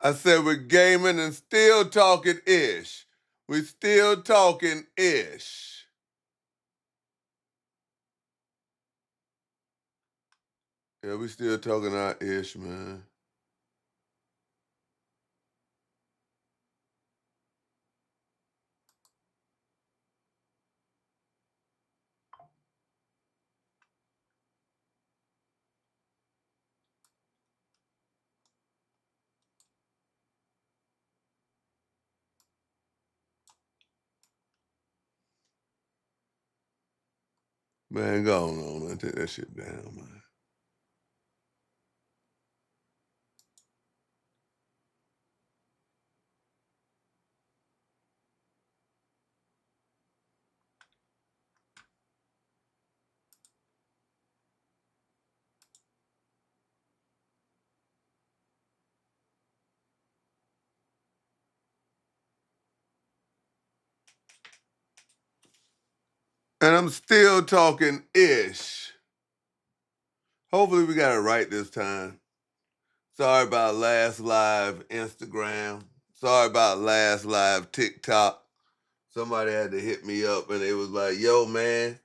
I said we're gaming and still talking ish. We still talking ish. Yeah, we still talking our ish, man. Man, go on, man. Take that shit down, man. And I'm still talking ish. Hopefully we got it right this time. Sorry about last live Instagram. Sorry about last live TikTok. Somebody had to hit me up and it was like, yo, man,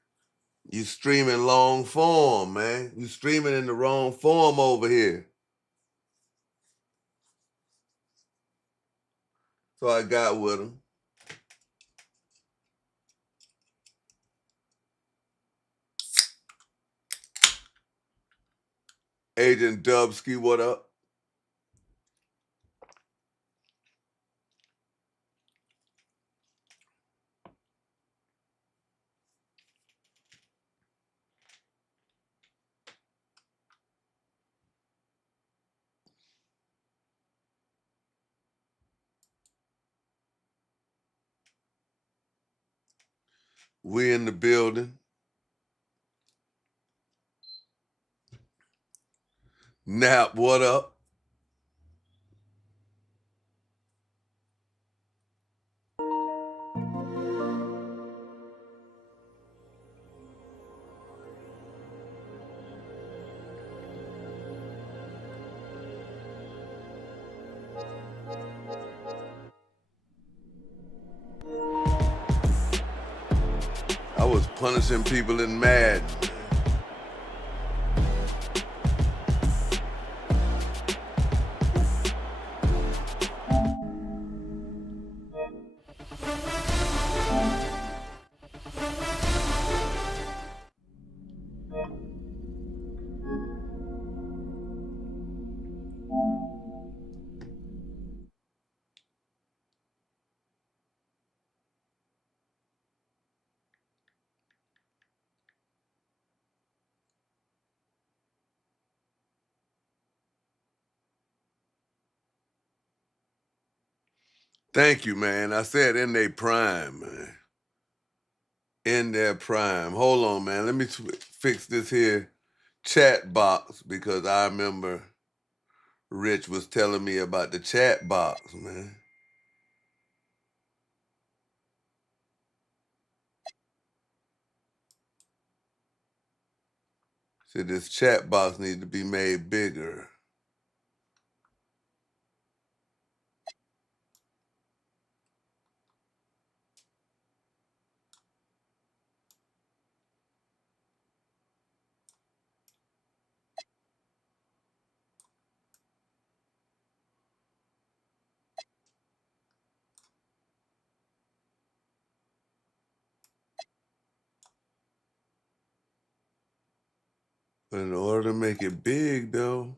you streaming long form, man. You streaming in the wrong form over here. So I got with him. Agent Dubsky, what up? We in the building. Nap, what up? I was punishing people in Madden. Thank you, man. I said in their prime, man. In their prime. Hold on, man. Let me fix this here chat box because I remember Rich was telling me about the chat box, man. Said this chat box needs to be made bigger. But in order to make it big, though,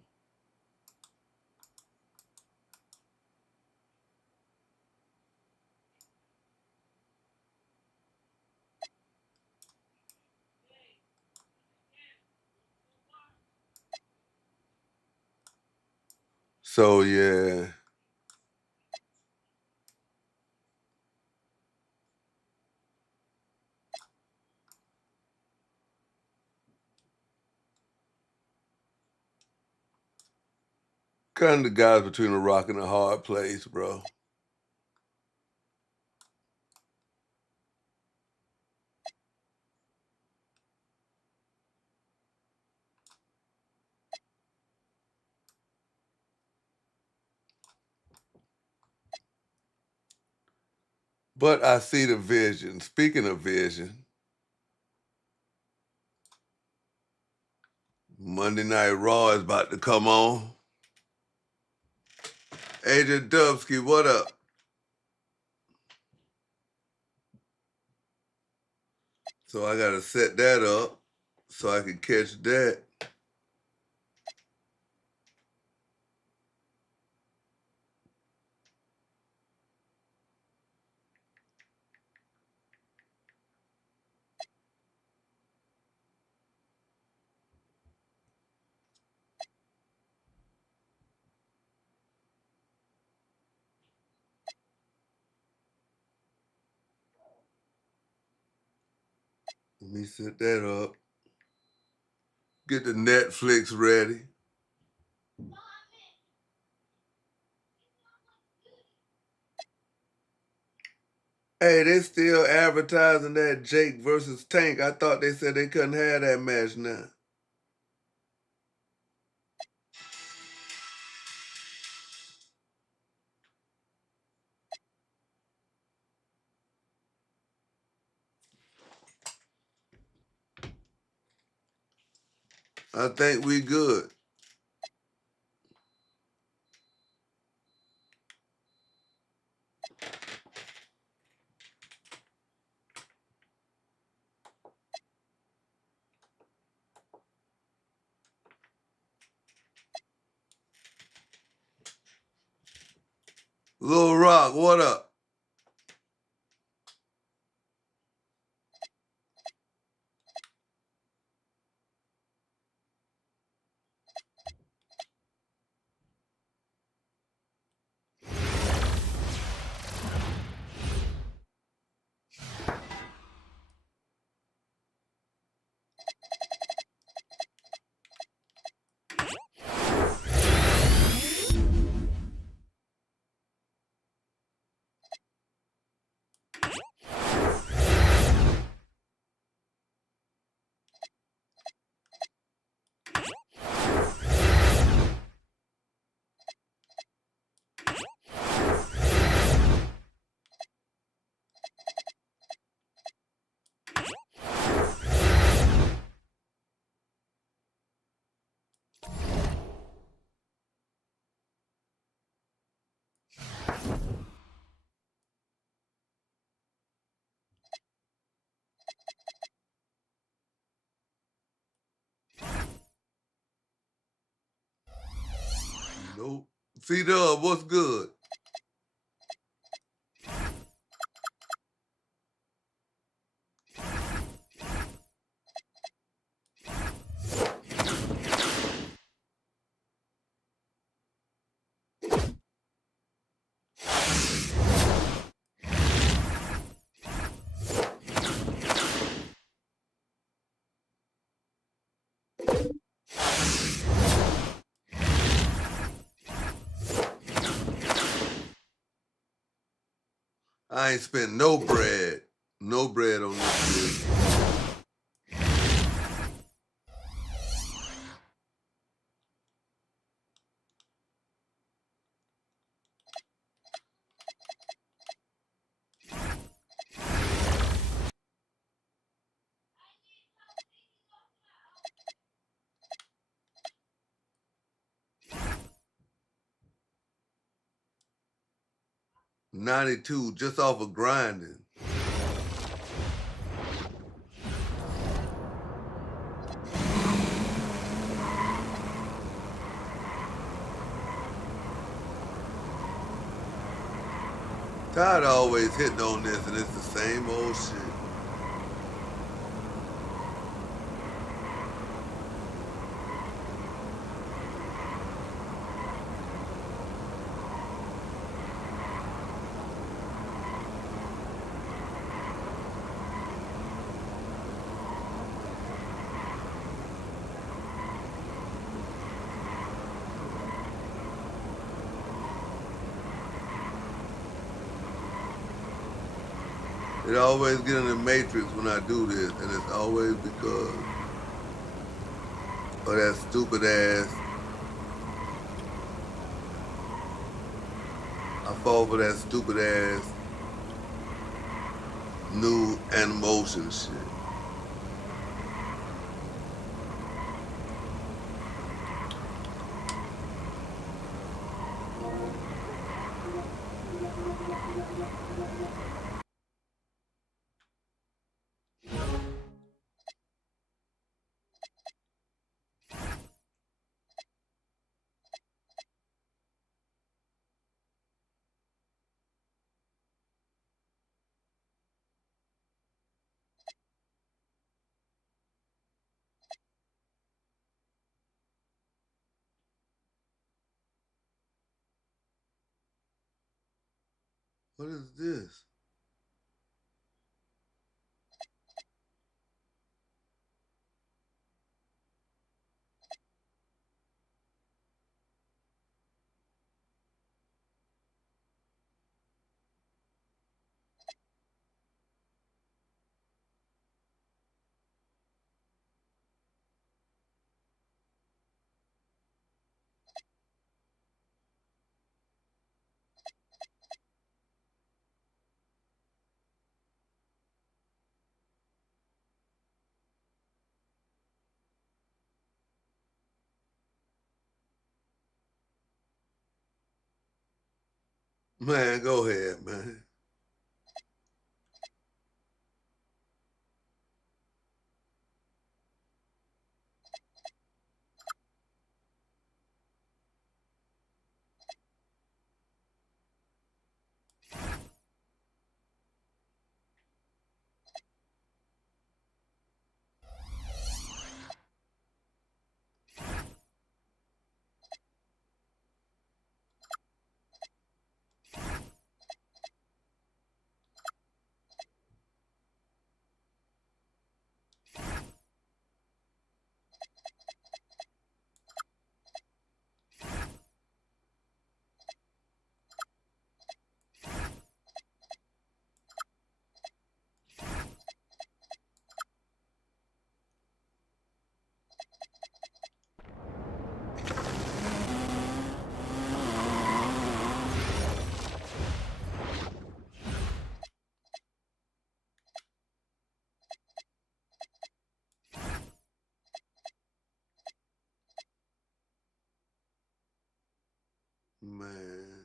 so yeah. Kind of the guys between a rock and a hard place, bro. But I see the vision. Speaking of vision, Monday Night Raw is about to come on. Agent Dubsky, what up? So I gotta set that up so I can catch that. Let me set that up. Get the Netflix ready. Hey, they still advertising that Jake versus Tank. I thought they said they couldn't have that match now. I think we good. Lil Rock, what up? Nope. C-Dub, what's good? I ain't spent no bread. No bread on this shit. $92 just off of grinding. Tired of always hitting on this and it's the same old shit. It always get in the matrix when I do this, and it's always because of that stupid ass. I fall for that stupid ass new animation shit. What is this? Man, go ahead, man. Man.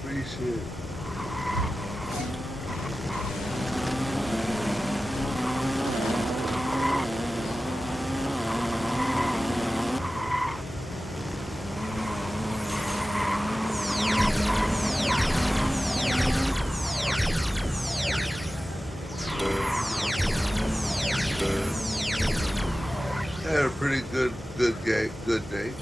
Appreciate it. Had a pretty good day.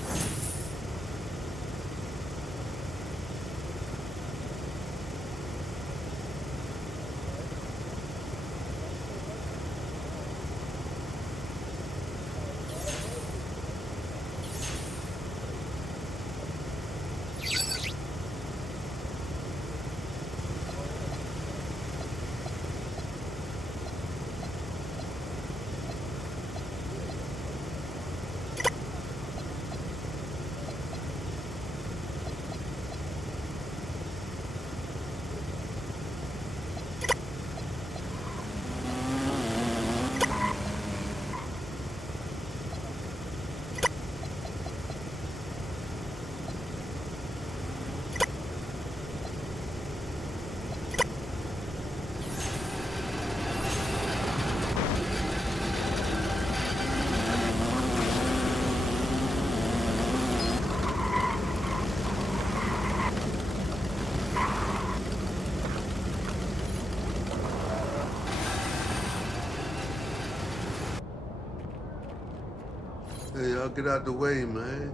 Hey, y'all get out the way, man.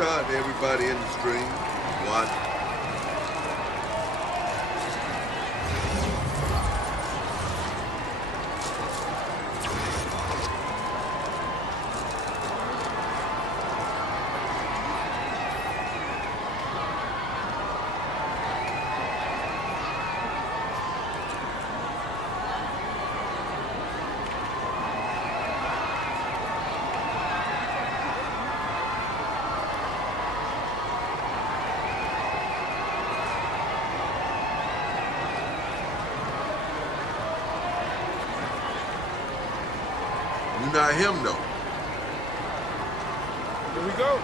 Shout out to everybody in the stream. Watch. You're not him though. Here we go.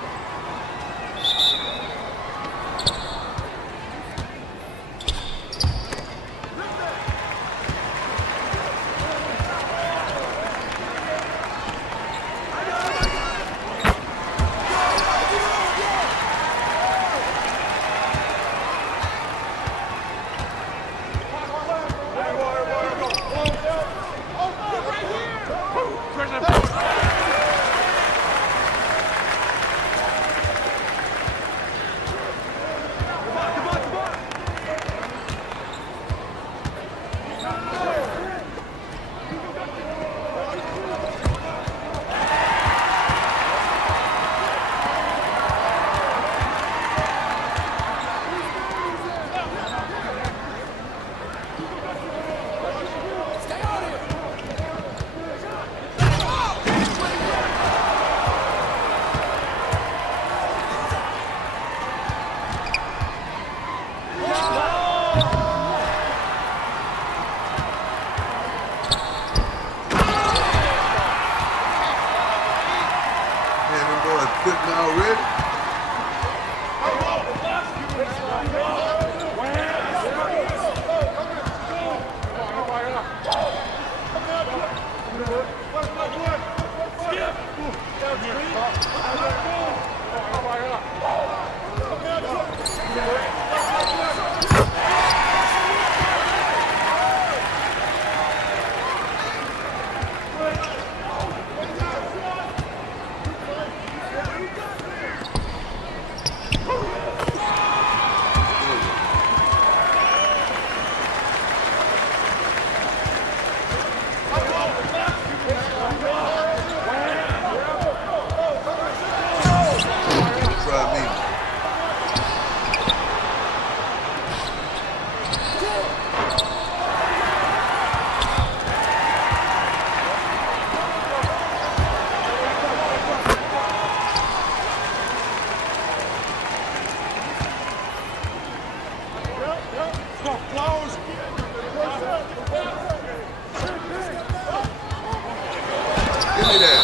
Give me that.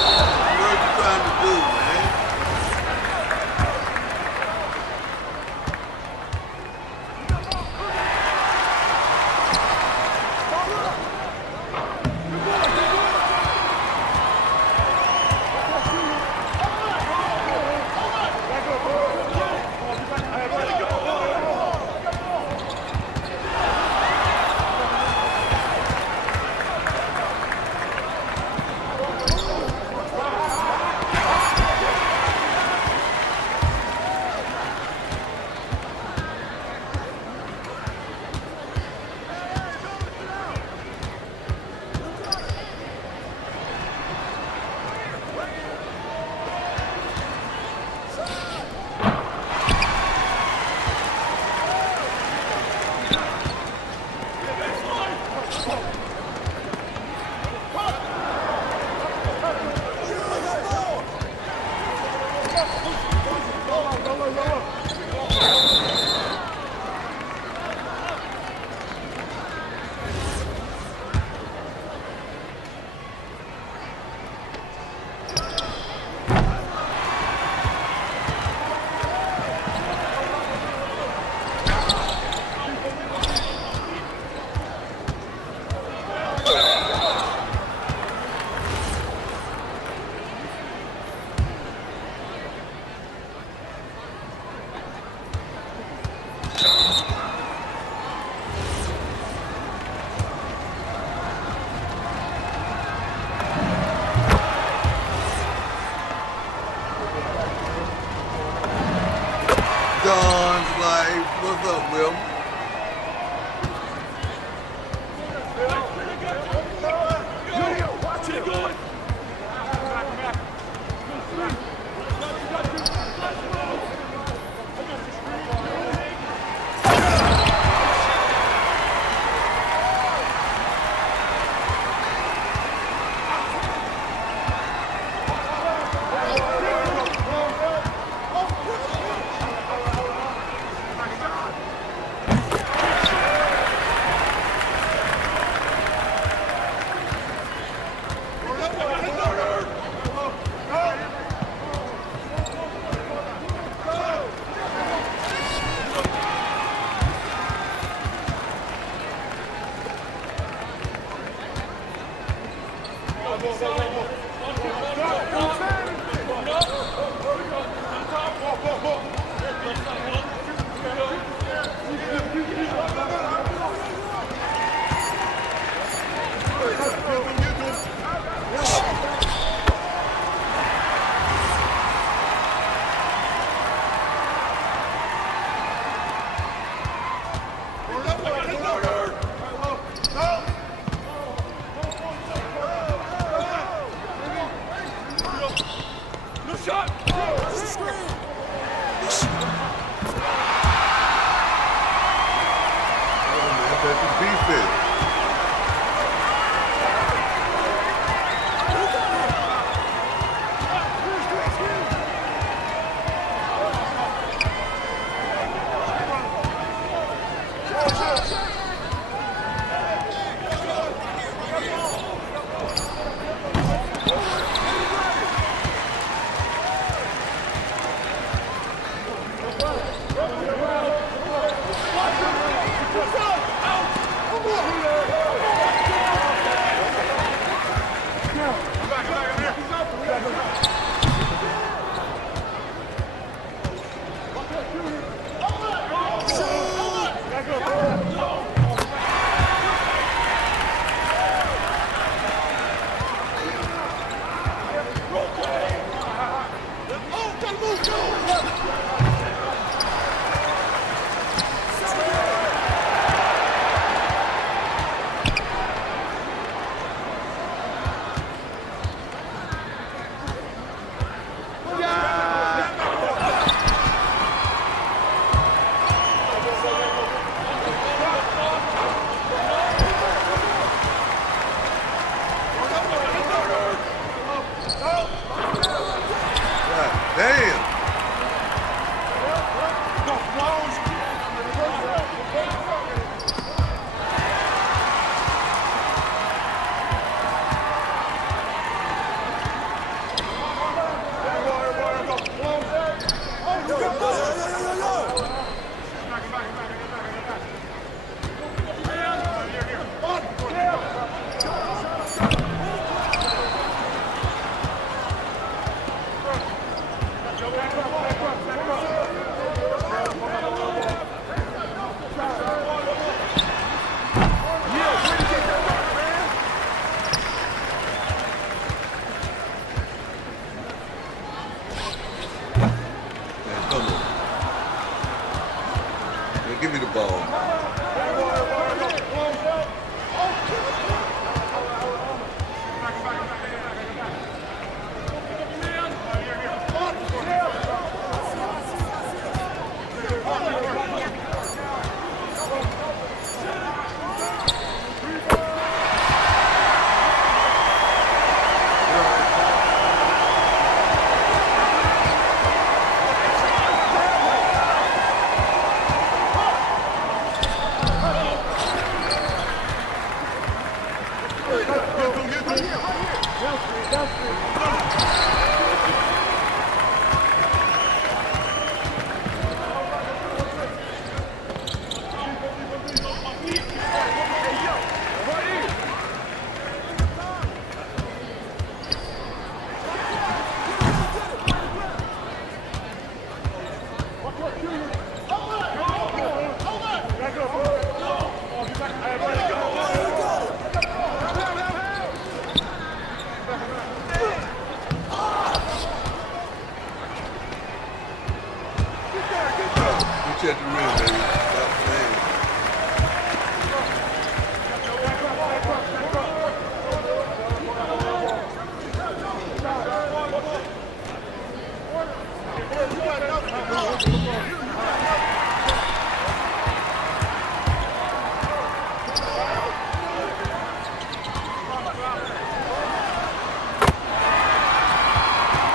What are you trying to do, man? Don's life. What's up, Will?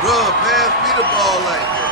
Bruh, pass me the ball like that.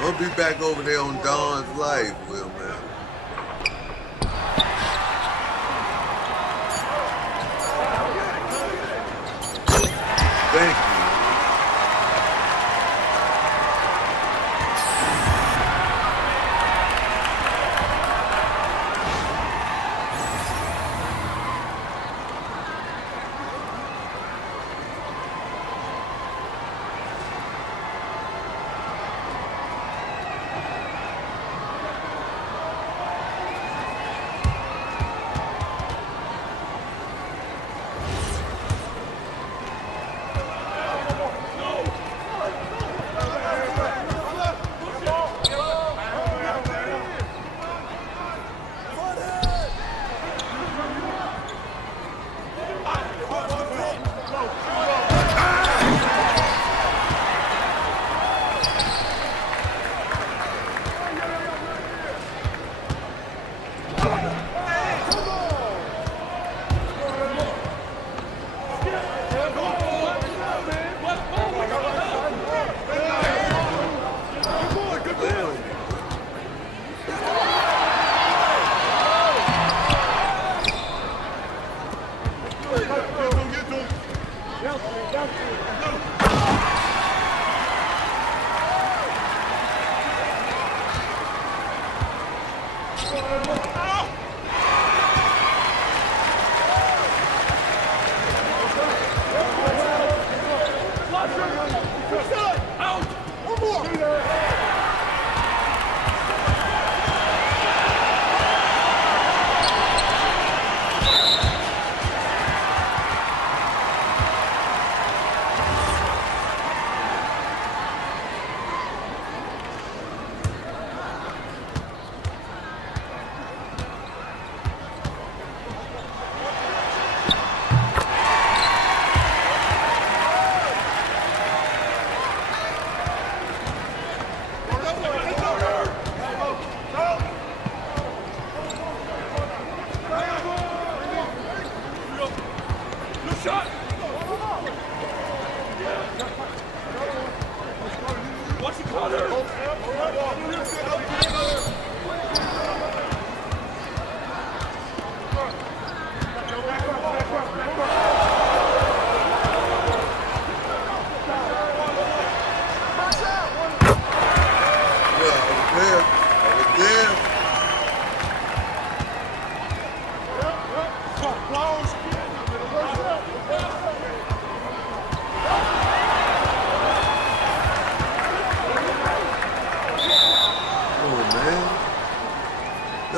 We'll be back over there on Don's Life, Will, man. Thank you.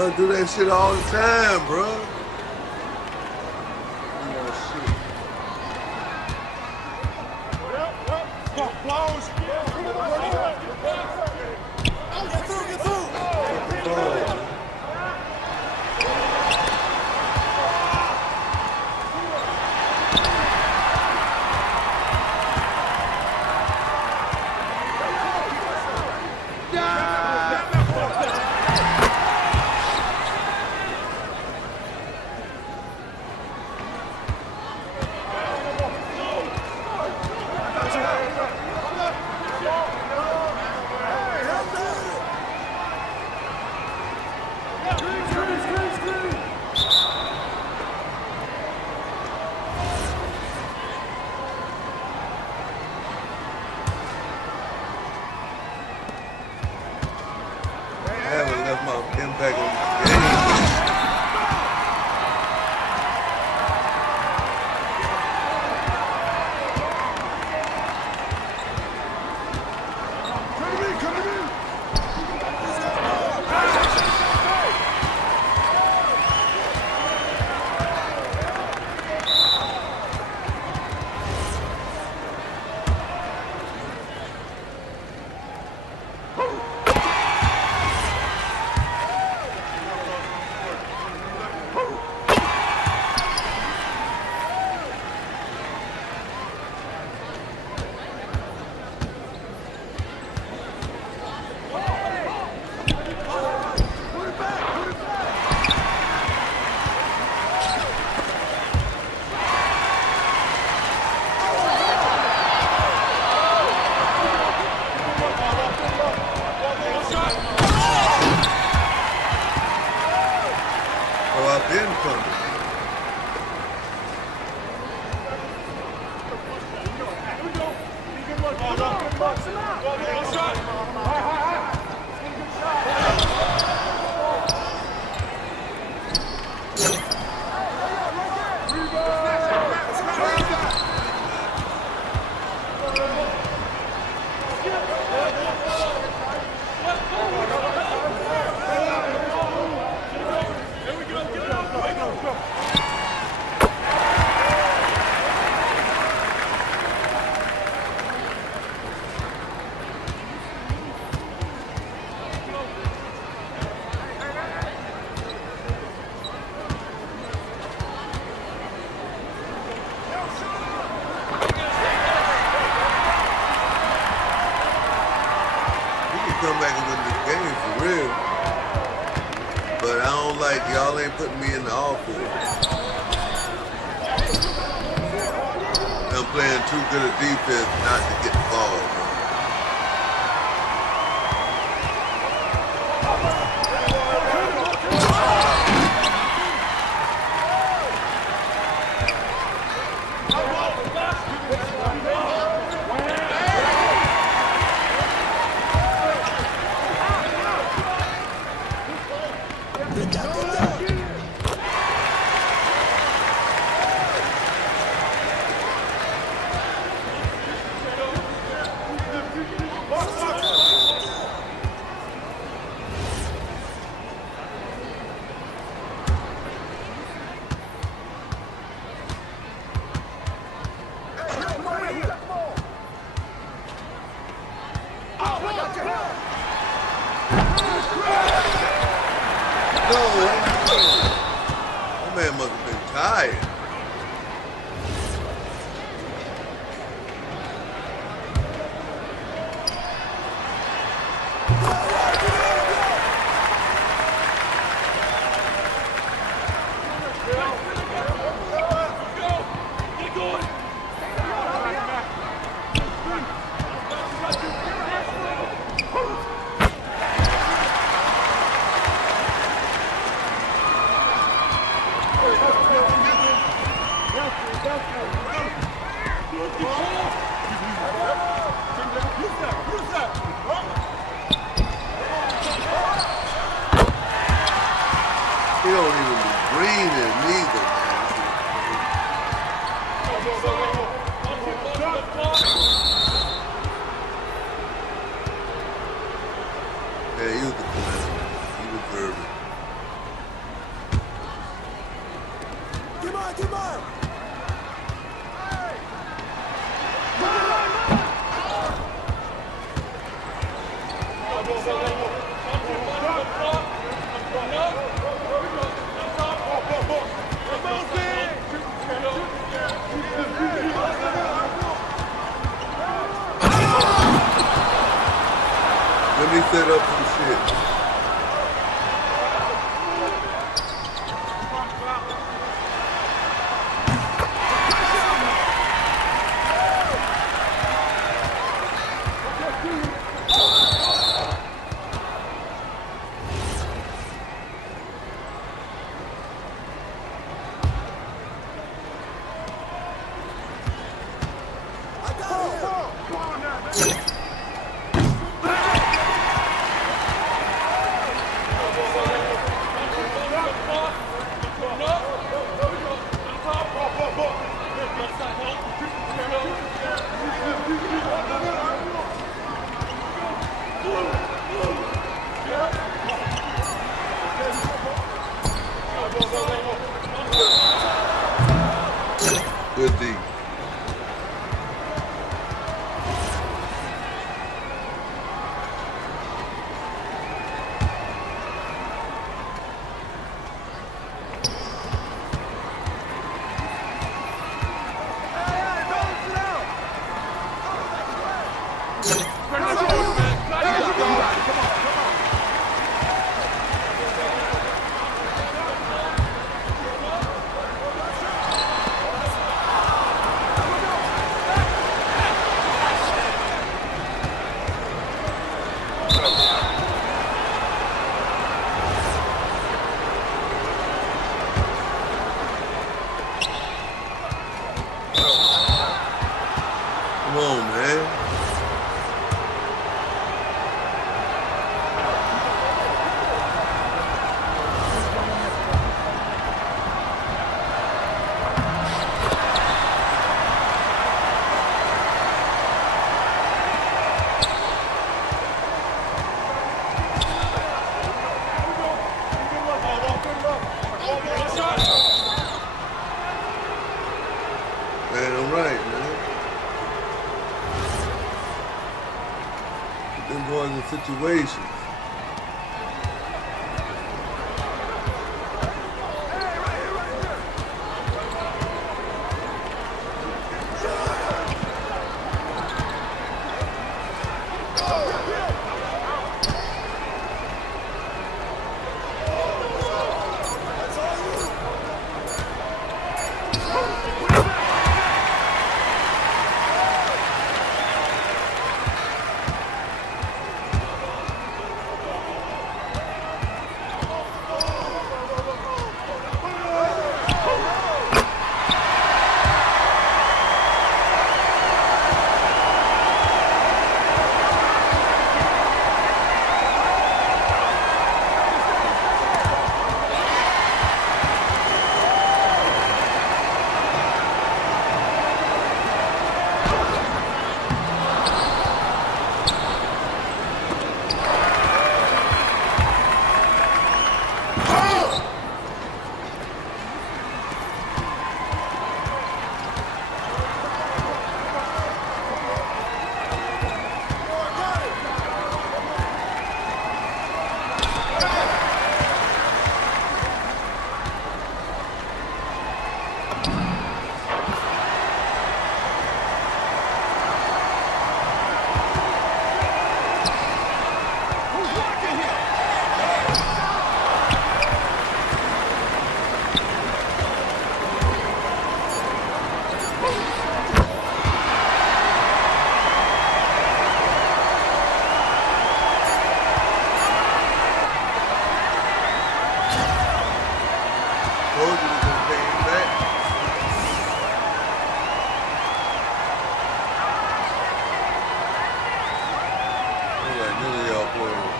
Y'all do that shit all the time, bro. Come back and win this game for real. But I don't like y'all ain't putting me in the offense. I'm playing too good a defense not to get the ball. That man must have been tired. He don't even be breathing neither, man. Yeah, he was the plan. He deserved it. Come on, come on! Let me set up some shit. Good D. Come on, man. them boys in situations. Told you we gonna pay him back. Look like none of y'all playing.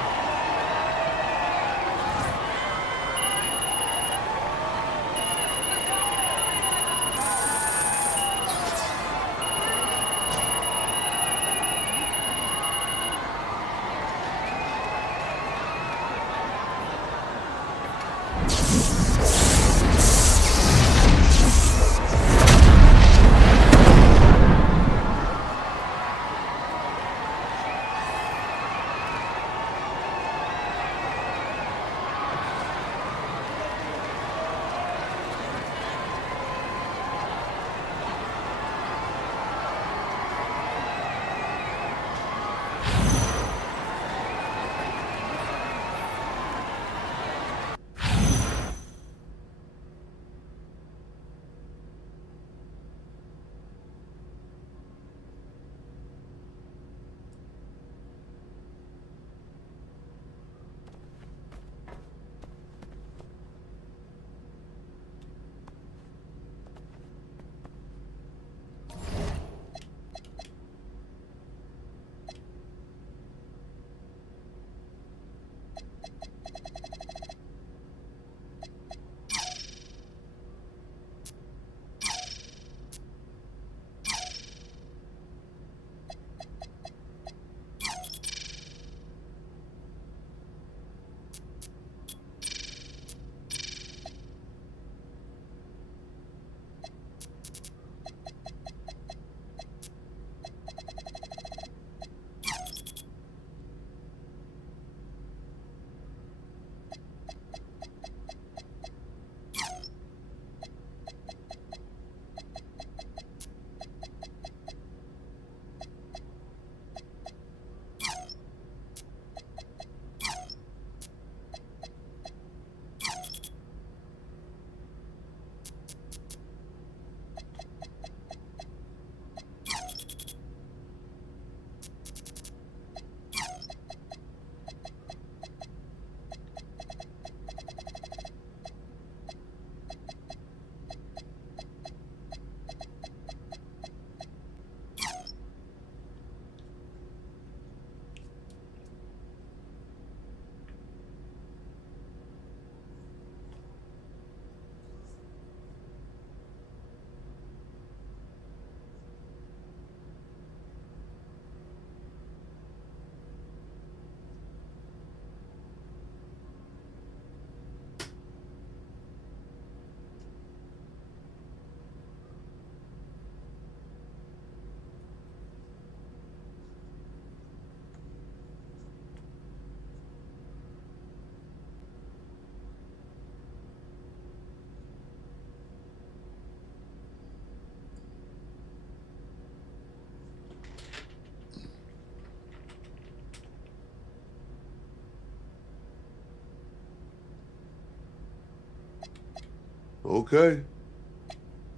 Okay.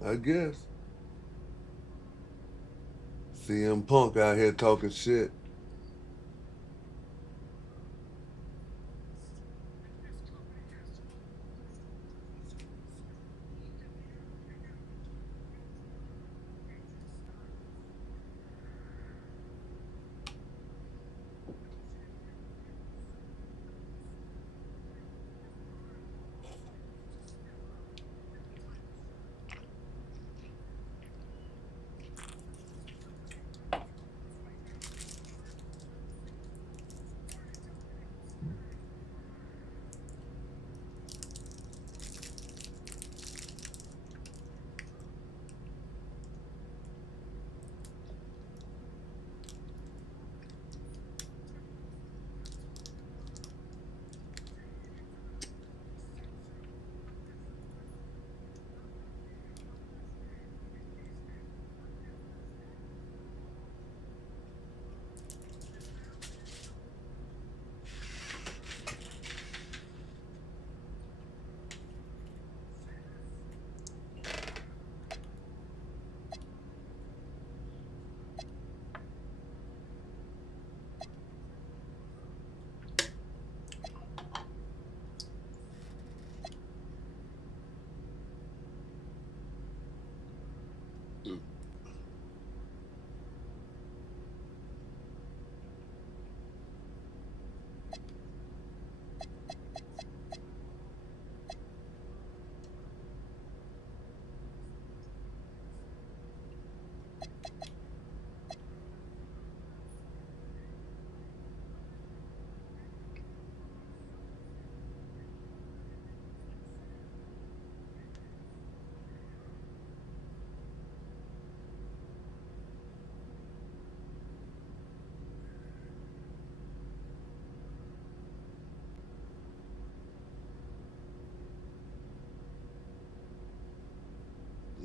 I guess. CM Punk out here talking shit.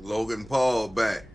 Logan Paul back.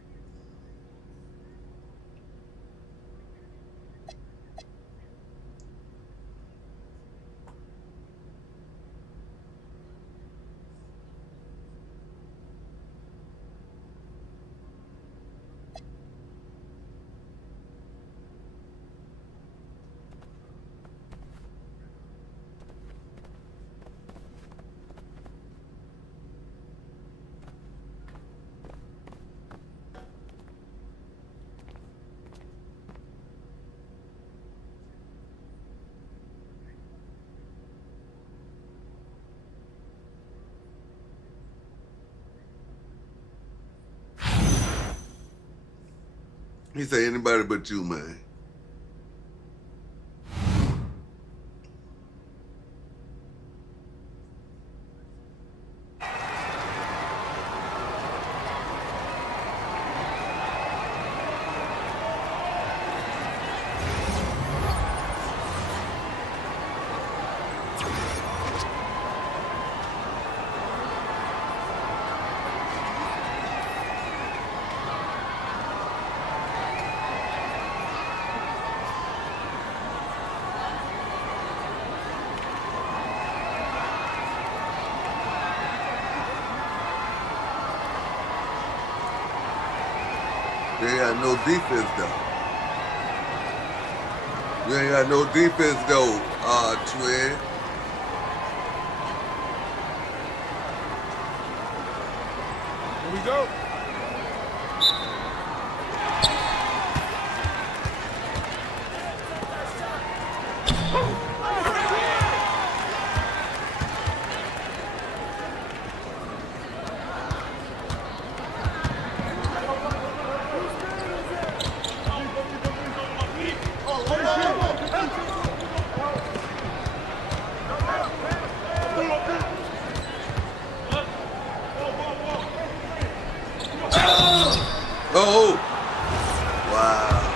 He say anybody but you, man. They ain't got no defense though. You ain't got no defense though, twin. Here we go. Oh, wow.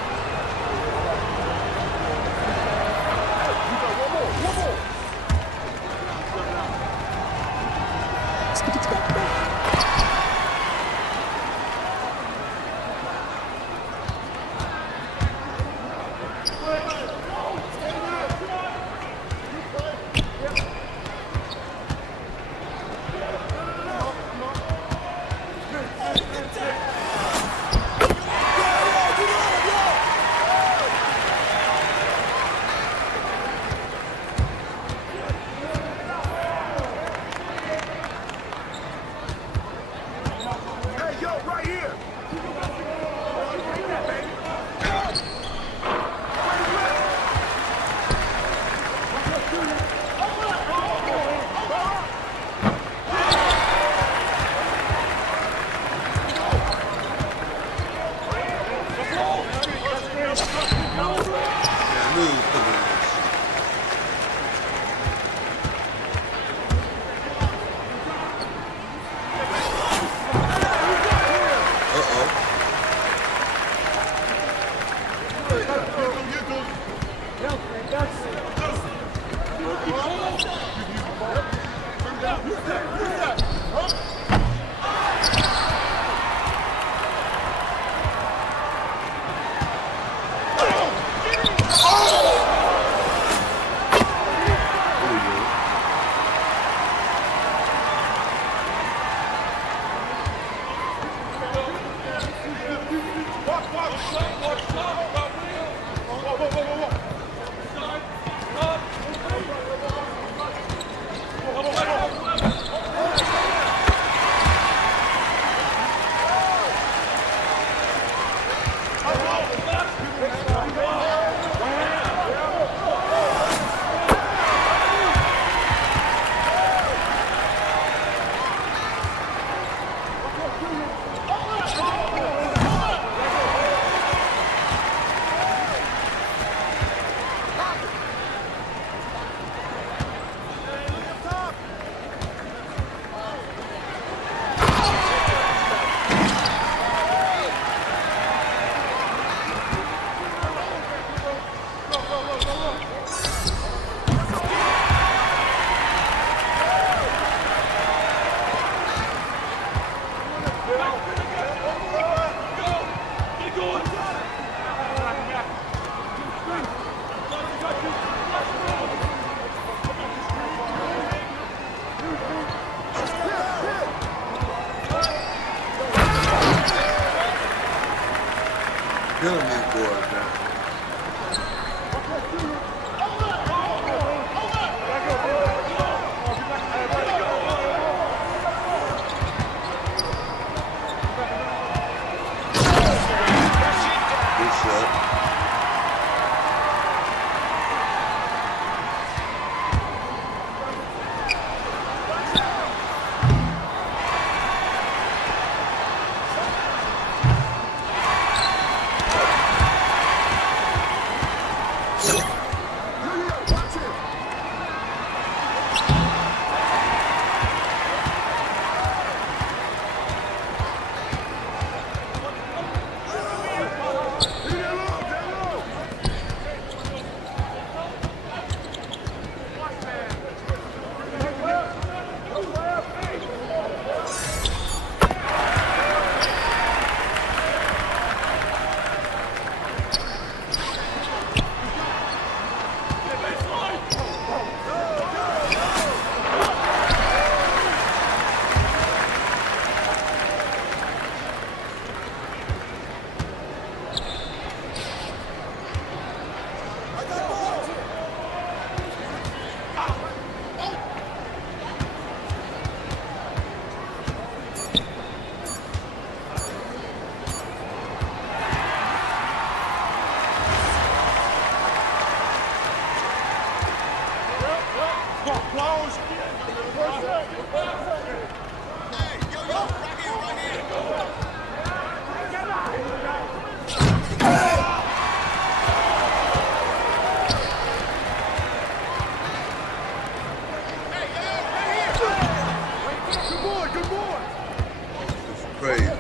Crazy.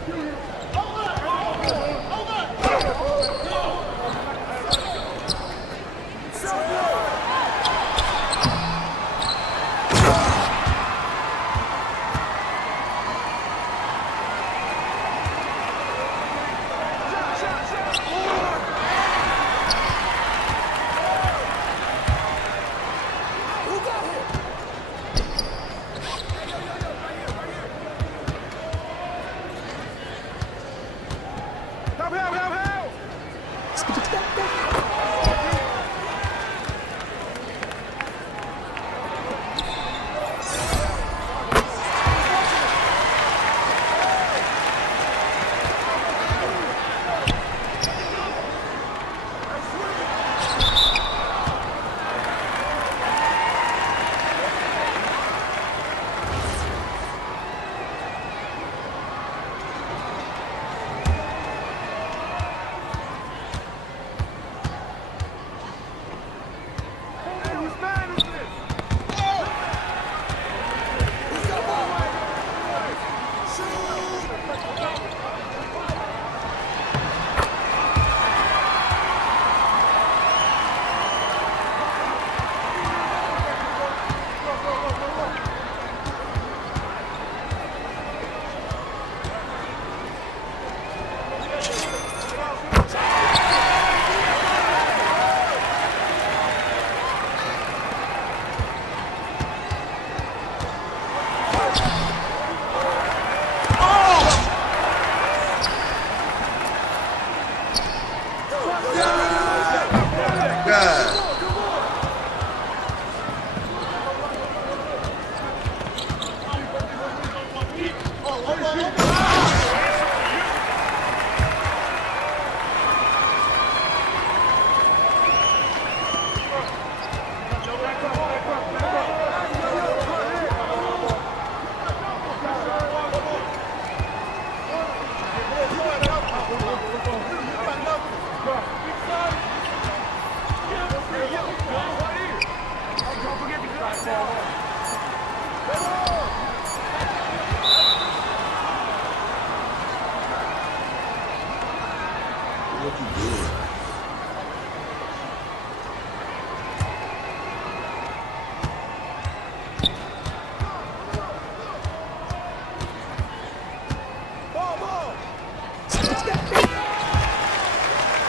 What you doing?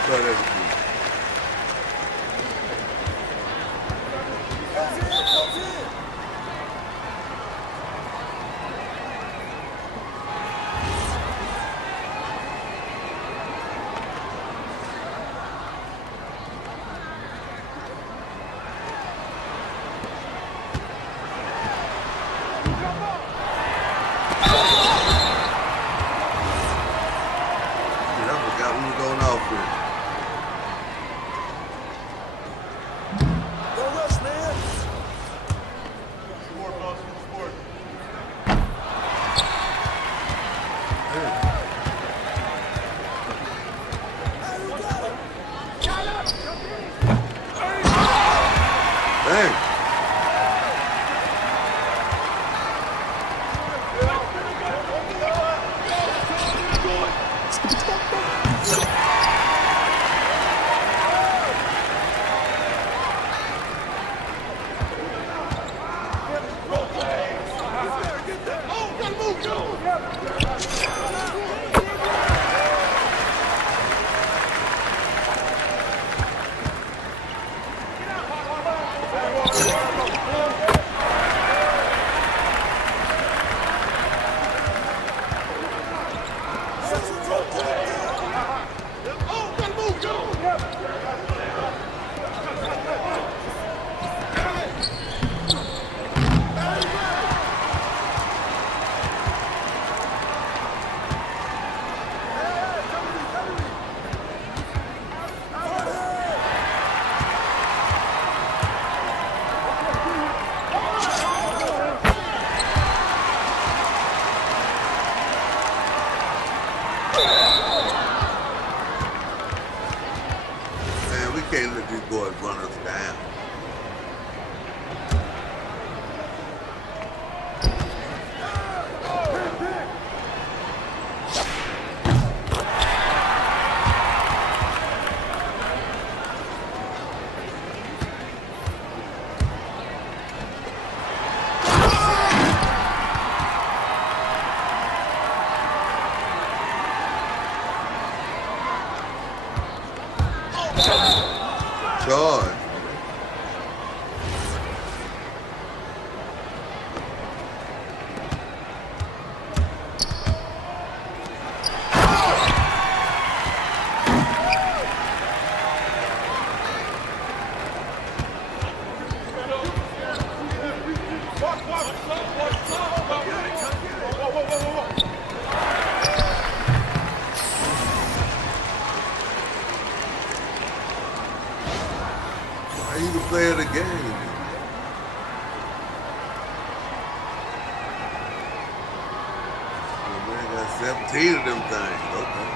Try that again. I forgot we were going off with. Don't rush, man. Dang. before it runs us down. Charge. He's the player of the game. Oh, man, got 17 of them things. Okay.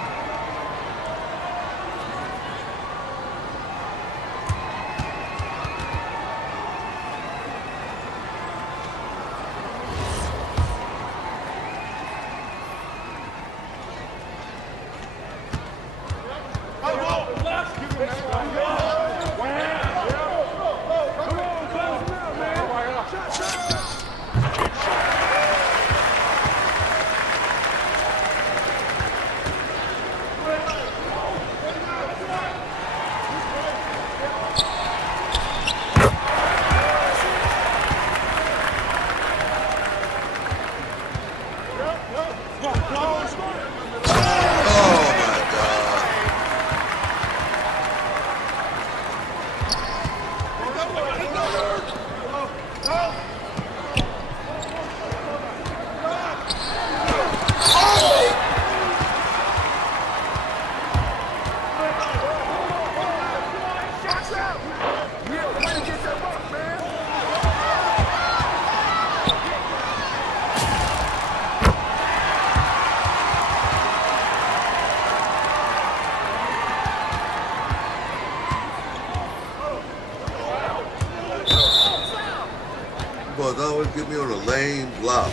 Boys always get me on a lame block.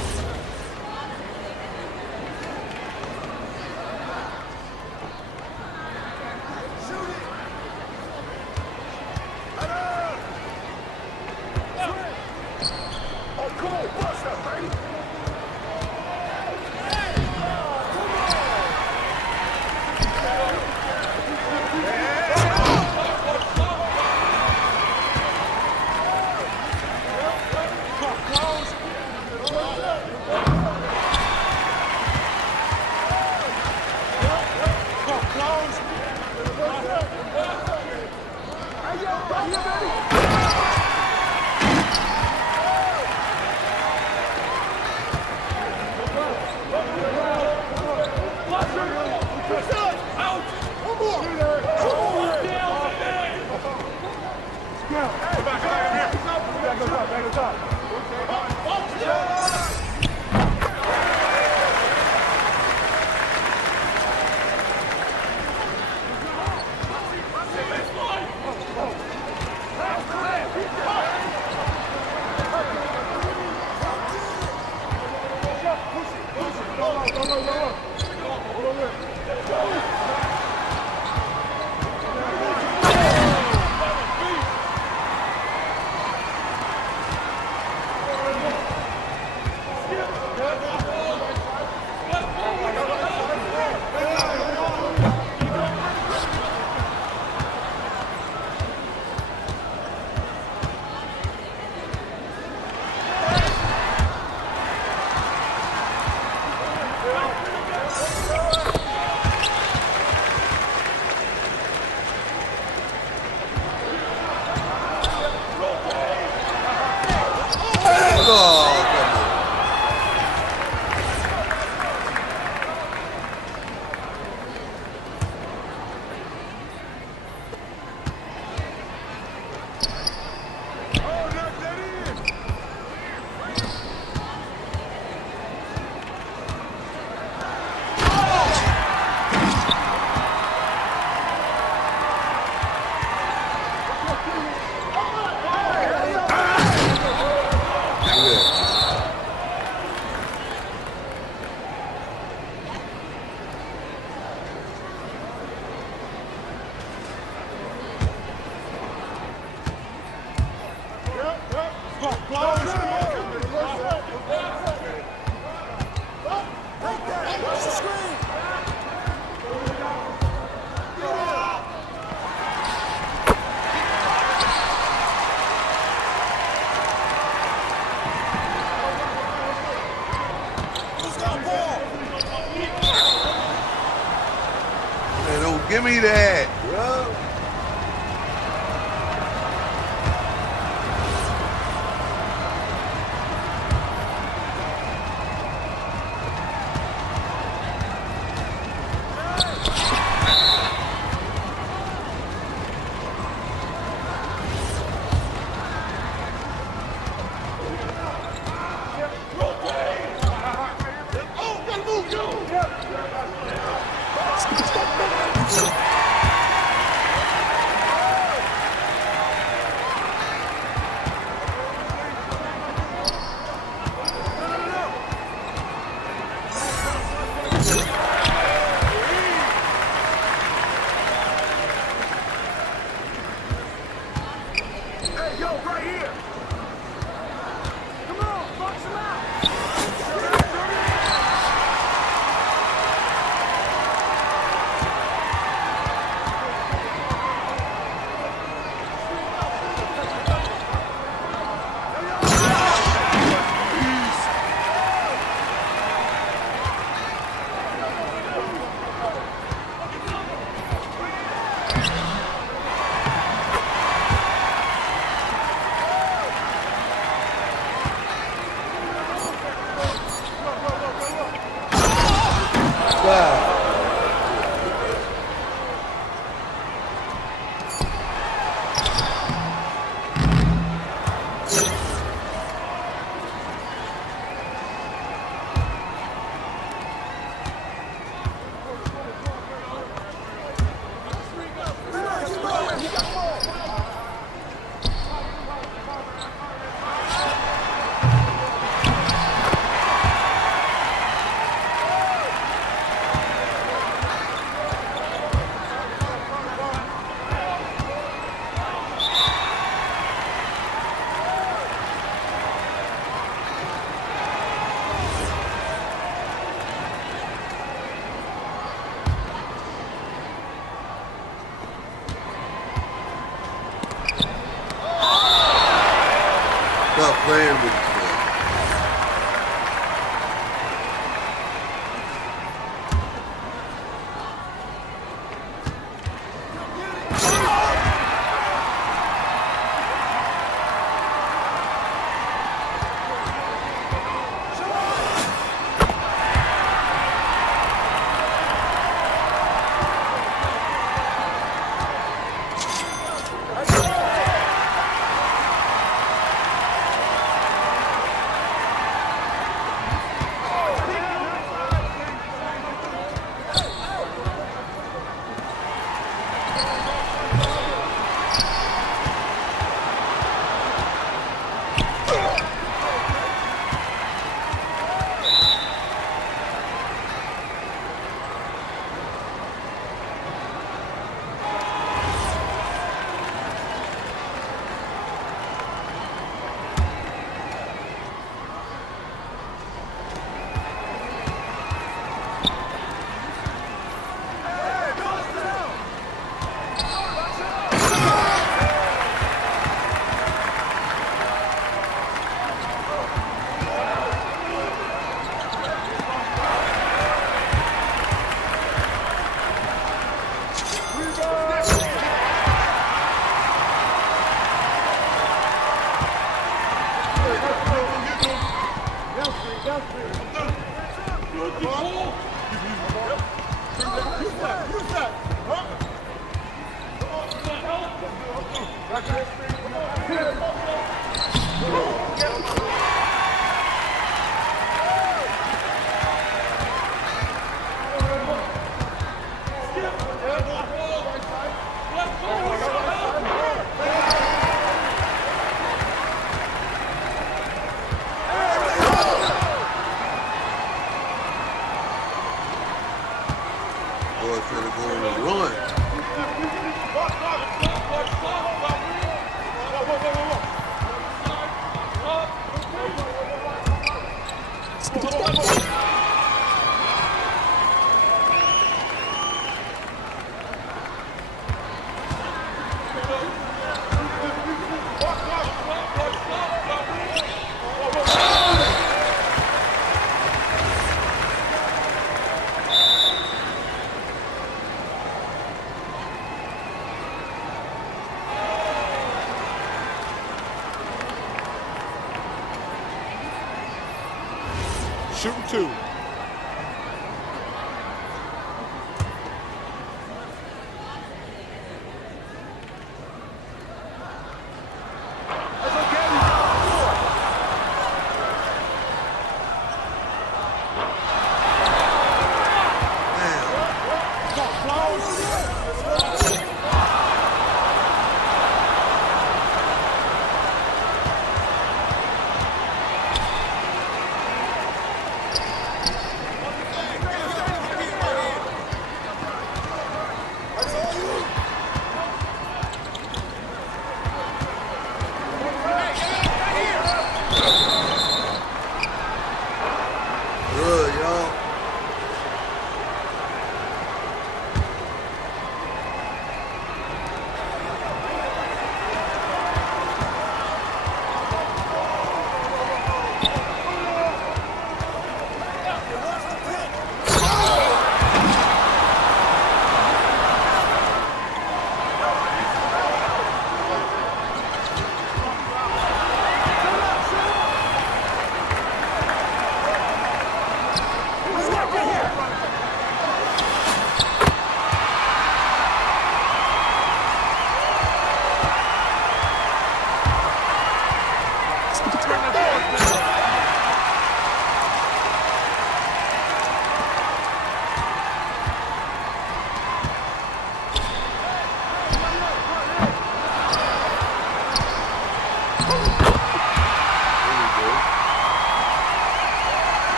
Man, don't give me that, bro. Wow. Stop playing with yourself. Shooting two. Good, y'all.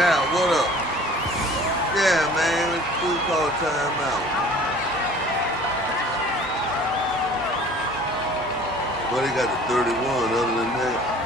Now, what up? Yeah, man, it's food call timeout. But he got the 31 other than that.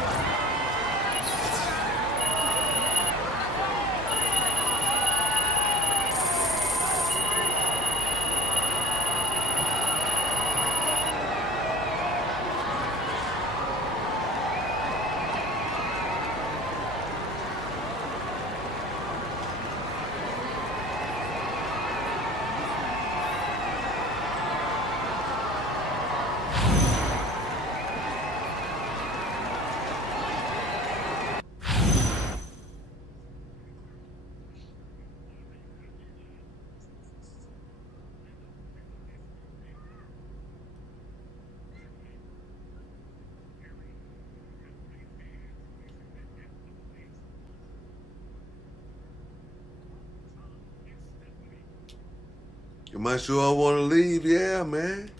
Am I sure I want to leave? Yeah, man.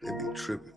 They be tripping.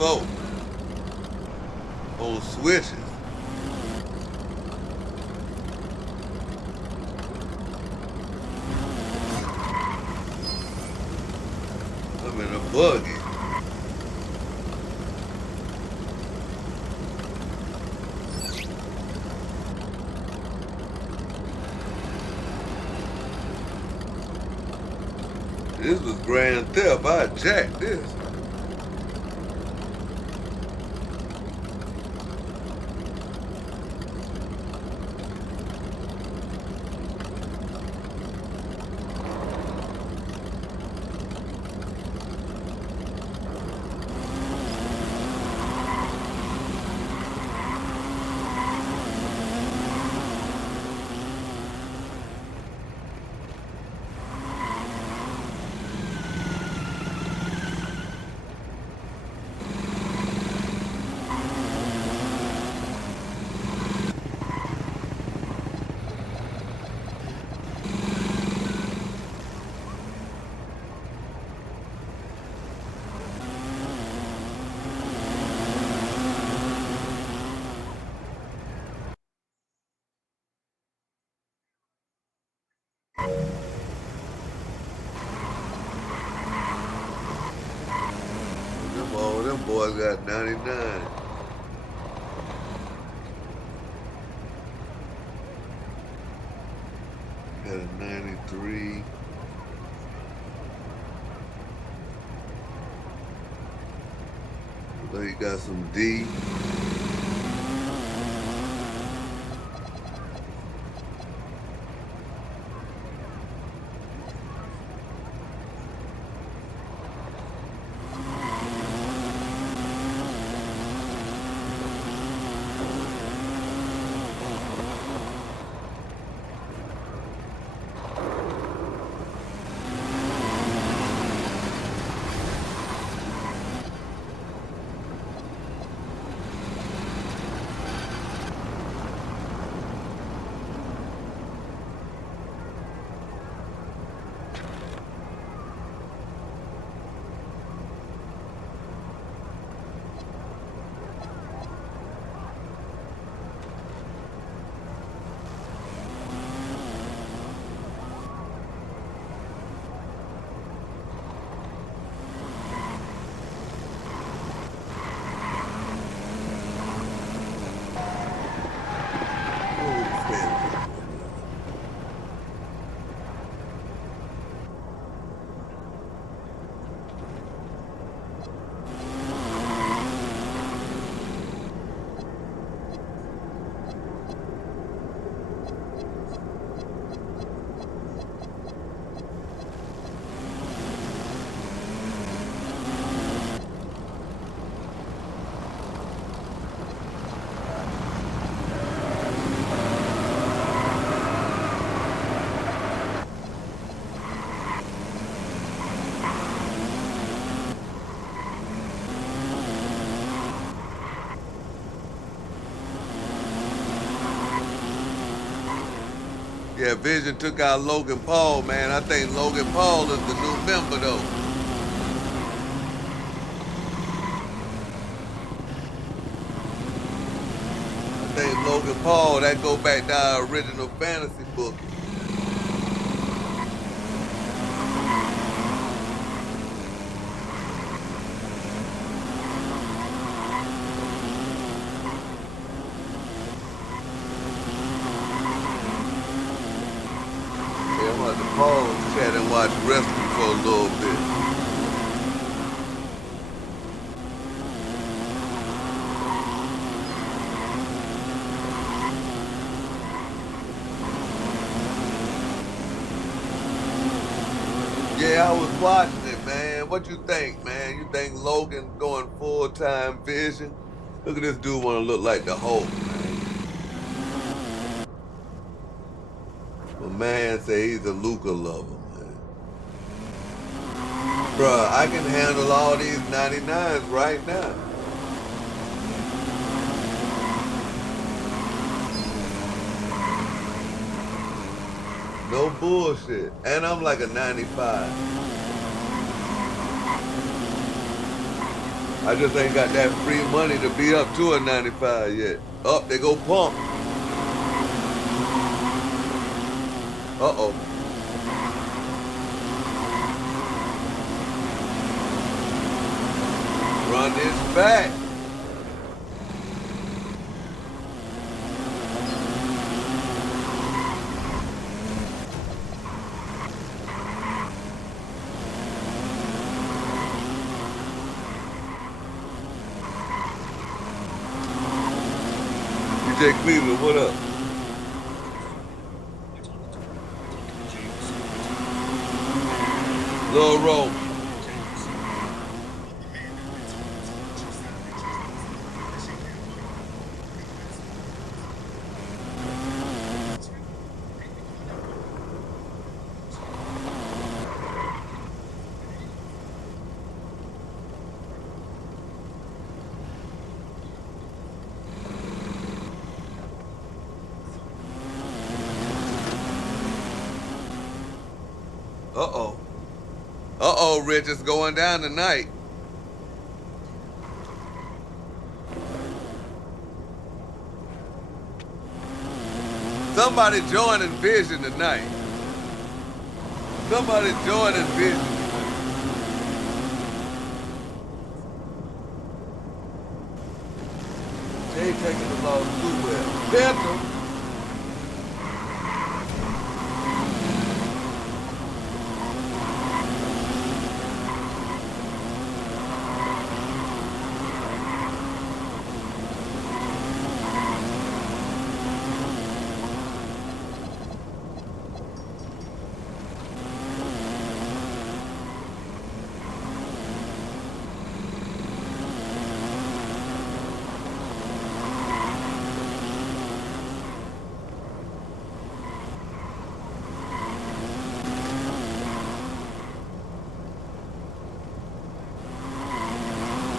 94 on switches. I'm in a buggy. This was Grand Theft. I jacked this. Them boys got 99. Got a 93. So you got some D. Yeah, Vision took out Logan Paul, man. I think Logan Paul is the new member, though. I think Logan Paul, that go back to our original fantasy book. Yeah, I'm about to pause, chat, and watch wrestling for a little bit. Yeah, I was watching it, man. What you think, man? You think Logan going full-time Vision? Look at this dude want to look like the Hulk, man. My man say he's a Luca lover, man. Bruh, I can handle all these 99s right now. No bullshit. And I'm like a 95. I just ain't got that free money to be up to a 95 yet. Up, they go pump. Uh-oh. Run this back. DJ Cleveland, what up? Lil Roll. Uh-oh. Uh-oh, Rich, it's going down tonight. Somebody joining Vision tonight. Somebody joining Vision. Jay taking the ball too well. Panther.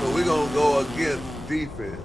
So we're going to go against defense.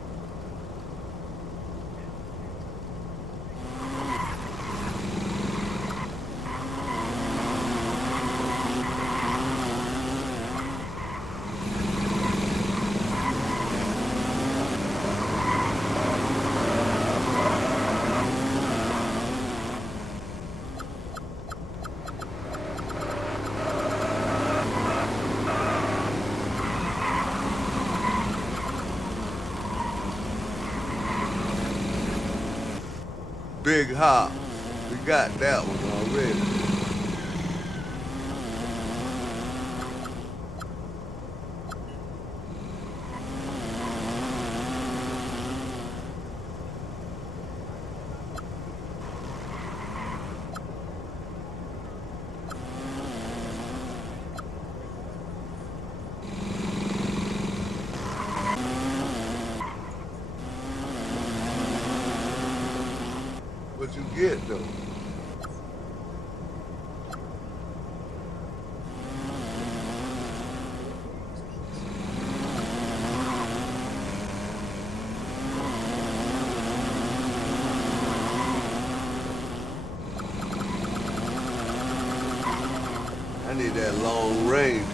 Big hop. We got that one already. What you get though? I need that long range.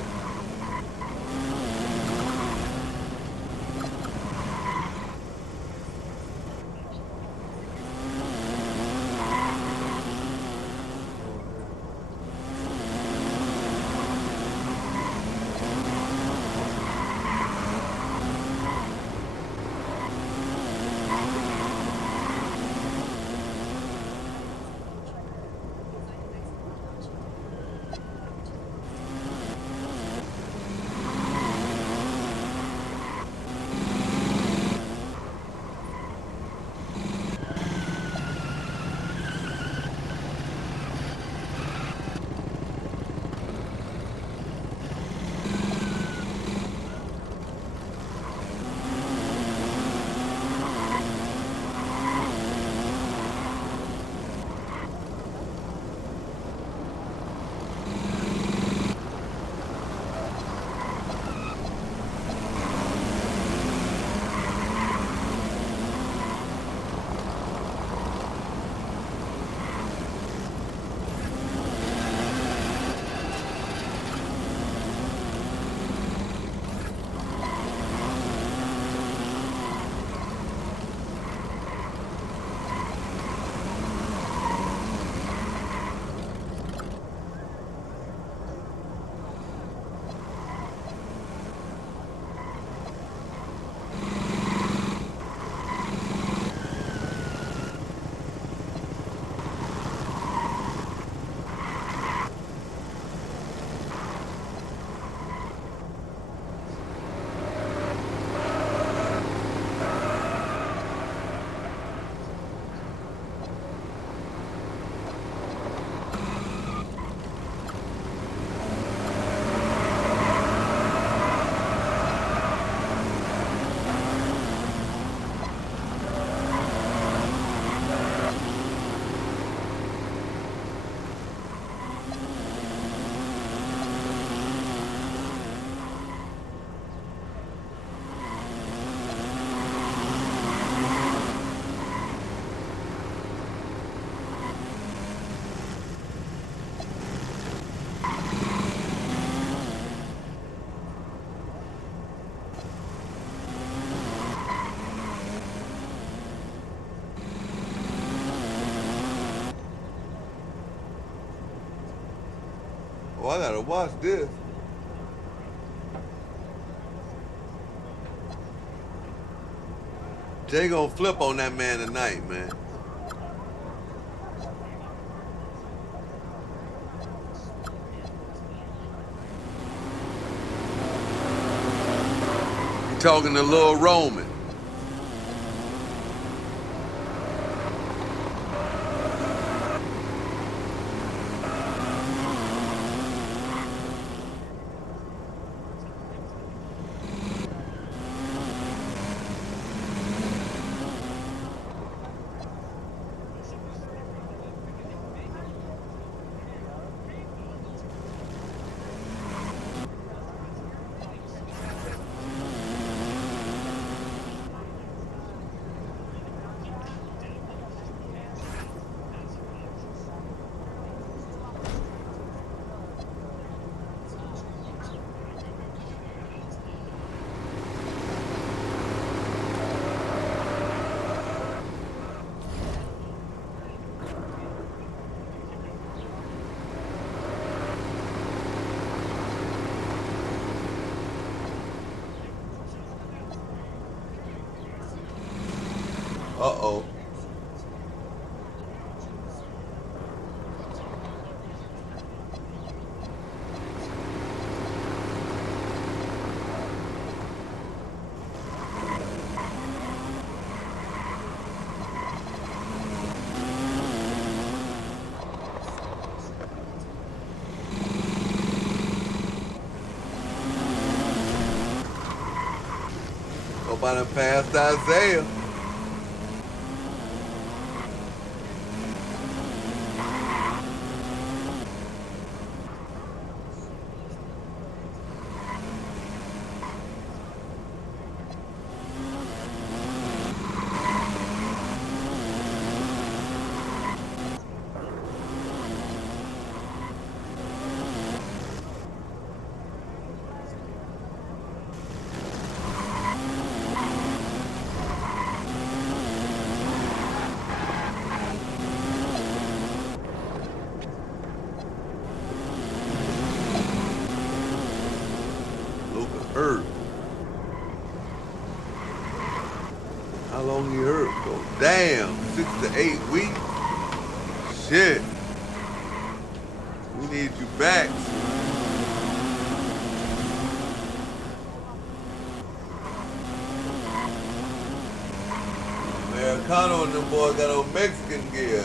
Oh, I gotta watch this. Jay gonna flip on that man tonight, man. He talking to Lil Roman. Uh-oh. Hope I done passed Isaiah. Hurt. How long you hurt for? Damn, 6 to 8 weeks? Shit. We need you back. Americano and them boys got old Mexican gear.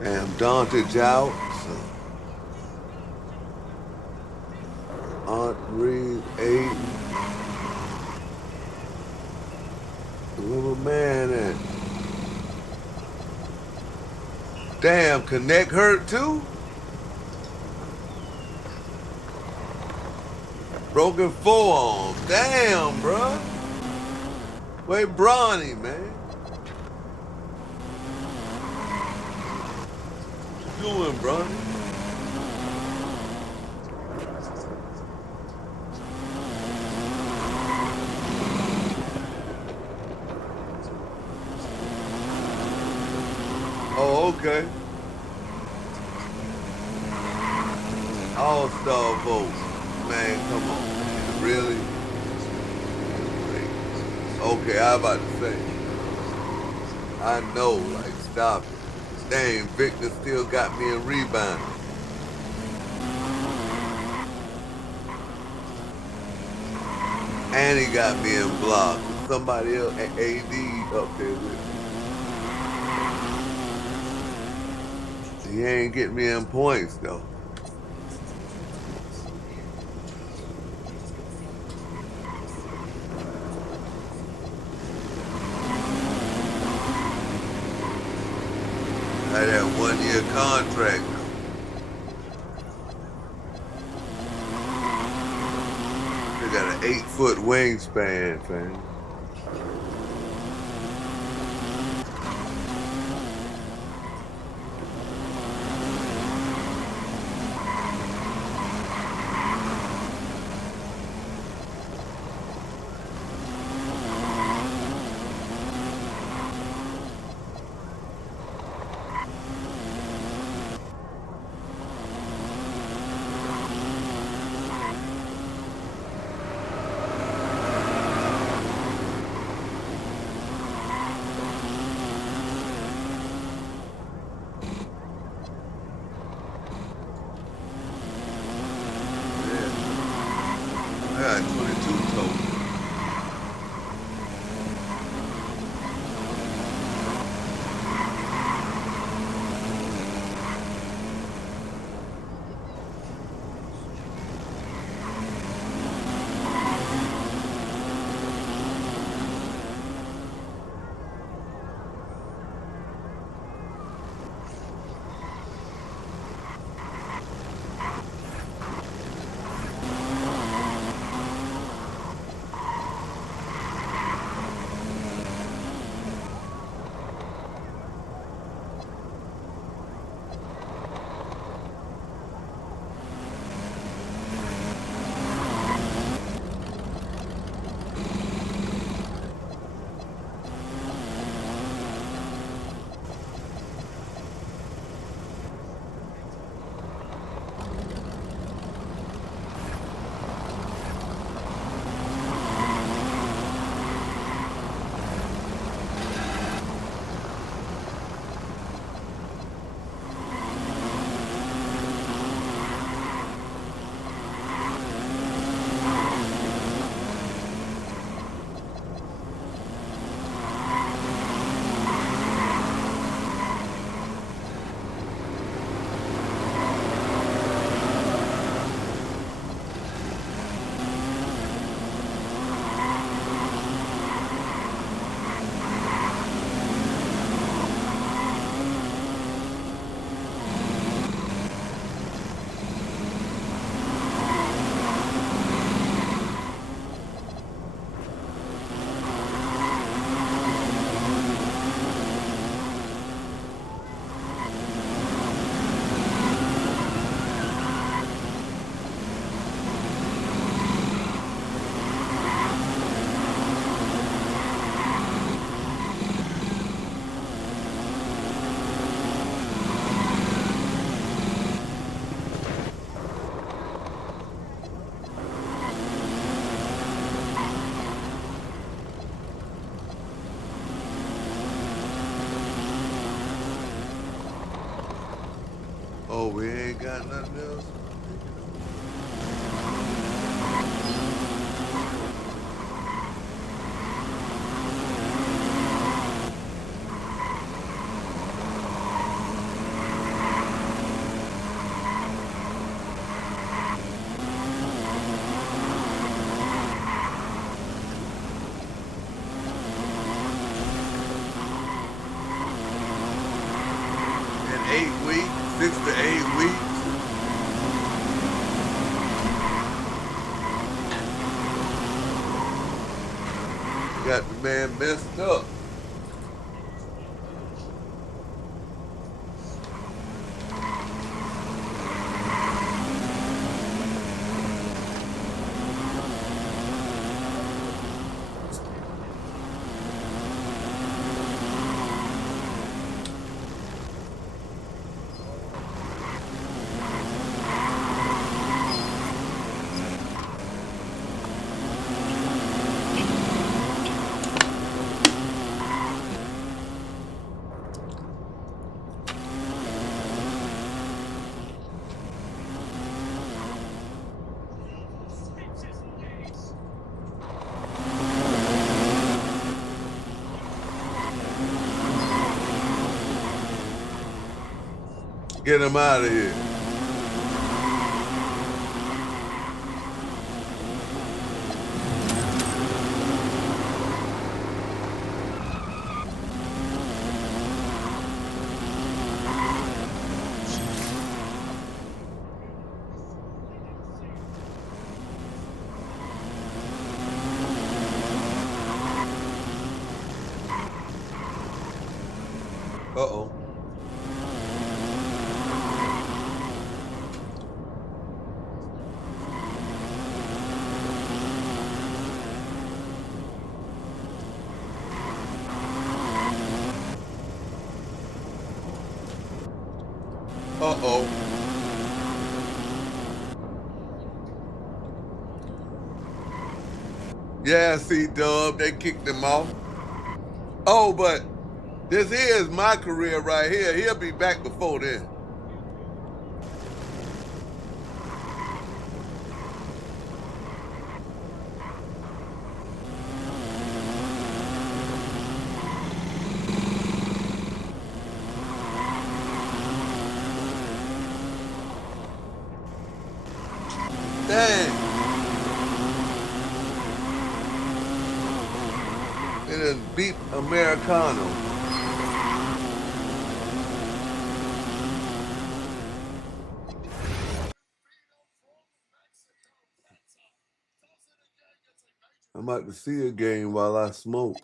Damn, Dante out. Aunt Reed, Aiden. Where my man at? Damn, Connect hurt too? Broken forearm. Damn, bruh. Where Bronny, man? What you doing, Bronny? Oh, okay. All-star vote. Man, come on, man. Really? Okay, I about to say. I know, like, stop it. Dang, Victor still got me in rebound. And he got me in block. Somebody else, AD up there with me. He ain't getting me in points, though. Had that 1-year contract. They got an 8-foot wingspan, fam. Oh, we ain't got nothing else? In 8 weeks, 6 to 8 weeks. Got the man messed up. Get him out of here. Uh-oh. Uh-oh. Yeah, C-Dub, they kicked him off. Oh, but this here is my career right here. He'll be back before then. Dang. It is beat Americano. I'm about to see a game while I smoke.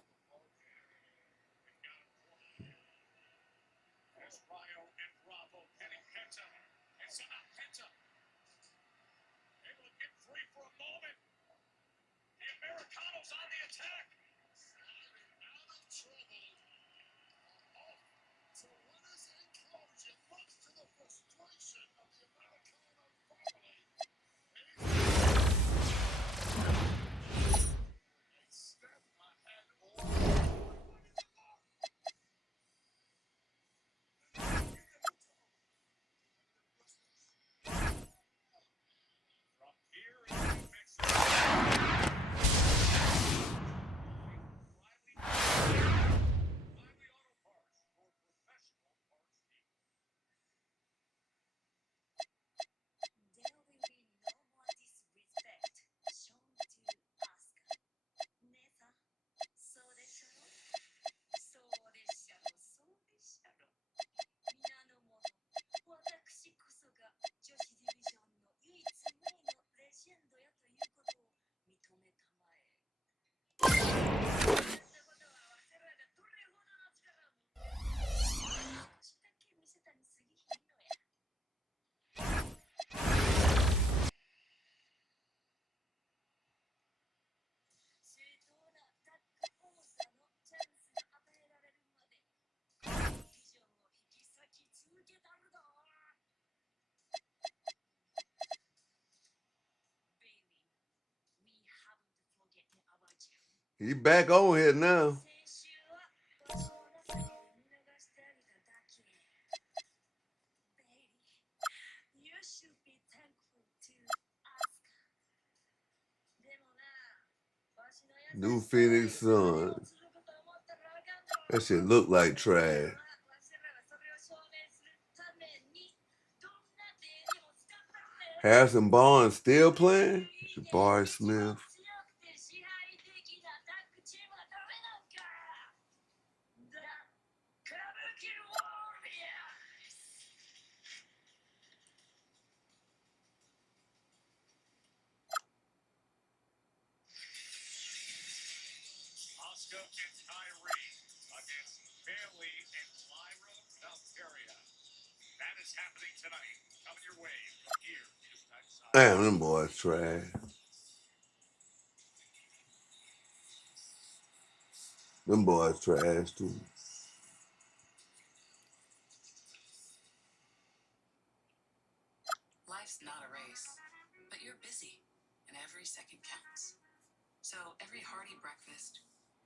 He back on here now. New Phoenix Suns. That shit look like trash. Harrison Barnes still playing? Jabari Smith. Damn, them boys trash. Them boys trash too. Life's not a race, but you're busy, and every second counts. So every hearty breakfast,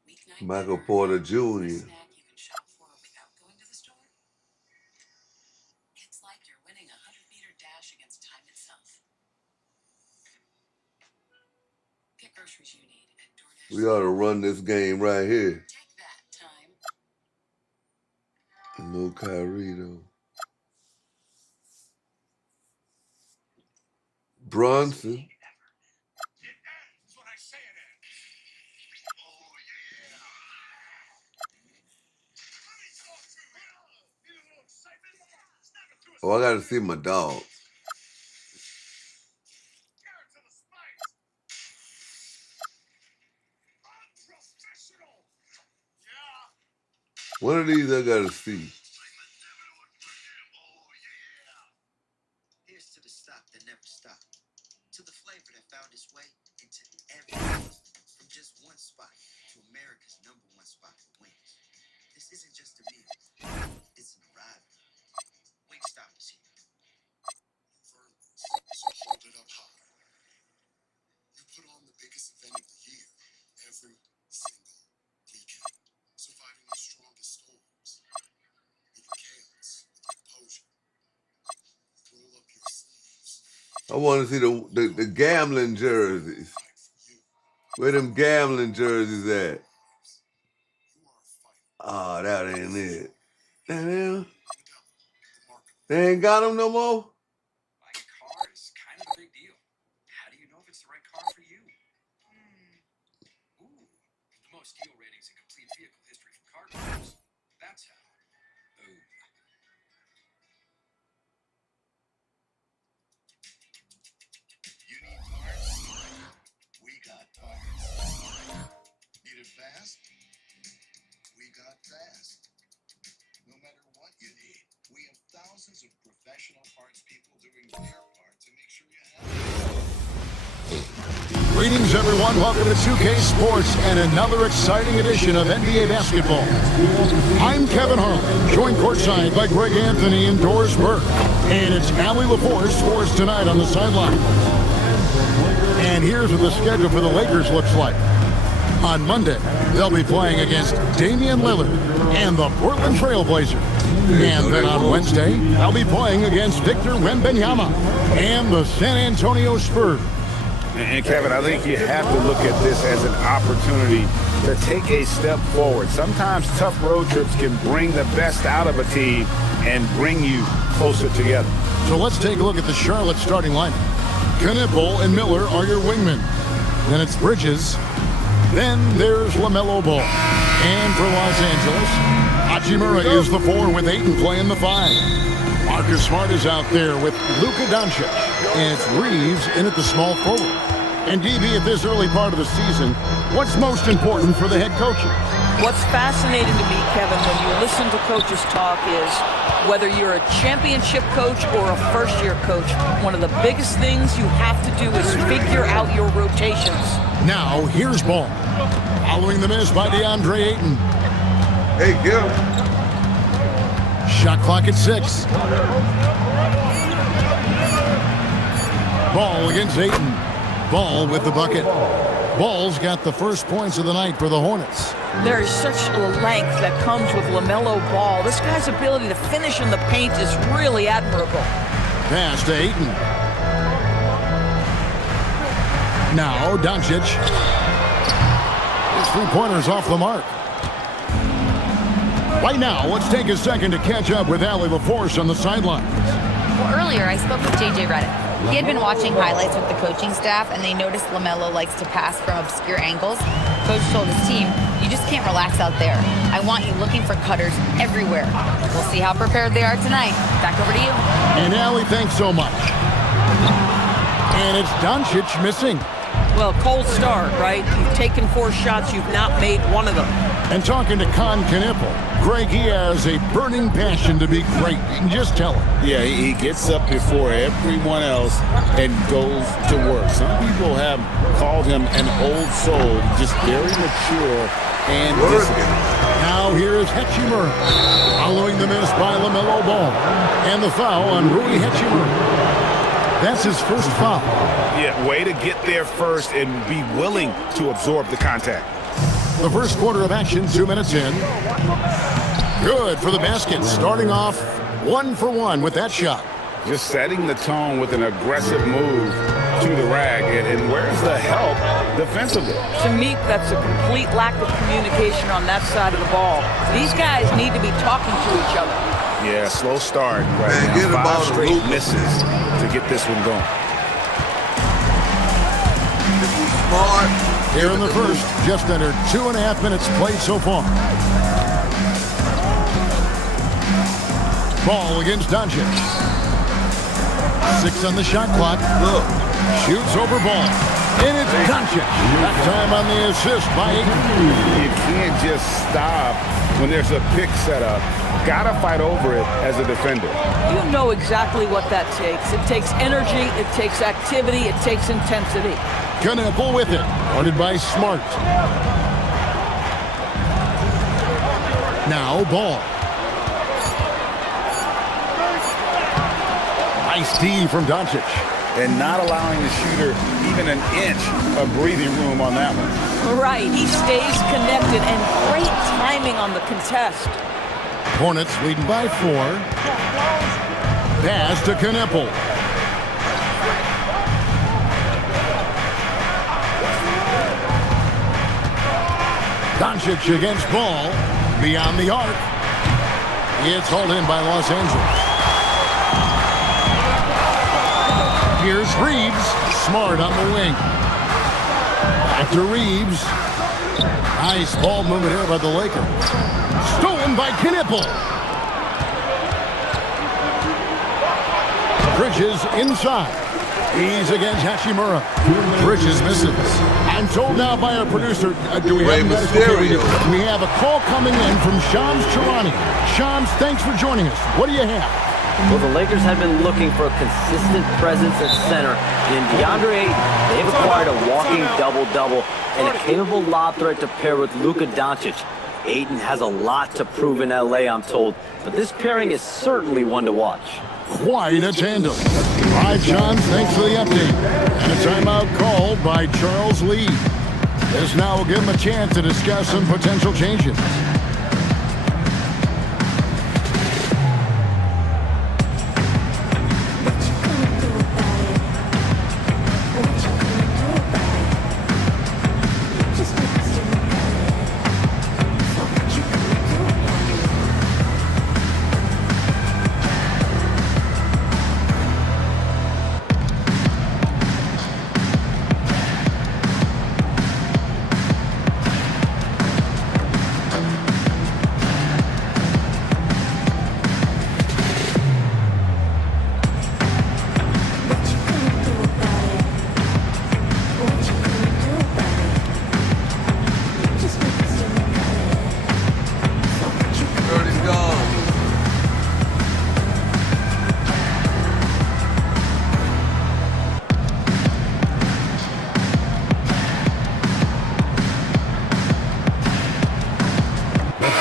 weeknight Michael dinner, Porter Jr. snack you can shop for without going to the store. It's like you're winning a 100-meter dash against time itself. Get groceries you need at DoorDash. We ought to run this game right here. Take that, time. No Kyrie though. Brunson. Oh, I gotta see my dog. One of these I gotta see. Here's to the stop that never stopped. To the flavor that found its way into every from just one spot to America's #1 spot for wings. This isn't just a meal. It's an arrival. Wingstop is here. So hold it up high. You put on the biggest event of the year every single weekend, surviving the strongest storms, meeting chaos with composure. Roll up your sleeves. I want to see the gambling jerseys. Where them gambling jerseys at? Oh, that ain't it. Damn. They ain't got them no more? Buying a car is kind of a big deal. How do you know if it's the right car for you? Ooh, the most deal ratings in complete vehicle history for car dealers. That's how. Boom. You need parts? We got parts. Need it fast? We got fast. No matter what you need, we have thousands of professional parts people doing their part to make sure you have it. Greetings, everyone. Welcome to 2K Sports and another exciting edition of NBA basketball. I'm Kevin Harlan, joined courtside by Greg Anthony and Doris Burke. And it's Allie LaForce for us tonight on the sideline. And here's what the schedule for the Lakers looks like. On Monday, they'll be playing against Damian Lillard and the Portland Trail Blazers. And then on Wednesday, they'll be playing against Victor Wembanyama and the San Antonio Spurs. And Kevin, I think you have to look at this as an opportunity to take a step forward. Sometimes tough road trips can bring the best out of a team and bring you closer together. So let's take a look at the Charlotte starting lineup. Knipple and Miller are your wingmen. Then it's Bridges. Then there's LaMelo Ball. And for Los Angeles, Hachimura is the 4 with Ayton playing the 5. Marcus Smart is out there with Luka Doncic. And it's Reeves in at the small forward. And DB, at this early part of the season, what's most important for the head coaches? What's fascinating to me, Kevin, when you listen to coaches talk is whether you're a championship coach or a first-year coach, one of the biggest things you have to do is figure out your rotations. Now, here's Ball. Following the miss by DeAndre Ayton. Hey, Gil. Shot clock at 6. Ball against Ayton. Ball with the bucket. Ball's got the first points of the night for the Hornets. There is such a length that comes with LaMelo Ball. This guy's ability to finish in the paint is really admirable. Pass to Ayton. Now Doncic. 3-pointers off the mark. Right now, let's take a second to catch up with Allie LaForce on the sidelines. Well, earlier I spoke with JJ Redick. He had been watching highlights with the coaching staff, and they noticed LaMelo likes to pass from obscure angles. Coach told his team, you just can't relax out there. I want you looking for cutters everywhere. We'll see how prepared they are tonight. Back over to you. And Allie, thanks so much. And it's Doncic missing. Well, cold start, right? You've taken 4 shots, you've not made one of them. And talking to Con Knippel, Greg, he has a burning passion to be great. You can just tell him. Yeah, he gets up before everyone else and goes to work. Some people have called him an old soul, just very mature and disciplined. Now here is Hachimura, following the miss by LaMelo Ball. And the foul on Rui Hachimura. That's his first foul. Yeah, way to get there first and be willing to absorb the contact. The first quarter of action, 2 minutes in. Good for the basket, starting off 1 for 1 with that shot. Just setting the tone with an aggressive move to the rack. And where's the help defensively? To me, that's a complete lack of communication on that side of the ball. These guys need to be talking to each other. Yeah, slow start right Man, get now. him 5 out straight of the misses to get this one going. Smart. Here in the first, just under 2.5 minutes played so far. Ball against Doncic. 6 on the shot clock. Look. Shoots over Ball. And it's Doncic. That time on the assist by Ayton. You can't just stop when there's a pick set up. Gotta fight over it as a defender. You know exactly what that takes. It takes energy, it takes activity, it takes intensity. Knippel with it. Guarded by Smart. Now Ball. Nice D from Doncic. And not allowing the shooter even an inch of breathing room on that one. Right, he stays connected and great timing on the contest. Hornets leading by 4. Pass to Knippel. Doncic against Ball. Beyond the arc. It's hauled in by Los Angeles. Here's Reeves. Smart on the wing. Back to Reeves. Nice ball movement here by the Lakers. Stolen by Knippel. Bridges inside. He's against Hachimura. Bridges misses. I'm told now by our producer, do we have Mysterio. We have a call coming in from Shams Charania. Shams, thanks for joining us. What do you have? Well, the Lakers have been looking for a consistent presence at center. In DeAndre Ayton, they've acquired a walking double-double and a capable lob threat to pair with Luka Doncic. Ayton has a lot to prove in LA, I'm told, but this pairing is certainly one to watch. Quite a tandem. All right, John, thanks for the update. And a timeout called by Charles Lee. This now will give him a chance to discuss some potential changes.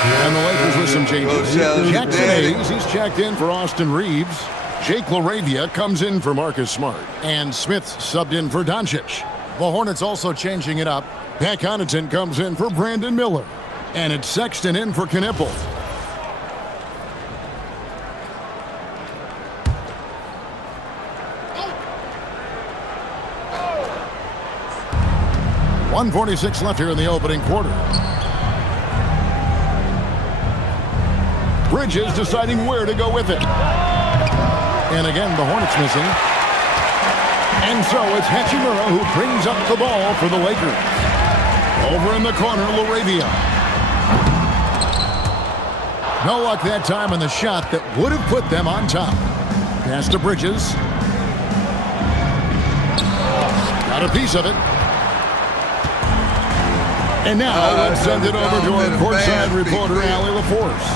And the Lakers with some changes. Jackson Hayes, he's checked in for Austin Reeves. Jake LaRavia comes in for Marcus Smart. And Smith's subbed in for Doncic. The Hornets also changing it up. Pat Connaughton comes in for Brandon Miller. And it's Sexton in for Knippel. 1:46 left here in the opening quarter. Bridges deciding where to go with it. And again, the Hornets missing. And so it's Hachimura who brings up the ball for the Lakers. Over in the corner, Laravia. No luck that time on the shot that would have put them on top. Pass to Bridges. Got a piece of it. And now let's send it over to our courtside reporter, Allie LaForce.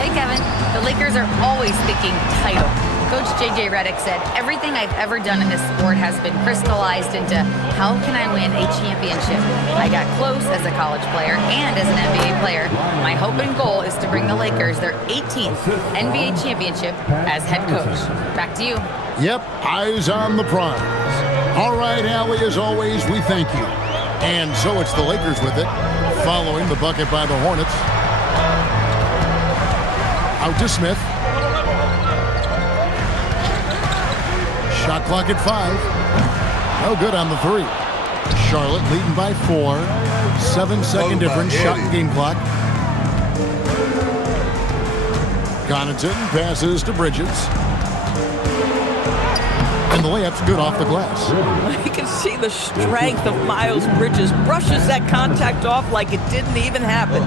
Hey, Kevin. The Lakers are always thinking title. Coach J.J. Redick said, everything I've ever done in this sport has been crystallized into how can I win a championship. I got close as a college player and as an NBA player. My hope and goal is to bring the Lakers their 18th NBA championship as head coach. Back to you. Yep, eyes on the prize. All right, Allie, as always, we thank you. And so it's the Lakers with it, following the bucket by the Hornets. Out to Smith. Shot clock at 5. No good on the 3. Charlotte leading by 4. 7-second difference, shot and game clock. Connaughton passes to Bridges. And the layup's good off the glass. You can see the strength of Miles Bridges. Brushes that contact off like it didn't even happen.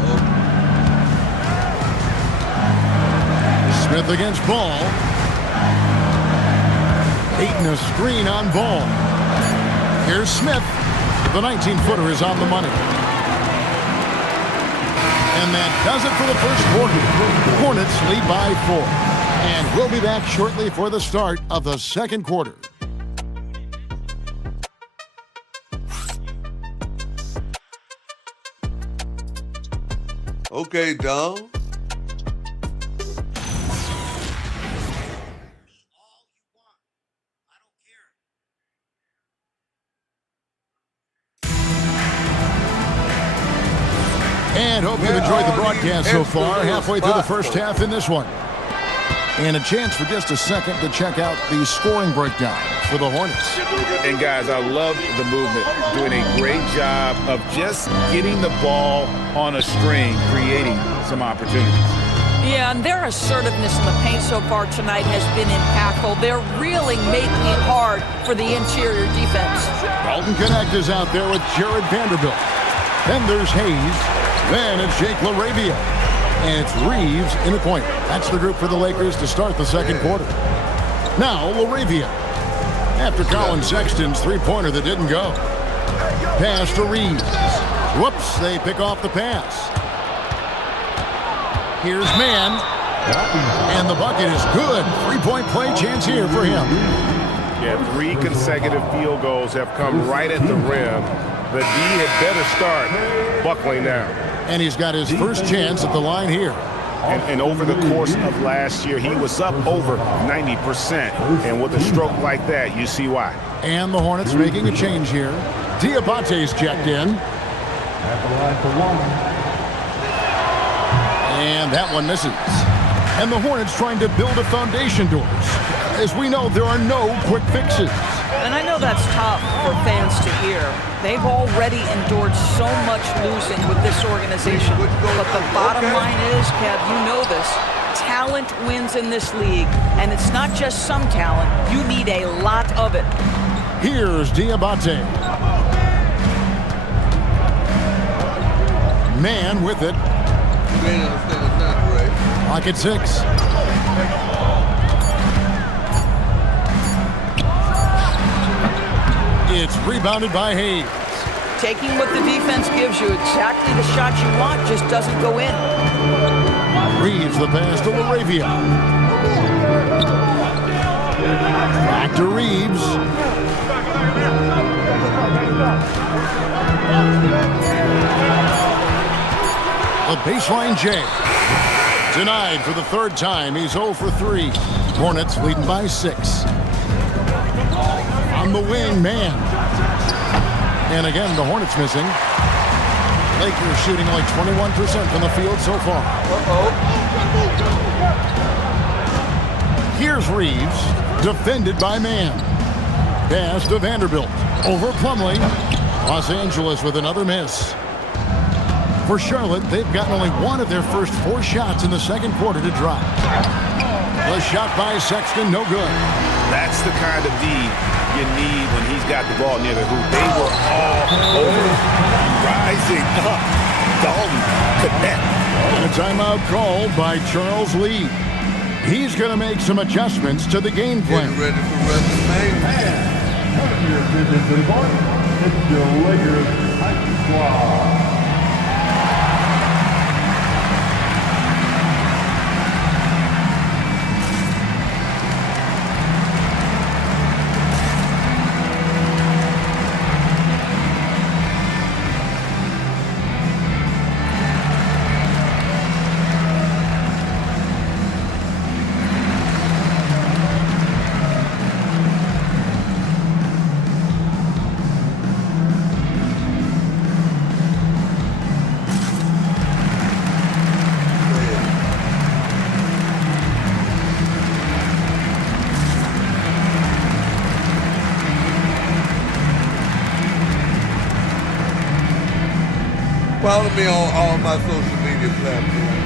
Smith against Ball. Ayton a screen on Ball. Here's Smith. The 19-footer is on the money. And that does it for the first quarter. Hornets lead by 4. And we'll be back shortly for the start of the second quarter. Okay, Don. And hope you've enjoyed the broadcast so far. Halfway through the first half in this one. And a chance for just a second to check out the scoring breakdown for the Hornets. And guys, I love the movement. Doing a great job of just getting the ball on a string, creating some opportunities. Yeah, and their assertiveness in the paint so far tonight has been impactful. They're really making it hard for the interior defense. Dalton Connect is out there with Jared Vanderbilt. Then there's Hayes. Then it's Jake Laravia. And it's Reeves in the point. That's the group for the Lakers to start the second quarter. Now, Laravia. After Colin Sexton's three-pointer that didn't go. Pass to Reeves. Whoops, they pick off the pass. Here's Mann. And the bucket is good. Three-point play chance here for him. Yeah, 3 consecutive field goals have come right at the rim. The D had better start buckling down. And he's got his first chance at the line here. And over the course of last year, he was up over 90%. And with a stroke like that, you see why. And the Hornets making a change here. Diabate's checked in. And that one misses. And the Hornets trying to build a foundation doors. As we know, there are no quick fixes. And I know that's tough for fans to hear. They've already endured so much losing with this organization. But the bottom line is, Kev, you know this, talent wins in this league. And it's not just some talent. You need a lot of it. Here's Diabate. Mann with it. Clock at 6. It's rebounded by Hayes. Taking what the defense gives you, exactly the shot you want, just doesn't go in. Reeves the pass to Laravia. Back to Reeves. A baseline J. Denied for the third time. He's 0 for 3. Hornets leading by 6. On the wing, Mann. And again, the Hornets missing. Lakers shooting like 21% from the field so far. Here's Reeves, defended by Mann. Pass to Vanderbilt. Over Plumlee. Los Angeles with another miss. For Charlotte, they've gotten only one of their first 4 shots in the second quarter to drop. The shot by Sexton, no good. That's the kind of D you need when he's got the ball near the hoop. They were all over it. Rising up. Dalton connect. And a timeout called by Charles Lee. He's going to make some adjustments to the game plan. Getting ready for WrestleMania. It's the Lakers Ice Squad. Follow me on all my social media platforms.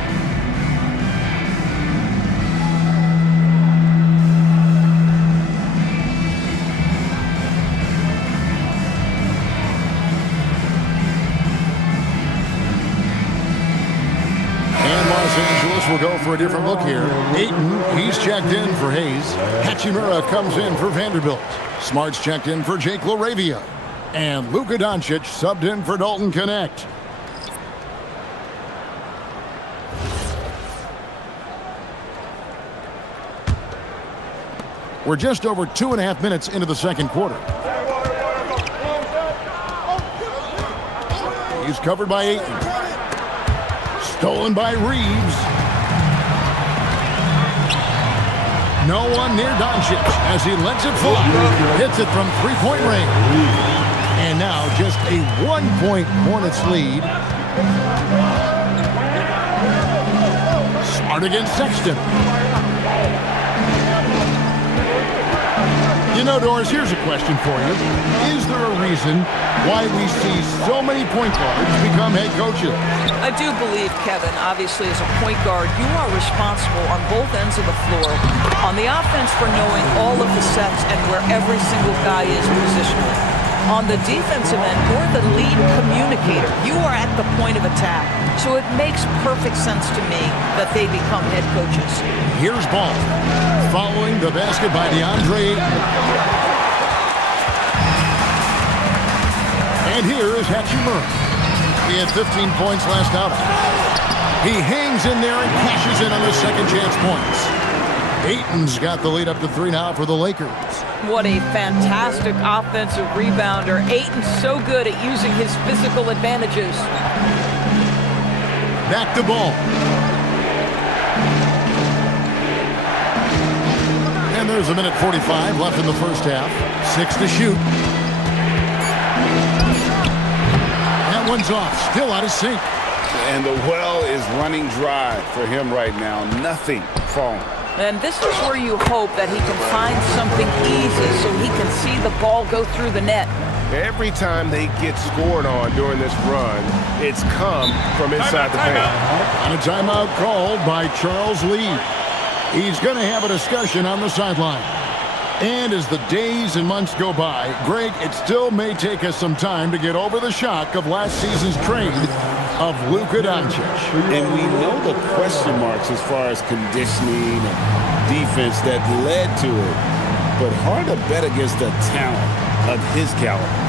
And Los Angeles will go for a different look here. Ayton, he's checked in for Hayes. Hachimura comes in for Vanderbilt. Smart's checked in for Jake LaRavia. And Luka Doncic subbed in for Dalton Connect. We're just over 2.5 minutes into the second quarter. He's covered by Ayton. Stolen by Reeves. No one near Doncic as he lets it fly. Hits it from three-point range. And now just a 1-point Hornets lead. Smart against Sexton. You know, Doris, here's a question for you. Is there a reason why we see so many point guards become head coaches? I do believe, Kevin, obviously as a point guard, you are responsible on both ends of the floor. On the offense for knowing all of the sets and where every single guy is positionally. On the defensive end, you're the lead communicator. You are at the point of attack. So it makes perfect sense to me that they become head coaches. Here's Ball. Following the basket by DeAndre Ayton. And here is Hachimura. He had 15 points last outing. He hangs in there and cashes in on the second chance points. Ayton's got the lead up to 3 now for the Lakers. What a fantastic offensive rebounder. Ayton's so good at using his physical advantages. Back to Ball. And there's a minute 45 left in the first half. 6 to shoot. That one's off. Still out of sync. And the well is running dry for him right now. Nothing falling. And this is where you hope that he can find something easy so he can see the ball go through the net. Every time they get scored on during this run, it's come from inside the paint. And a timeout called by Charles Lee. He's going to have a discussion on the sideline. And as the days and months go by, Greg, it still may take us some time to get over the shock of last season's trade of Luka Doncic. And we know the question marks as far as conditioning and defense that led to it. But hard to bet against the talent of his caliber.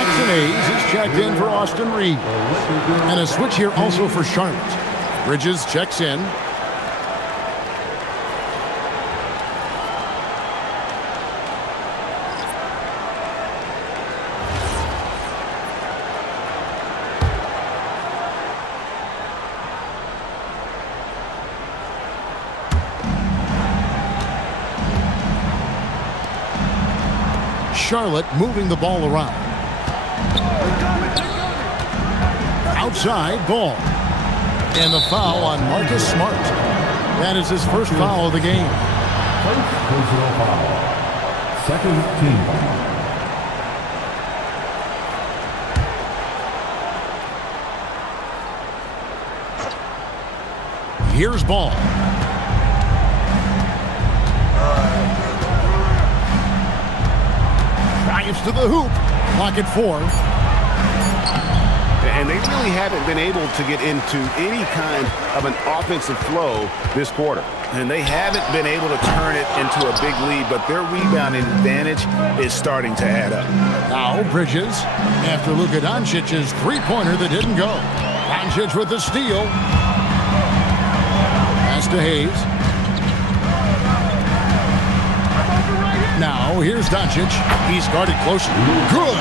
Jackson Hayes is checked in for Austin Reed. And a switch here also for Charlotte. Bridges checks in. Charlotte moving the ball around. Outside ball. And the foul on Marcus Smart. That is his first foul of the game. First personal foul. Second team foul. Here's ball. Drives to the hoop. Clock at 4. And they really haven't been able to get into any kind of an offensive flow this quarter. And they haven't been able to turn it into a big lead, but their rebounding advantage is starting to add up. Now Bridges, after Luka Doncic's three-pointer that didn't go. Doncic with the steal. Pass to Hayes. Now here's Doncic. He's guarded closely. Good.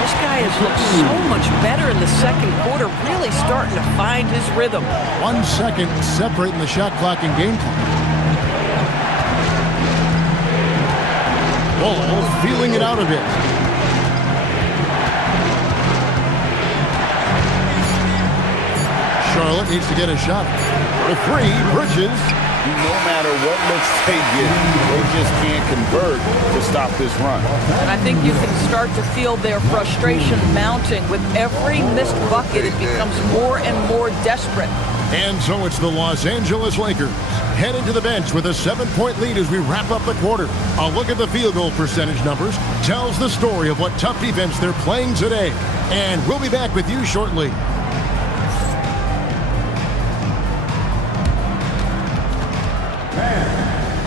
This guy has looked so much better in the second quarter, really starting to find his rhythm. 1 second separating the shot clock and game clock. Ball feeling it out a bit. Charlotte needs to get a shot. For 3, Bridges. No matter what looks they get, they just can't convert to stop this run. And I think you can start to feel their frustration mounting. With every missed bucket, it becomes more and more desperate. And so it's the Los Angeles Lakers heading to the bench with a 7-point lead as we wrap up the quarter. A look at the field goal percentage numbers tells the story of what tough defense they're playing today. And we'll be back with you shortly.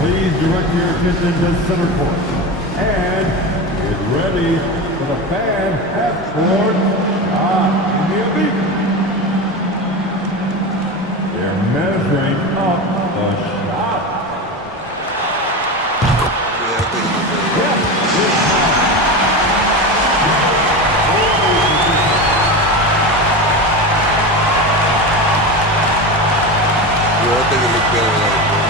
Please direct your attention to center court. And get ready for the fan half-court shot in the elite. They're measuring up the shot. I think it looks better like that.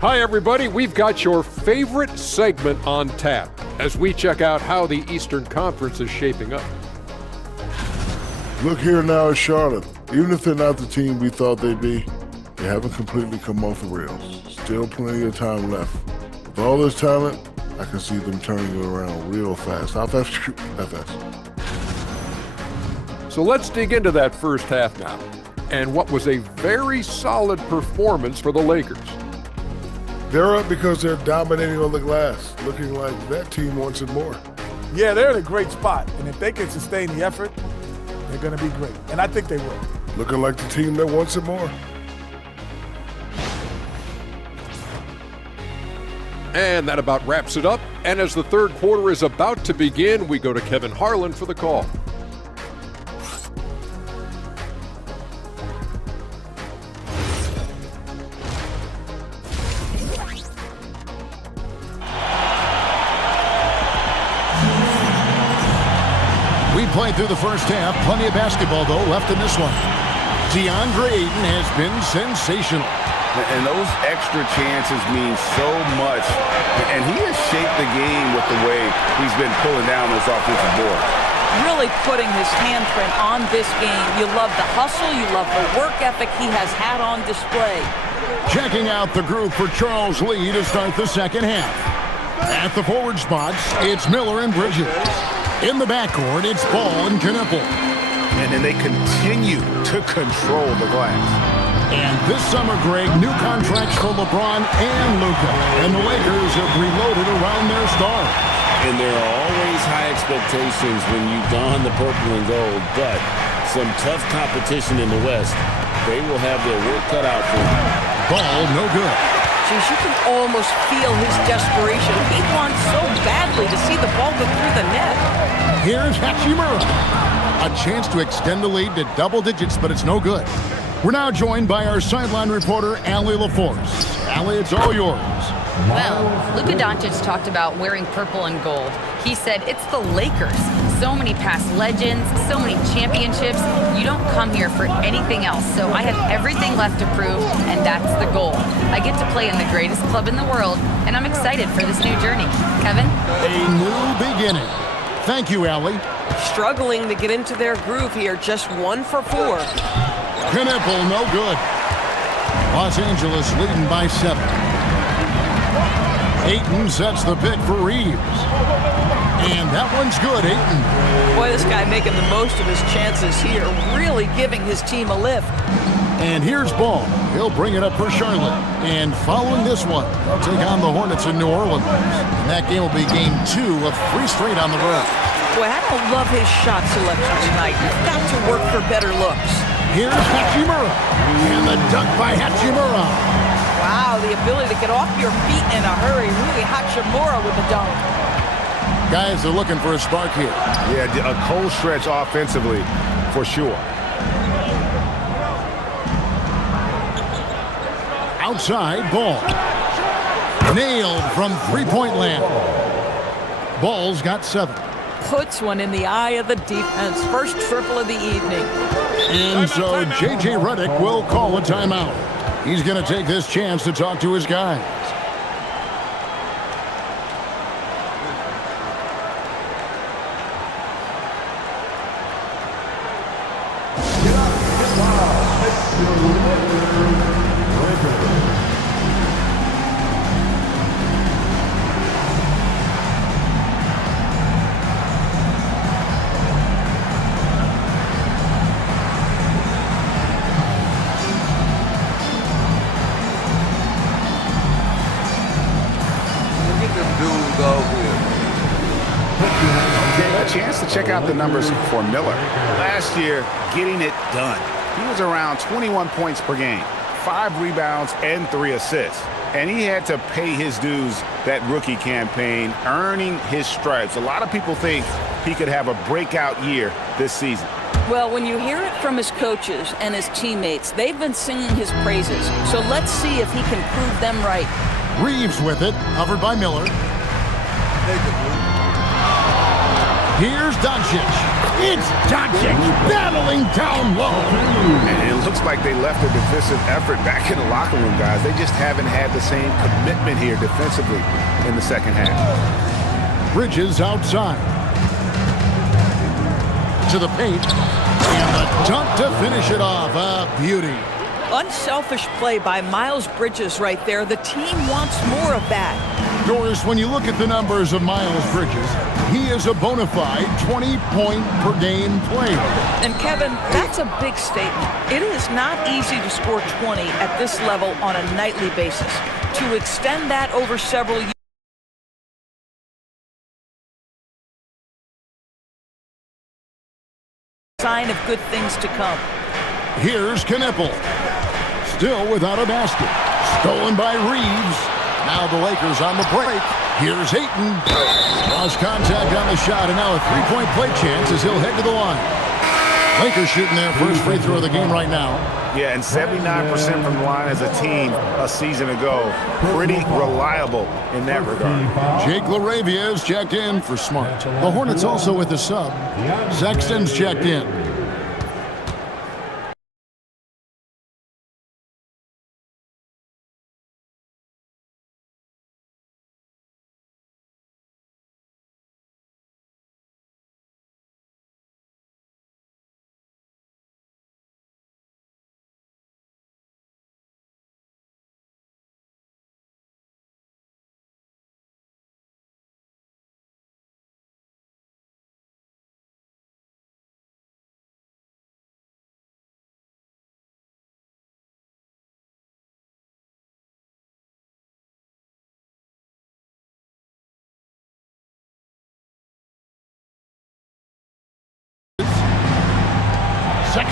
Hi, everybody. We've got your favorite segment on tap as we check out how the Eastern Conference is shaping up. Look here now at Charlotte. Even if they're not the team we thought they'd be, they haven't completely come off the rails. Still plenty of time left. With all this talent, I can see them turning it around real fast. How fast? That fast. So let's dig into that first half now, and what was a very solid performance for the Lakers. They're up because they're dominating on the glass, looking like that team wants it more. Yeah, they're in a great spot, and if they can sustain the effort, they're going to be great, and I think they will. Looking like the team that wants it more. And that about wraps it up. And as the third quarter is about to begin, we go to Kevin Harlan for the call. We played through the first half. Plenty of basketball, though, left in this one. DeAndre Ayton has been sensational. And those extra chances mean so much. And he has shaped the game with the way he's been pulling down those offensive boards. Really putting his handprint on this game. You love the hustle. You love the work ethic he has had on display. Checking out the group for Charles Lee to start the second half. At the forward spots, it's Miller and Bridges. In the backcourt, it's Ball and Knueppel. And then they continue to control the glass. And this summer, Greg, new contracts for LeBron and Luka. And the Lakers have reloaded around their stars. And there are always high expectations when you don the purple and gold, but some tough competition in the West. They will have their work cut out for them. Ball no good. Geez, you can almost feel his desperation. He wants so badly to see the ball go through the net. Here's Hachimura. A chance to extend the lead to double digits, but it's no good. We're now joined by our sideline reporter, Allie LaForce. Allie, it's all yours. Well, Luka Doncic talked about wearing purple and gold. He said it's the Lakers. So many past legends, so many championships. You don't come here for anything else. So I have everything left to prove, and that's the goal. I get to play in the greatest club in the world, and I'm excited for this new journey. Kevin? A new beginning. Thank you, Allie. Struggling to get into their groove here, just 1 for 4. Knipple, no good. Los Angeles leading by 7. Ayton sets the pick for Reeves. And that one's good, Ayton. Boy, this guy making the most of his chances here, really giving his team a lift. And here's Ball. He'll bring it up for Charlotte. And following this one, they'll take on the Hornets in New Orleans. And that game will be game 2 of 3 straight on the road. Boy, I don't love his shot selection tonight. You've got to work for better looks. Here's Hachimura. And the dunk by Hachimura. Wow, the ability to get off your feet in a hurry. Really Hachimura with the dunk. Guys are looking for a spark here. Yeah, a cold stretch offensively, for sure. Outside, Ball. Nailed from three-point land. Ball's got 7. Puts one in the eye of the defense. First triple of the evening. And so J.J. Redick will call a timeout. He's going to take this chance to talk to his guys. A chance to check out the numbers for Miller. Last year, getting it done. He was around 21 points per game, 5 rebounds, and 3 assists. And he had to pay his dues that rookie campaign, earning his stripes. A lot of people think he could have a breakout year this season. Well, when you hear it from his coaches and his teammates, they've been singing his praises. So let's see if he can prove them right. Reeves with it, covered by Miller. Here's Doncic. It's Doncic battling down low. And it looks like they left their defensive effort back in the locker room, guys. They just haven't had the same commitment here defensively in the second half. Bridges outside. To the paint. And the dunk to finish it off. A beauty. Unselfish play by Miles Bridges right there. The team wants more of that. Doris, when you look at the numbers of Miles Bridges, he is a bona fide 20-point-per-game player. And Kevin, that's a big statement. It is not easy to score 20 at this level on a nightly basis. To extend that over several years, sign of good things to come. Here's Knipple. Still without a basket. Stolen by Reeves. Now the Lakers on the break. Here's Ayton. Lost contact on the shot, and now a three-point play chance as he'll head to the line. Lakers shooting their first free throw of the game right now. Yeah, and 79% from the line as a team a season ago. Pretty reliable in that regard. Jake LaRavia is checked in for Smart. The Hornets also with a sub. Sexton's checked in.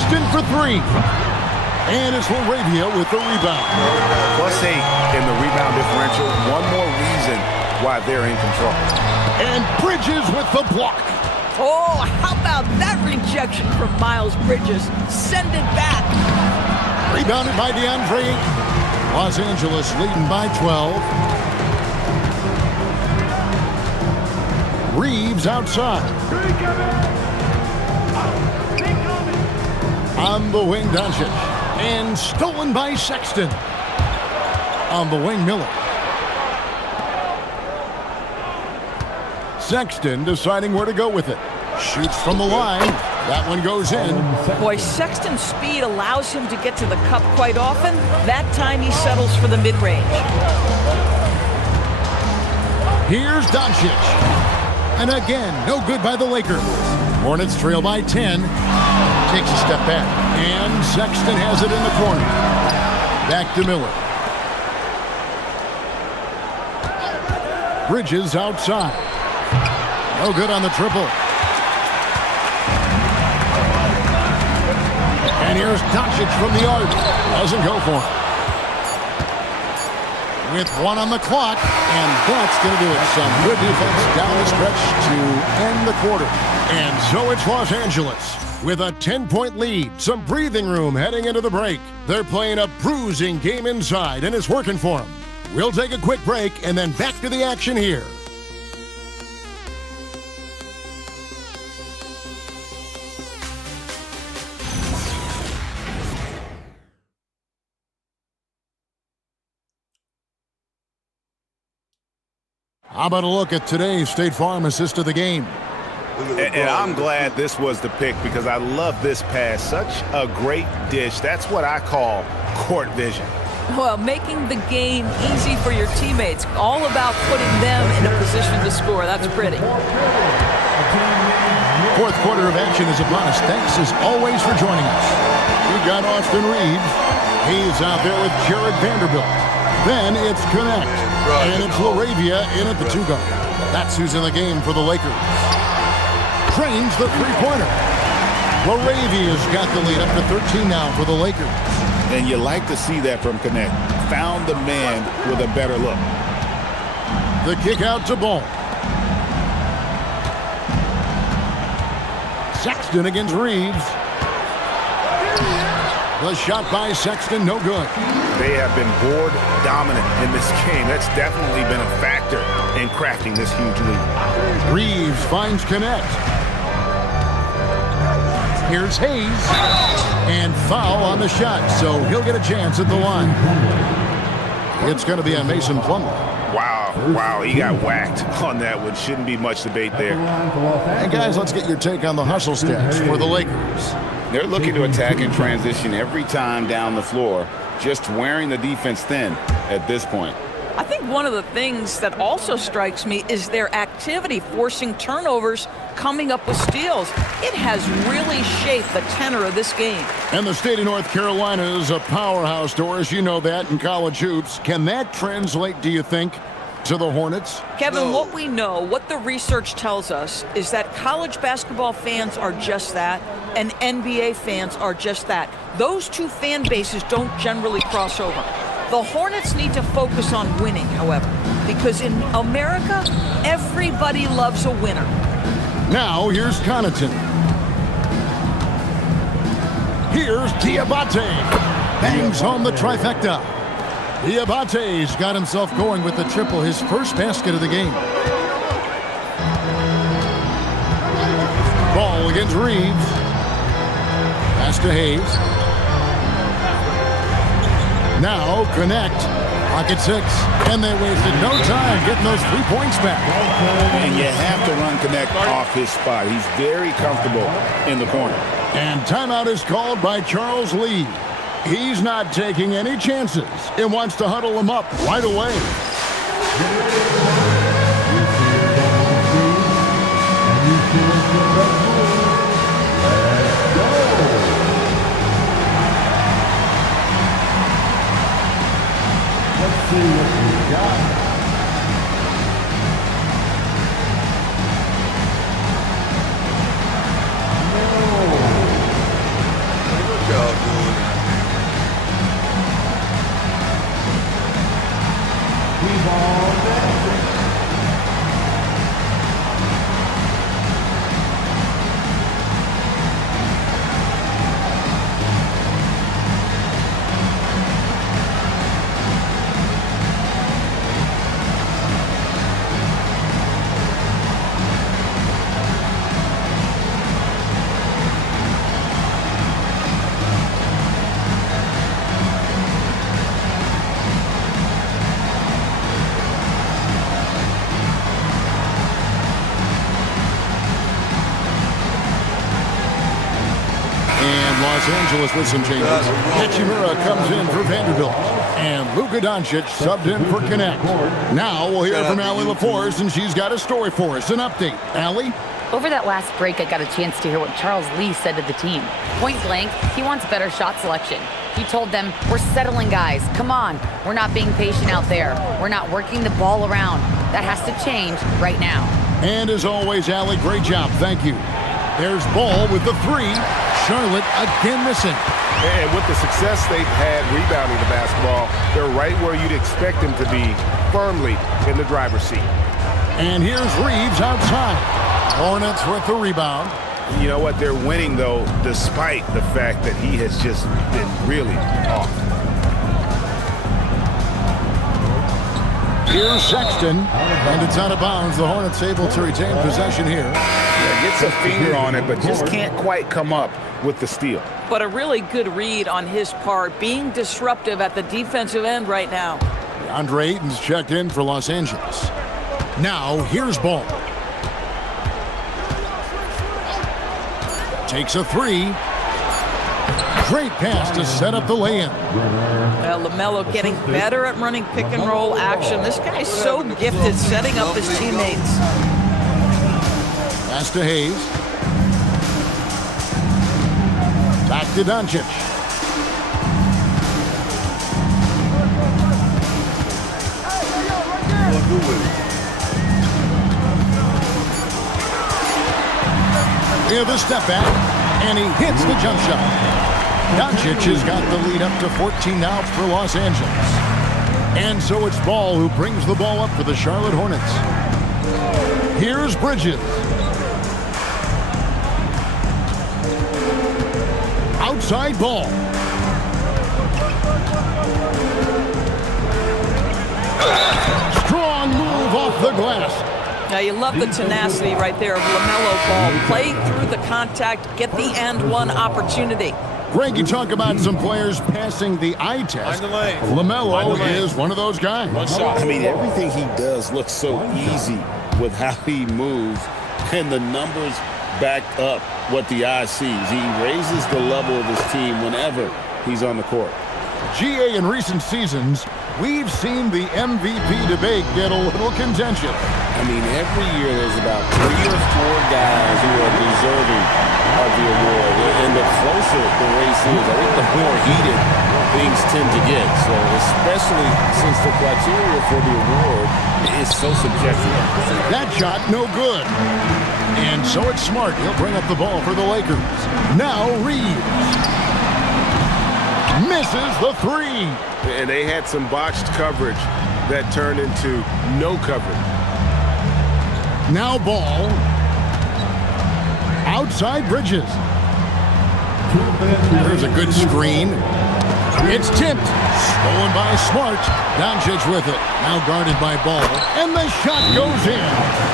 Sexton for three. And it's Laravia with the rebound. +8 in the rebound differential. One more reason why they're in control. And Bridges with the block. Oh, how about that rejection from Miles Bridges? Send it back. Rebounded by DeAndre. Los Angeles leading by 12. Reeves outside. On the wing, Doncic. And stolen by Sexton. On the wing, Miller. Sexton deciding where to go with it. Shoots from the line. That one goes in. Boy, Sexton's speed allows him to get to the cup quite often. That time he settles for the mid-range. Here's Doncic. And again, no good by the Lakers. Hornets trail by 10. Takes a step back. And Sexton has it in the corner. Back to Miller. Bridges outside. No good on the triple. And here's Doncic from the arc. Doesn't go for it. With one on the clock, and that's going to do it. Some good defense down the stretch to end the quarter. And so it's Los Angeles with a 10-point lead. Some breathing room heading into the break. They're playing a bruising game inside, and it's working for them. We'll take a quick break and then back to the action here. How about a look at today's State Farm assist of the game? And I'm glad this was the pick because I love this pass. Such a great dish. That's what I call court vision. Well, making the game easy for your teammates. All about putting them in a position to score. That's pretty. Fourth quarter of action is upon us. Thanks as always for joining us. We've got Austin Reeves. He's out there with Jared Vanderbilt. Then it's Connect. And it's Laravia in at the two-guard. That's who's in the game for the Lakers. Trains the three-pointer. Laravia's got the lead up to 13 now for the Lakers. And you like to see that from Connect. Found the man with a better look. The kick out to Ball. Sexton against Reeves. The shot by Sexton, no good. They have been board dominant in this game. That's definitely been a factor in crafting this huge lead. Reeves finds Connect. Here's Hayes. And foul on the shot, so he'll get a chance at the line. It's going to be on Mason Plumlee. Wow, he got whacked on that one. Shouldn't be much debate there. And guys, let's get your take on the hustle stats for the Lakers. They're looking to attack in transition every time down the floor, just wearing the defense thin at this point. I think one of the things that also strikes me is their activity, forcing turnovers, coming up with steals. It has really shaped the tenor of this game. And the state of North Carolina is a powerhouse, Doris. You know that in college hoops. Can that translate, do you think, to the Hornets? Kevin, what we know, what the research tells us, is that college basketball fans are just that, and NBA fans are just that. Those two fan bases don't generally cross over. The Hornets need to focus on winning, however, because in America, everybody loves a winner. Now, here's Connaughton. Here's Diabate. Bangs home the trifecta. Diabate's got himself going with the triple, his first basket of the game. Ball against Reeves. Pass to Hayes. Now Connect. Pocket six. And they wasted no time getting those 3 points back. And you have to run Connect off his spot. He's very comfortable in the corner. And timeout is called by Charles Lee. He's not taking any chances. It wants to huddle him up right away. Let's see what we got. Los Angeles with some changes. Hachimura comes in for Vanderbilt. And Luka Doncic subbed in for Connect. Now we'll hear from Allie LaForce, and she's got a story for us. An update. Allie? Over that last break, I got a chance to hear what Charles Lee said to the team. Point blank, he wants better shot selection. He told them, we're settling, guys. Come on. We're not being patient out there. We're not working the ball around. That has to change right now. And as always, Allie, great job. Thank you. There's Ball with the three. Charlotte again missing. And with the success they've had rebounding the basketball, they're right where you'd expect them to be, firmly in the driver's seat. And here's Reeves outside. Hornets with the rebound. You know what? They're winning, though, despite the fact that he has just been really off. Here's Sexton, and it's out of bounds. The Hornets able to retain possession here. Yeah, gets a finger on it, but just can't quite come up with the steal. But a really good read on his part, being disruptive at the defensive end right now. DeAndre Ayton's checked in for Los Angeles. Now, here's Ball. Takes a three. Great pass to set up the lay-in. Well, LaMelo getting better at running pick and roll action. This guy's so gifted setting up his teammates. Pass to Hayes. Back to Doncic. Yeah, the step back, and he hits the jump shot. Doncic has got the lead up to 14 now for Los Angeles. And so it's Ball who brings the ball up for the Charlotte Hornets. Here's Bridges. Outside Ball. Strong move off the glass. Now, you love the tenacity right there of LaMelo Ball. Play through the contact, get the and one opportunity. Greg, you talk about some players passing the eye test. LaMelo is one of those guys. I mean, everything he does looks so easy with how he moves, and the numbers back up what the eye sees. He raises the level of his team whenever he's on the court. GA, in recent seasons, we've seen the MVP debate get a little contentious. I mean, every year there's about 3 or 4 guys who are deserving of the award. And the closer the race is, I think the more heated things tend to get. So especially since the criteria for the award is so subjective. That shot, no good. And so it's Smart. He'll bring up the ball for the Lakers. Now Reeves. Misses the three. And they had some botched coverage that turned into no coverage. Now Ball. Outside Bridges. There's a good screen. It's tipped. Stolen by Smart. Doncic with it. Now guarded by Ball. And the shot goes in.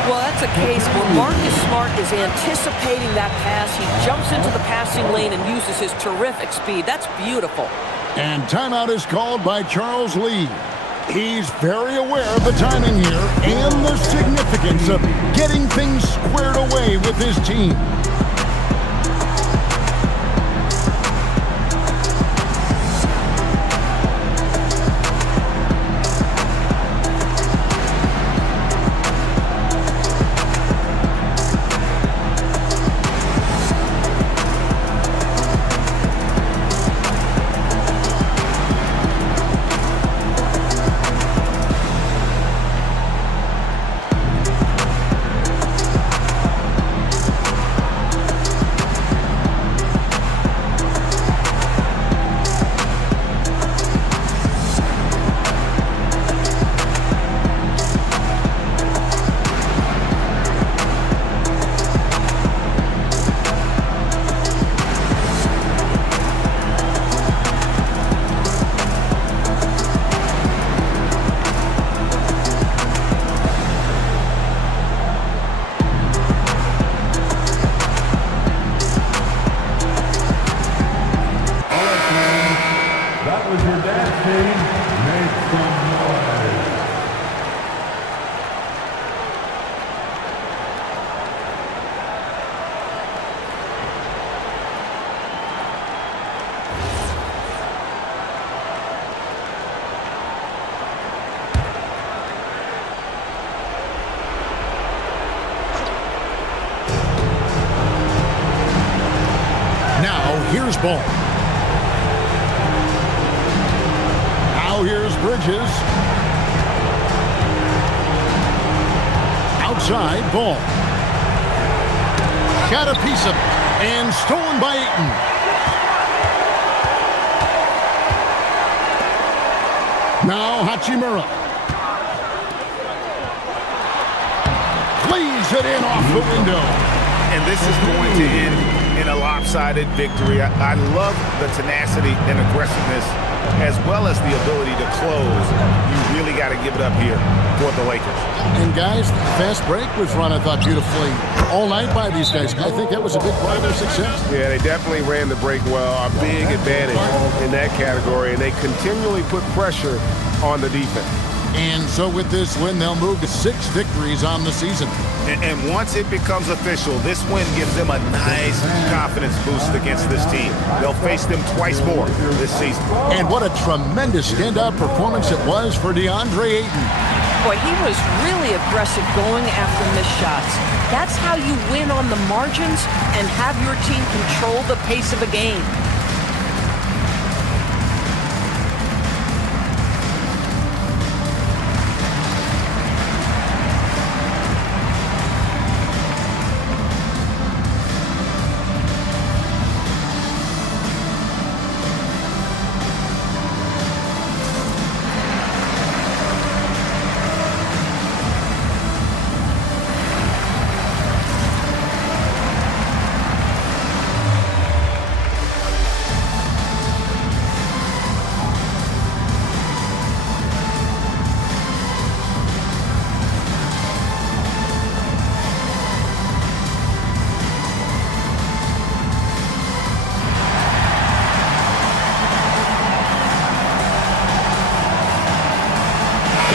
Well, that's a case where Marcus Smart is anticipating that pass. He jumps into the passing lane and uses his terrific speed. That's beautiful. And timeout is called by Charles Lee. He's very aware of the timing here and the significance of getting things squared away with his team. ball. Now here's Bridges. Outside ball. Got a piece of it and stolen by Ayton. Now Hachimura. Plays it in off the window. And this is going to end in a lopsided victory. I love the tenacity and aggressiveness as well as the ability to close. You really got to give it up here for the Lakers. And guys, the fast break was run, I thought, beautifully all night by these guys. I think that was a big part of their success. Yeah, they definitely ran the break well. A big advantage in that category, and they continually put pressure on the defense. And so with this win, they'll move to 6 victories on the season. And once it becomes official, this win gives them a nice confidence boost against this team. They'll face them twice more this season. And what a tremendous standout performance it was for DeAndre Ayton. Boy, he was really aggressive going after missed shots. That's how you win on the margins and have your team control the pace of a game.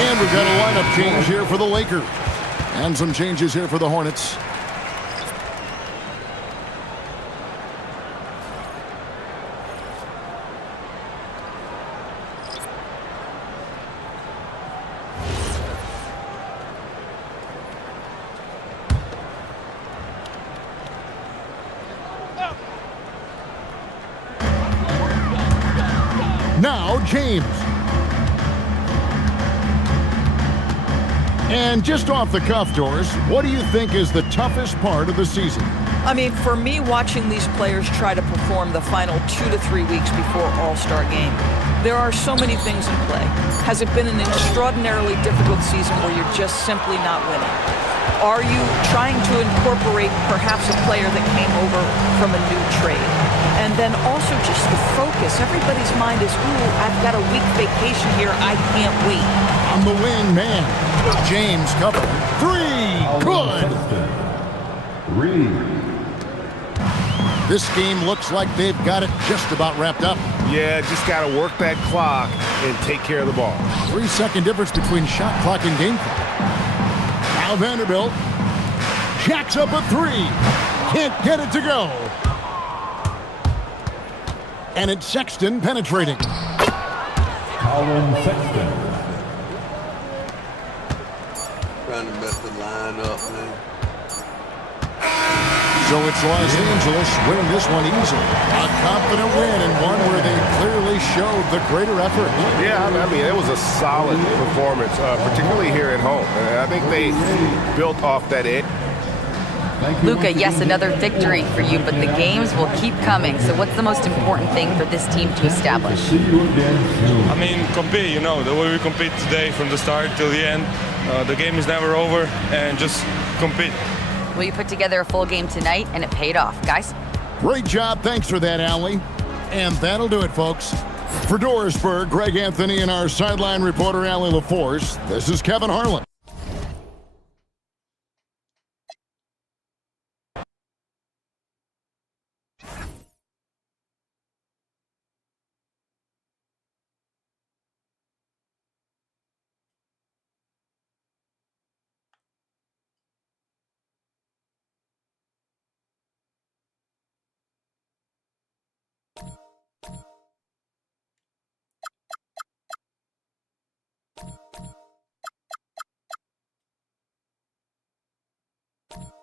And we've got a lineup change here for the Lakers. And some changes here for the Hornets. Now James. And just off the cuff, Doris, what do you think is the toughest part of the season? I mean, for me, watching these players try to perform the final 2 to 3 weeks before All-Star game, there are so many things in play. Has it been an extraordinarily difficult season where you're just simply not winning? Are you trying to incorporate perhaps a player that came over from a new trade? And then also just the focus. Everybody's mind is, ooh, I've got a week vacation here. I can't wait. On the wing, man. James covering. 3. Good. 3. This game looks like they've got it just about wrapped up. Yeah, just got to work that clock and take care of the ball. 3-second difference between shot clock and game clock. Now Vanderbilt jacks up a 3. Can't get it to go. And it's Sexton penetrating. Colin Sexton. Trying to mess the line up, man. So it's Los Angeles winning this one easily. A confident win and one where they clearly showed the greater effort. Yeah, I mean, it was a solid performance, particularly here at home. And I think they built off that edge. Luka, yes, another victory for you, but the games will keep coming. So what's the most important thing for this team to establish? I mean, compete, you know, the way we compete today from the start till the end. The game is never over, and just compete. Well, you put together a full game tonight, and it paid off. Guys? Great job. Thanks for that, Allie. And that'll do it, folks. For Dorisburg, Greg Anthony and our sideline reporter, Allie LaForce, this is Kevin Harlan.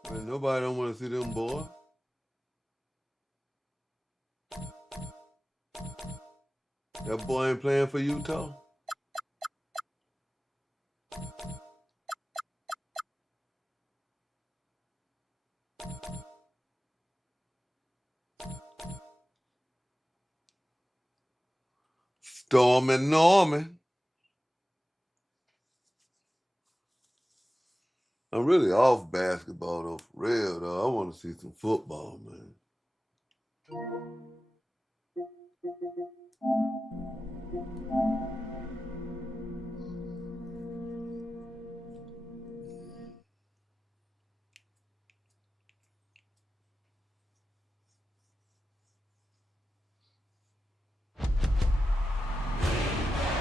Man, nobody don't want to see them, boy. That boy ain't playing for Utah? Stormin' Norman. I'm really off basketball though, for real though. I want to see some football, man.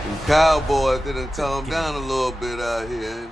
The Cowboys didn't calm down a little bit out here.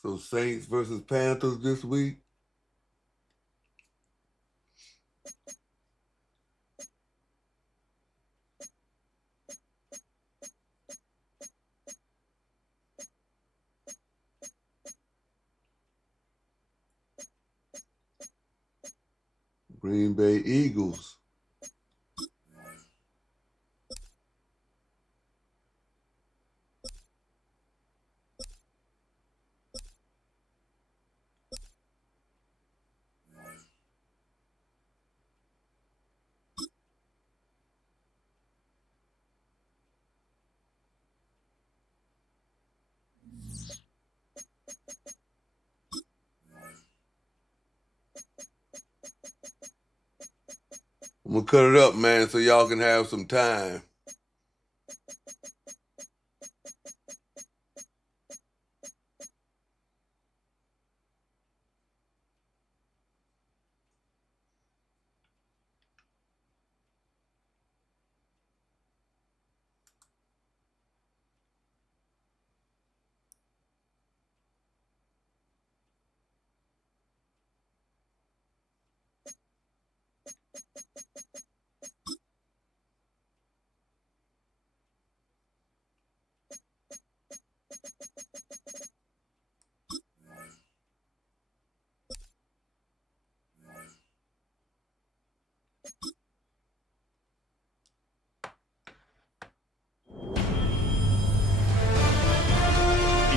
So Saints versus Panthers this week. Green Bay Eagles. I'm gonna cut it up, man, so y'all can have some time.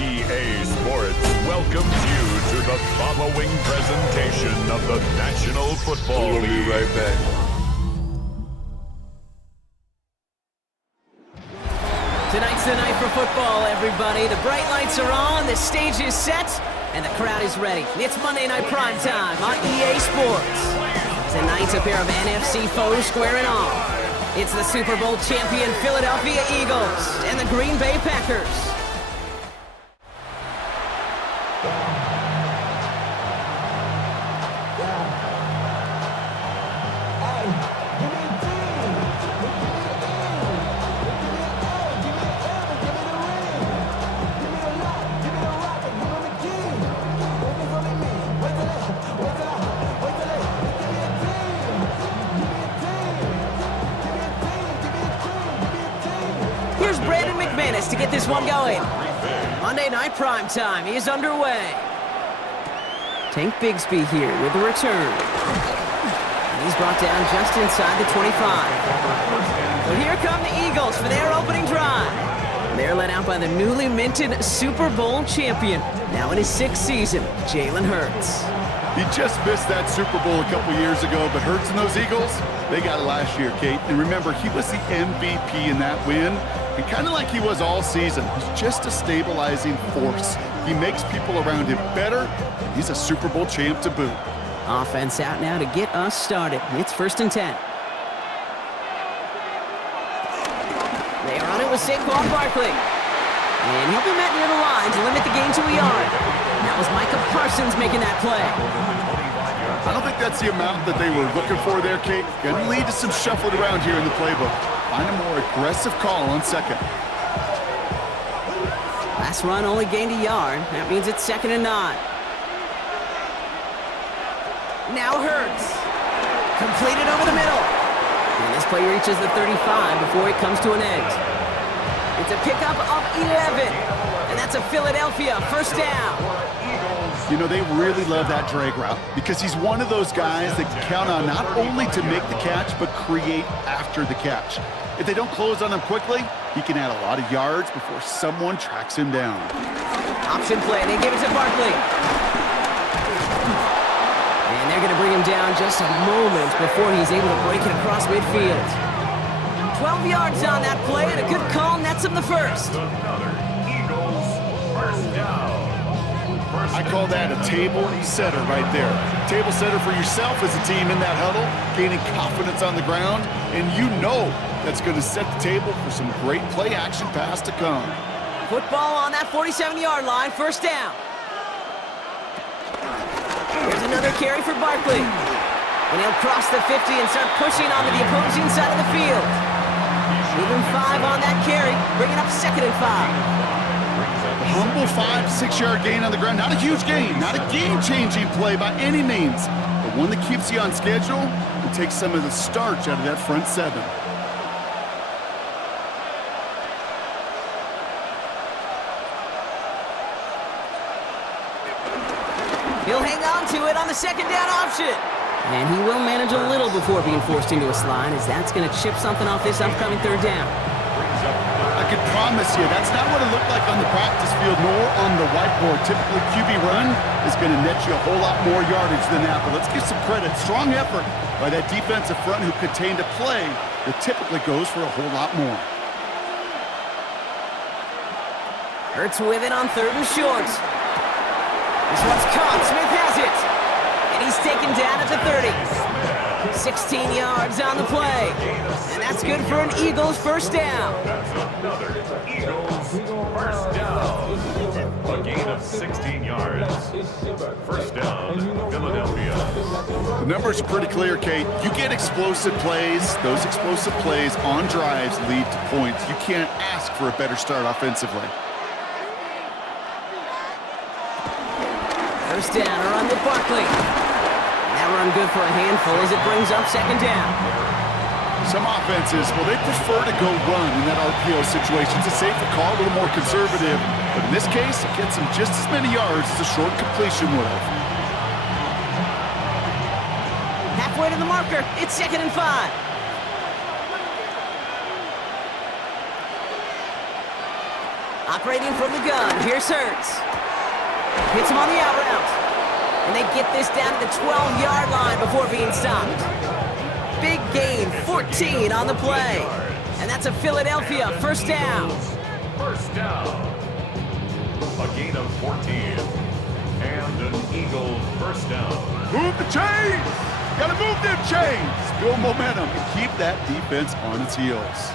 EA Sports welcomes you to the following presentation of the National Football League. We'll be right back. Tonight's the night for football, everybody. The bright lights are on, the stage is set, and the crowd is ready. It's Monday Night Prime Time on EA Sports. Tonight's a pair of NFC foes squaring off. It's the Super Bowl champion Philadelphia Eagles and the Green Bay Packers. To get this one going. Monday Night Prime Time is underway. Tank Bigsby here with the return. He's brought down just inside the 25. So here come the Eagles for their opening drive. They're led out by the newly minted Super Bowl champion, now in his 6th season, Jalen Hurts. He just missed that Super Bowl a couple years ago, but Hurts and those Eagles, they got it last year, Kate. And remember, he was the MVP in that win. And kind of like he was all season, he's just a stabilizing force. He makes people around him better, and he's a Super Bowl champ to boot. Offense out now to get us started. It's 1st and 10. They are on it with Saquon Barkley. And he'll be met near the line to limit the gain to a yard. That was Micah Parsons making that play. I don't think that's the amount that they were looking for there, Kate. Going to lead to some shuffling around here in the playbook. Find a more aggressive call on second. Last run only gained a yard. That means it's 2nd and 9. Now Hurts. Completed over the middle. And this play reaches the 35 before it comes to an end. It's a pickup of 11. And that's a Philadelphia first down. You know, they really love that drag route because he's one of those guys that can count on not only to make the catch, but create after the catch. If they don't close on him quickly, he can add a lot of yards before someone tracks him down. Option play, they give it to Barkley. And they're going to bring him down just a moment before he's able to break it across midfield. 12 yards on that play, and a good call nets him the first. Eagles first down. I call that a table setter right there. Table setter for yourself as a team in that huddle, gaining confidence on the ground, and you know that's going to set the table for some great play-action pass to come. Football on that 47-yard line, first down. Here's another carry for Barkley. And he'll cross the 50 and start pushing onto the opposing side of the field. Even 5 on that carry, bringing up 2nd and 5. Humble 5 to 6 yard gain on the ground. Not a huge gain, not a game-changing play by any means, but one that keeps you on schedule and takes some of the starch out of that front 7. He'll hang on to it on the 2nd down option. And he will manage a little before being forced into a slide, as that's going to chip something off this upcoming 3rd down. I can promise you, that's not what it looked like on the practice field nor on the whiteboard. Typically, QB run is going to net you a whole lot more yardage than that. But let's give some credit. Strong effort by that defensive front who contained a play that typically goes for a whole lot more. Hurts with it on 3rd and short. This one's caught. Smith has it. And he's taken down at the 30. 16 yards on the play. And that's good for an Eagles first down. Another Eagles first down. A gain of 16 yards. First down, Philadelphia. The numbers are pretty clear, Kate. You get explosive plays. Those explosive plays on drives lead to points. You can't ask for a better start offensively. First down, a run with Barkley. That run good for a handful as it brings up 2nd down. Some offenses, well, they prefer to go run in that RPO situation. It's a safer call, a little more conservative. But in this case, it gets them just as many yards as a short completion would have. Halfway to the marker, it's 2nd and 5. Operating from the gun, here's Hurts. Hits him on the out route. And they get this down to the 12-yard line before being stopped. Big gain, 14 on the play. And that's a Philadelphia first down. First down. A gain of 14. And an Eagles first down. Move the chains! Gotta move them chains! Build momentum and keep that defense on its heels.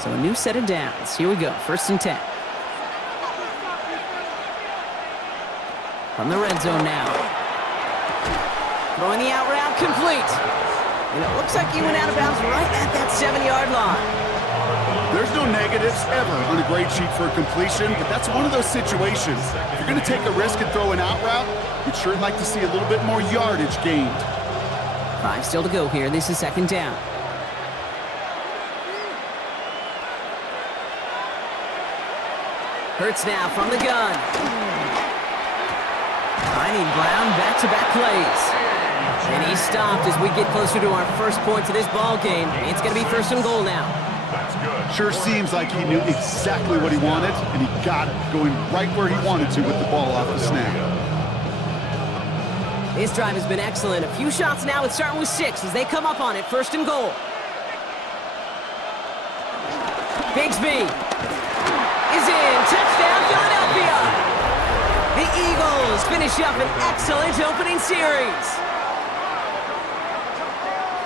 So a new set of downs. Here we go, 1st and 10. From the red zone now. Throwing the out route complete. And it looks like he went out of bounds right at that 7-yard line. There's no negatives ever on a grade sheet for a completion, but that's one of those situations. If you're going to take a risk and throw an out route, you'd sure like to see a little bit more yardage gained. 5 still to go here. This is 2nd down. Hurts now from the gun. Finding Brown back-to-back plays. And he's stopped as we get closer to our first points of this ball game. It's going to be 1st and goal now. That's good. Sure seems like he knew exactly what he wanted, and he got it, going right where he wanted to with the ball off the snap. This drive has been excellent. A few shots now. It's starting with 6 as they come up on it. 1st and goal. Bigsby is in. Touchdown, Philadelphia! The Eagles finish up an excellent opening series.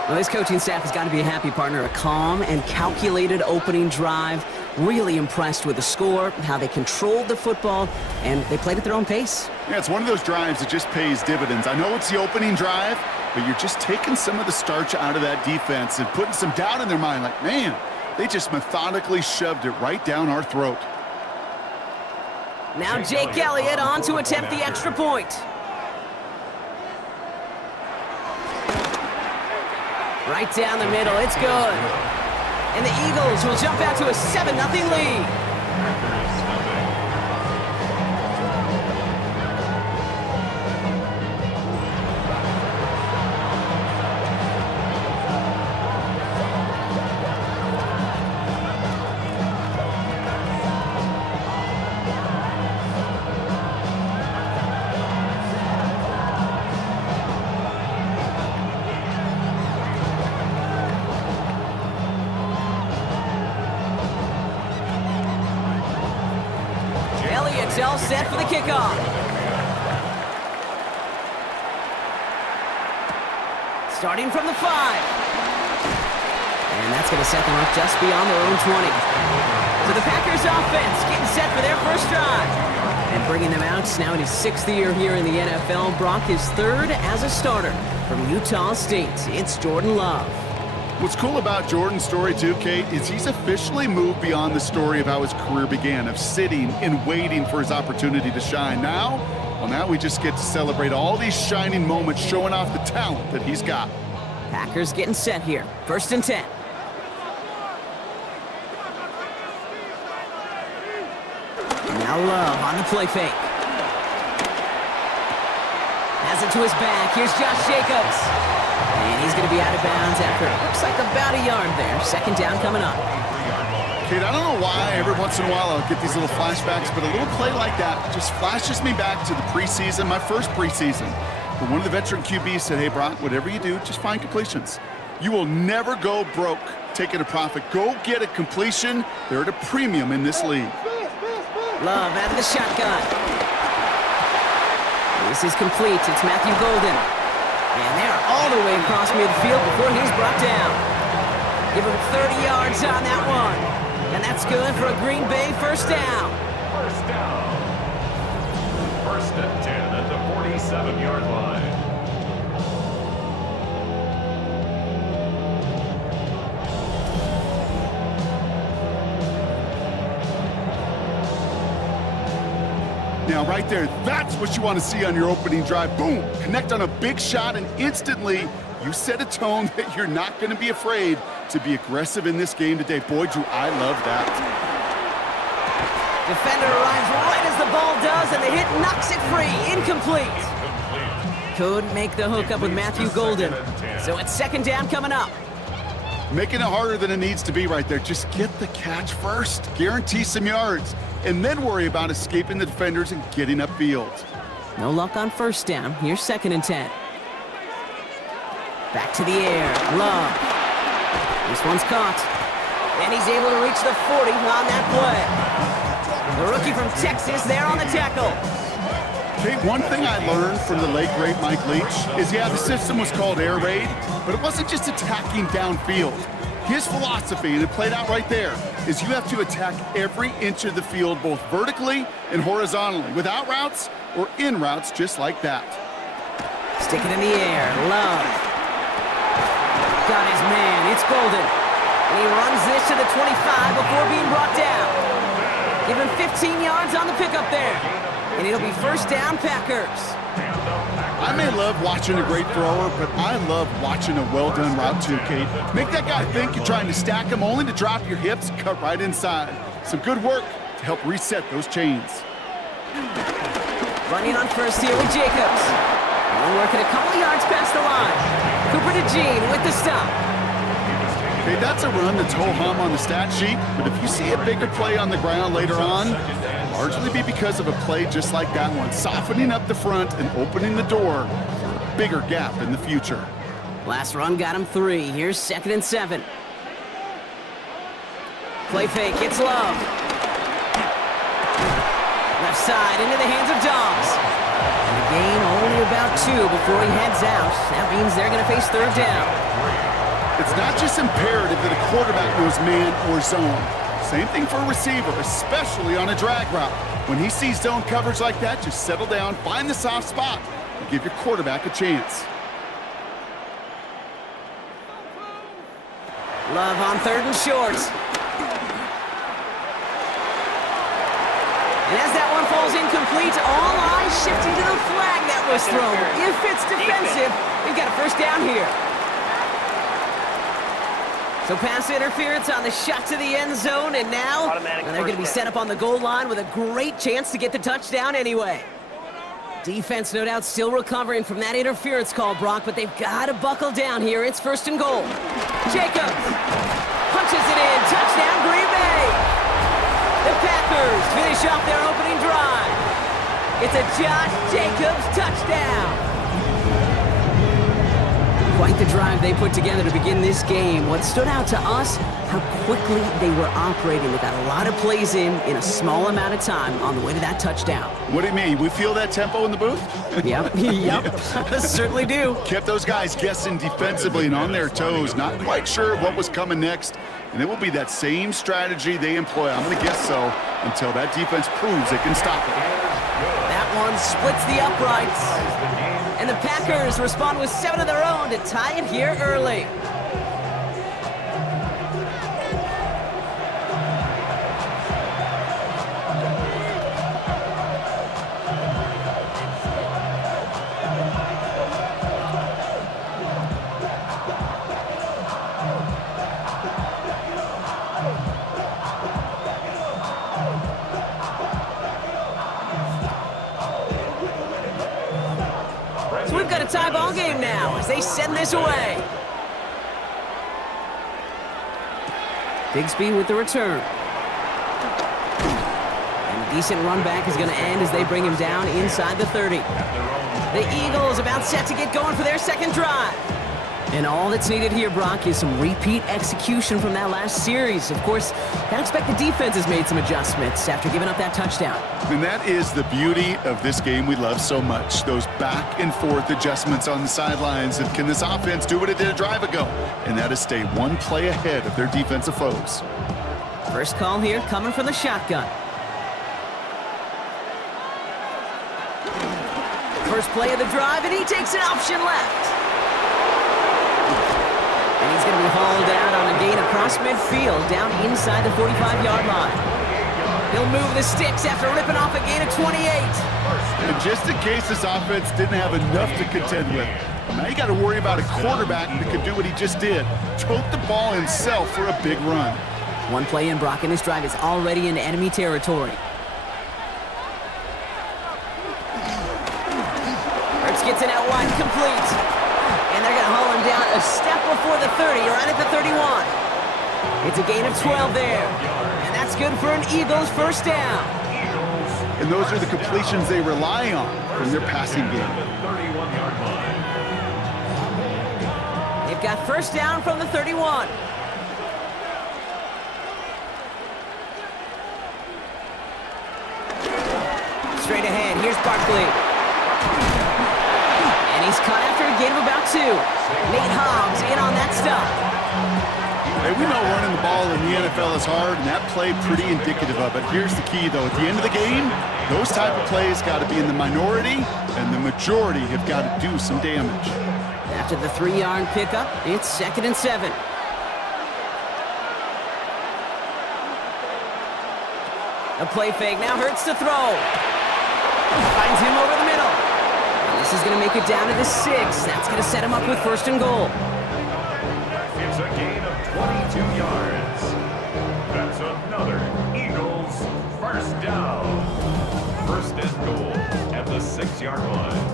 Well, this coaching staff has got to be a happy partner. A calm and calculated opening drive Really impressed with the score, how they controlled the football, and they played at their own pace. Yeah, it's one of those drives that just pays dividends. I know it's the opening drive, but you're just taking some of the starch out of that defense and putting some doubt in their mind. Like, man, they just methodically shoved it right down our throat. Now Jake Elliott on to attempt the extra point. Right down the middle, it's good. And the Eagles will jump out to a 7-0 lead. Elliott's all set for the kickoff. Starting from the 5. And that's going to set them up just beyond their own 20. So the Packers offense getting set for their first drive. And bringing them out now in his 6th year here in the NFL. Brock is 3rd as a starter from Utah State. It's Jordan Love. What's cool about Jordan's story too, Kate, is he's officially moved beyond the story of how his career began, of sitting and waiting for his opportunity to shine. Now we just get to celebrate all these shining moments, showing off the talent that he's got. Packers getting set here. 1st and 10. Now Love on the play fake. Has it to his back. Here's Josh Jacobs. And he's going to be out of bounds after it looks like about a yard there. 2nd down coming up. Kate, I don't know why every once in a while I'll get these little flashbacks, but a little play like that just flashes me back to the preseason, my first preseason. When one of the veteran QBs said, hey, Brock, whatever you do, just find completions. You will never go broke taking a profit. Go get a completion. They're at a premium in this league. Love out of the shotgun. This is complete. It's Matthew Golden. And they're all the way across midfield before he's brought down. Give him 30 yards on that one. And that's good for a Green Bay 1st down. 1st down. 1st and 10 at the 47-yard line. Now, right there, that's what you want to see on your opening drive. Boom! Connect on a big shot, and instantly you set a tone that you're not going to be afraid to be aggressive in this game today. Boy, do I love that. Defender arrives right as the ball does, and the hit knocks it free. Incomplete. Couldn't make the hook up with Matthew Golden. So it's 2nd down coming up. Making it harder than it needs to be right there. Just get the catch first. Guarantee some yards. And then worry about escaping the defenders and getting upfield. No luck on 1st down. Here's 2nd and 10. Back to the air. Love. This one's caught. And he's able to reach the 40 on that play. The rookie from Texas there on the tackle. Okay, one thing I learned from the late, great Mike Leach is, yeah, the system was called air raid, but it wasn't just attacking downfield. His philosophy, and it played out right there, is you have to attack every inch of the field, both vertically and horizontally, without routes or in routes just like that. Stick it in the air. Love. Got his man. It's Golden. And he runs this to the 25 before being brought down. Give him 15 yards on the pickup there. And it'll be 1st down, Packers. I may love watching a great thrower, but I love watching a well-done route too, Kate. Make that guy think you're trying to stack him, only to drop your hips and cut right inside. Some good work to help reset those chains. Running on 1st here with Jacobs. And working a couple yards past the line. Cooper to Jean with the stop. Okay, that's a run that's ho-hum on the stat sheet, but if you see a bigger play on the ground later on, largely be because of a play just like that one, softening up the front and opening the door for a bigger gap in the future. Last run got him 3. Here's 2nd and 7. Play fake, it's Love. Left side into the hands of Dobbs. And the gain only about 2 before he heads out. That means they're going to face 3rd down. It's not just imperative that a quarterback knows man or zone. Same thing for a receiver, especially on a drag route. When he sees zone coverage like that, just settle down, find the soft spot, and give your quarterback a chance. Love on 3rd and short. And as that one falls incomplete, all eyes shifting to the flag that was thrown. If it's defensive, we've got a first down here. So pass interference on the shot to the end zone, and now they're going to be set up on the goal line with a great chance to get the touchdown anyway. Defense, no doubt, still recovering from that interference call, Brock, but they've got to buckle down here. It's 1st and goal. Jacobs punches it in. Touchdown, Green Bay. The Packers finish off their opening drive. It's a Josh Jacobs touchdown. Quite the drive they put together to begin this game. What stood out to us, how quickly they were operating. They got a lot of plays in a small amount of time on the way to that touchdown. What do you mean? We feel that tempo in the booth? Yep, yep, certainly do. Kept those guys guessing defensively and on their toes, not quite sure what was coming next. And it will be that same strategy they employ, I'm going to guess so, until that defense proves they can stop it. That one splits the uprights. And the Packers respond with 7 of their own to tie it here early. So we've got a tie ball game now as they send this away. Bigsby with the return. And a decent run back is going to end as they bring him down inside the 30. The Eagles about set to get going for their second drive. And all that's needed here, Brock, is some repeat execution from that last series. Of course, I expect the defense has made some adjustments after giving up that touchdown. And that is the beauty of this game we love so much, those back and forth adjustments on the sidelines. And can this offense do what it did a drive ago? And that is stay one play ahead of their defensive foes. First call here coming from the shotgun. First play of the drive, and he takes an option left. And he's going to be hauled down on a gain across midfield, down inside the 45-yard line. He'll move the sticks after ripping off a gain of 28. And just in case this offense didn't have enough to contend with, now you got to worry about a quarterback that could do what he just did, tote the ball himself for a big run. One play in, Brock, and this drive is already in enemy territory. Hurts gets it out wide, complete. And they're going to haul him down a step before the 30, right at the 31. It's a gain of 12 there. And that's good for an Eagles first down. And those are the completions they rely on from their passing game. They've got first down from the 31. Straight ahead, here's Barkley. And he's caught after a gain of about 2. Nate Hobbs in on that stop. Hey, we know running the ball in the NFL is hard, and that play pretty indicative of it. Here's the key, though. At the end of the game, those type of plays got to be in the minority, and the majority have got to do some damage. After the 3-yard pickup, it's 2nd and 7. A play fake now Hurts to throw. Finds him over the middle. And this is going to make it down to the 6. That's going to set him up with 1st and goal. It's a gain of 22 yards. That's another Eagles first down. 1st and goal at the 6-yard line.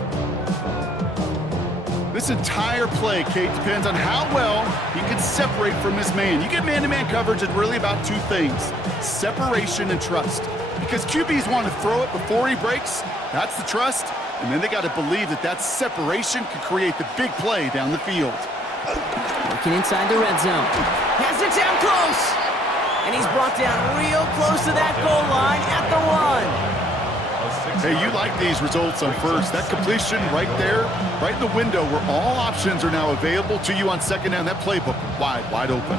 This entire play, Kate, depends on how well he can separate from his man. You get man-to-man coverage, it's really about 2 things, separation and trust. Because QBs want to throw it before he breaks, that's the trust, and then they got to believe that that separation can create the big play down the field. Looking inside the red zone. Has it down close. And he's brought down real close to that goal line at the 1. Hey, you like these results on first. That completion right there, right in the window where all options are now available to you on 2nd down. That playbook wide open.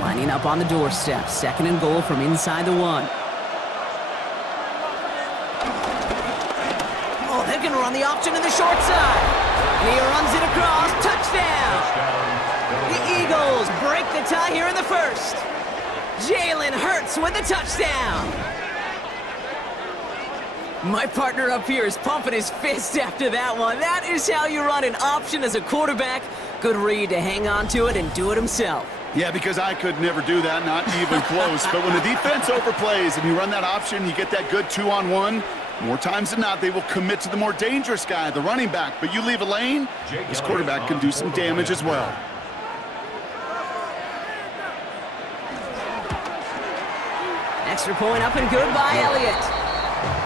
Lining up on the doorstep. 2nd and goal from inside the 1. Oh, they're going to run the option in the short side. And he runs it across. Touchdown! The Eagles break the tie here in the 1st. Jalen Hurts with a touchdown. My partner up here is pumping his fist after that one. That is how you run an option as a quarterback. Good read to hang on to it and do it himself. Yeah, because I could never do that, not even close. But when the defense overplays and you run that option, you get that good 2-on-1, more times than not, they will commit to the more dangerous guy, the running back. But you leave a lane, this quarterback can do some damage as well. Extra point up and good by Elliott.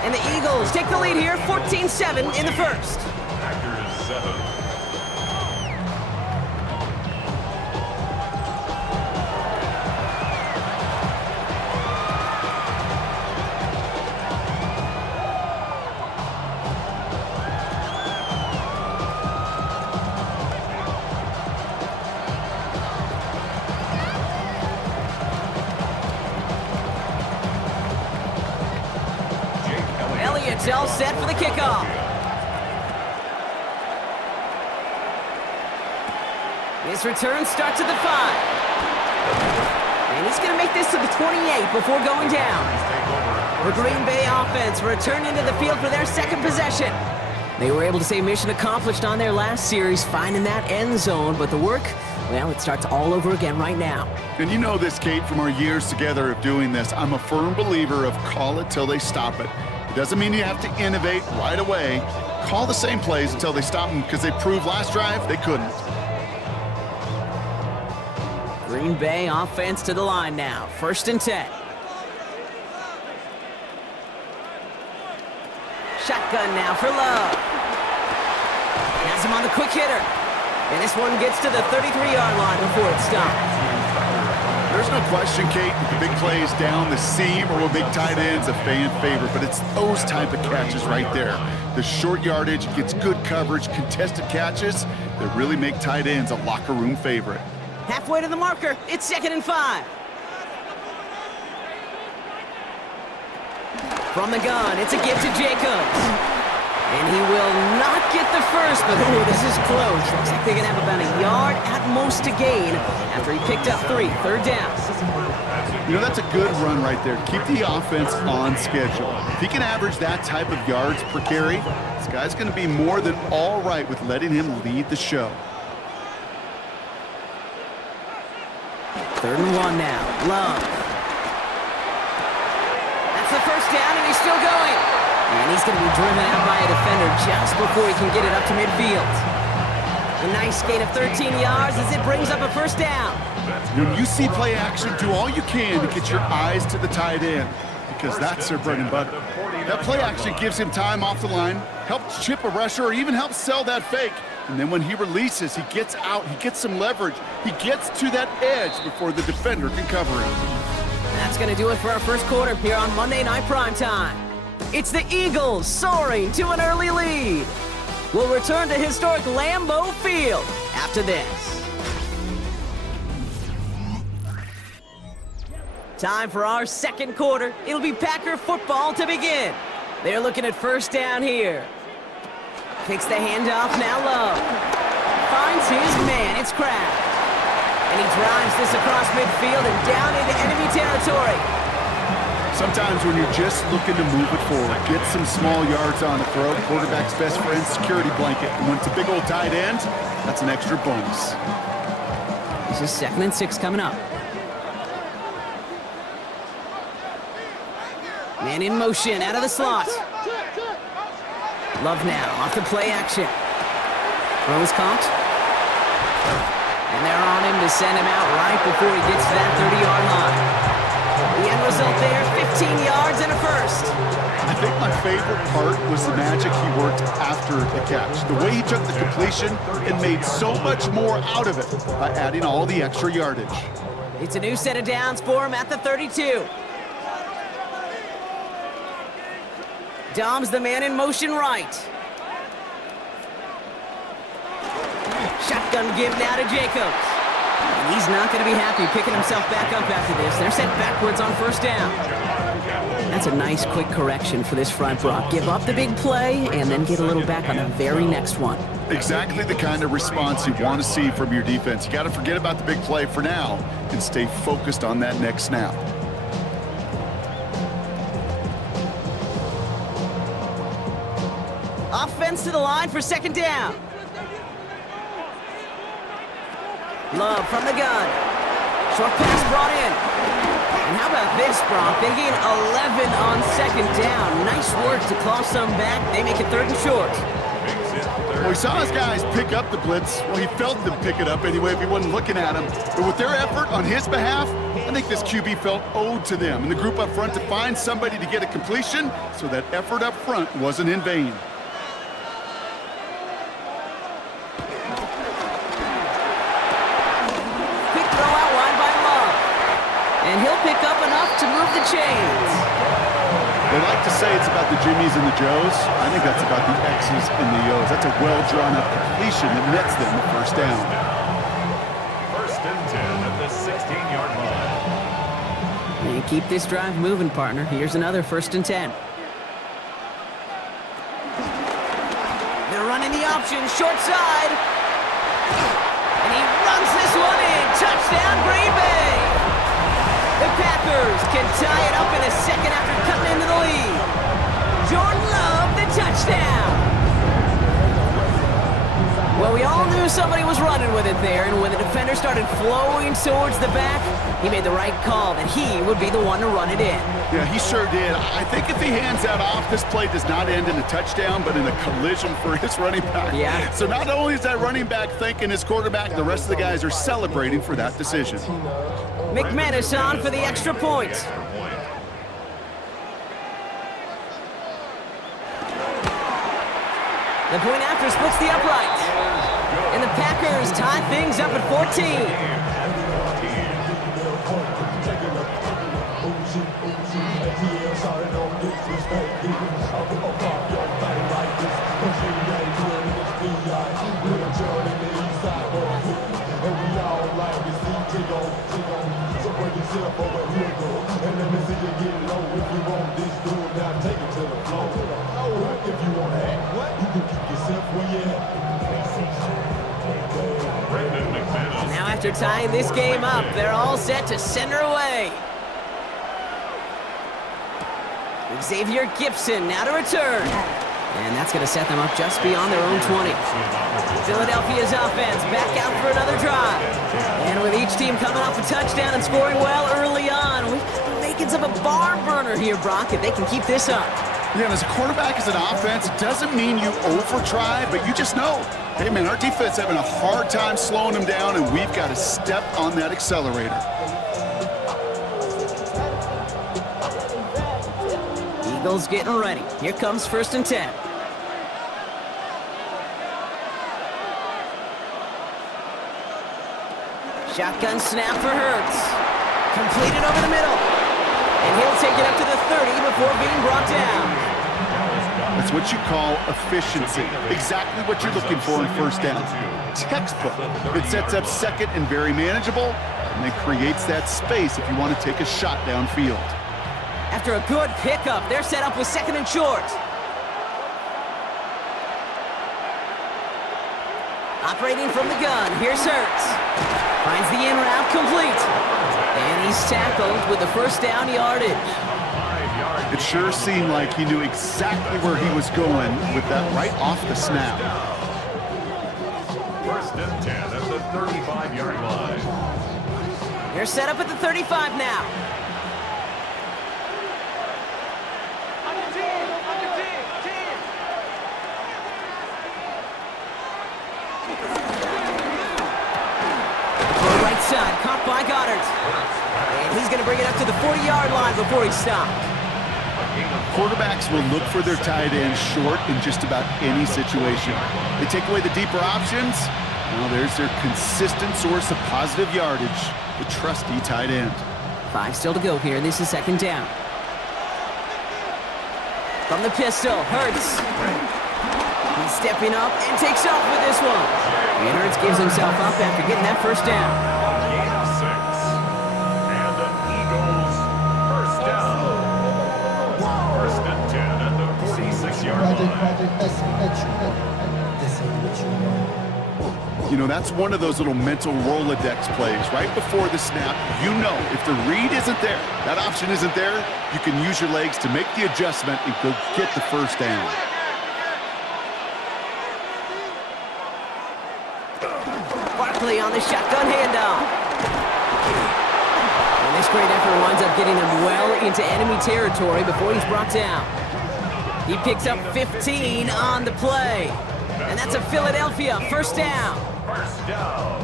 And the Eagles take the lead here, 14-7 in the 1st. Packers 7. Elliott's all set for the kickoff. This return starts at the 5. And he's going to make this to the 28 before going down. The Green Bay offense returning to the field for their 2nd possession. They were able to say mission accomplished on their last series, finding that end zone, but the work, well, it starts all over again right now. And you know this, Kate, from our years together of doing this. I'm a firm believer of call it till they stop it. It doesn't mean you have to innovate right away. Call the same plays until they stop them, because they proved last drive they couldn't. Green Bay offense to the line now. 1st and 10. Shotgun now for Love. Has him on the quick hitter. And this one gets to the 33-yard line before it stops. There's no question, Kate, the big plays down the seam or with big tight ends, a fan favorite, but it's those type of catches right there. The short yardage, gets good coverage, contested catches that really make tight ends a locker room favorite. Halfway to the marker, it's 2nd and 5. From the gun, it's a give to Jacobs. And he will not get the first, but oh, this is close. Looks like they're going to have about a yard at most to gain after he picked up 3. 3rd down. You know, that's a good run right there. Keep the offense on schedule. If he can average that type of yards per carry, this guy's going to be more than all right with letting him lead the show. 3rd and 1 now. Love. That's the 1st down, and he's still going. And he's going to be driven out by a defender just before he can get it up to midfield. A nice gain of 13 yards as it brings up a 1st down. When you see play action, do all you can to get your eyes to the tight end, because that's their bread and butter. That play action gives him time off the line, helps chip a rusher, or even helps sell that fake. And then when he releases, he gets out, he gets some leverage, he gets to that edge before the defender can cover him. That's going to do it for our 1st quarter here on Monday Night Primetime. It's the Eagles soaring to an early lead. We'll return to historic Lambeau Field after this. Time for our 2nd quarter. It'll be Packer football to begin. They're looking at 1st down here. Takes the handoff, now Love. Finds his man, it's Kraft. And he drives this across midfield and down into enemy territory. Sometimes when you're just looking to move it forward, get some small yards on the throw, quarterback's best friend, security blanket. And when it's a big old tight end, that's an extra bonus. This is 2nd and 6 coming up. Man in motion, out of the slot. Love now, off the play action. Throw is caught. And they're on him to send him out right before he gets to that 30-yard line. The end result there, 15 yards and a 1st. I think my favorite part was the magic he worked after the catch. The way he took the completion and made so much more out of it by adding all the extra yardage. It's a new set of downs for him at the 32. Dom's the man in motion right. Shotgun give now to Jacobs. And he's not going to be happy picking himself back up after this. They're sent backwards on first down. That's a nice quick correction for this front, Brock. Give up the big play and then get a little back on the very next one. Exactly the kind of response you want to see from your defense. You got to forget about the big play for now and stay focused on that next snap. Offense to the line for second down. Love from the gun. Short pass brought in. And how about this, Brock? They gain 11 on second down. Nice work to claw some back. They make it 3rd and short. Well, he saw his guys pick up the blitz. Well, he felt them pick it up anyway if he wasn't looking at him. But with their effort on his behalf, I think this QB felt owed to them and the group up front to find somebody to get a completion, so that effort up front wasn't in vain. And he'll pick up enough to move the chains. They like to say it's about the Jimmies and the Joes. I think that's about the X's and the O's. That's a well-drawn-up completion that nets them the first down. 1st and 10 at the 16-yard line. And keep this drive moving, partner. Here's another 1st and 10. They're running the option, short side. And he runs this one in. Touchdown, Green Bay. The Packers can tie it up in a second after cutting into the lead. Jordan Love, the touchdown. Well, we all knew somebody was running with it there, and when the defender started flowing towards the back, he made the right call that he would be the one to run it in. Yeah, he sure did. I think if he hands that off, this play does not end in a touchdown, but in a collision for his running back. Yeah. So not only is that running back thanking his quarterback, the rest of the guys are celebrating for that decision. McManus on for the extra point. The point after splits the upright. And the Packers tie things up at 14. Now after tying this game up, they're all set to send her away. Xavier Gibson now to return. And that's going to set them up just beyond their own 20. Philadelphia's offense back out for another drive. And with each team coming off a touchdown and scoring well early on, we've got the makings of a barn burner here, Brock, if they can keep this up. Yeah, and as a quarterback, as an offense, it doesn't mean you over-try, but you just know, hey, man, our defense having a hard time slowing them down, and we've got to step on that accelerator. Eagles getting ready. Here comes 1st and 10. Shotgun snap for Hurts. Completed over the middle. And he'll take it up to the 30 before being brought down. That's what you call efficiency. Exactly what you're looking for in 1st down. Textbook. It sets up second and very manageable, and it creates that space if you want to take a shot downfield. After a good pickup, they're set up with 2nd and short. Operating from the gun, here's Hurts. Finds the in route complete. And he's tackled with the 1st down yardage. It sure seemed like he knew exactly where he was going with that right off the snap. 1st and 10 at the 35-yard line. They're set up at the 35 now. Right side, caught by Goddard. And he's going to bring it up to the 40-yard line before he's stopped. Quarterbacks will look for their tight end short in just about any situation. They take away the deeper options. Well, there's their consistent source of positive yardage, the trusty tight end. 5 still to go here. This is 2nd down. From the pistol, Hurts. He's stepping up and takes off with this one. And Ertz gives himself up after getting that first down. Gain of 6. And an Eagles first down. First and 10 at the 46-yard line. You know, that's one of those little mental Rolodex plays. Right before the snap, you know if the read isn't there, that option isn't there, you can use your legs to make the adjustment and go get the first down. Barkley on the shotgun handoff. And this great effort winds up getting him well into enemy territory before he's brought down. He picks up 15 on the play. And that's a Philadelphia first down. First down.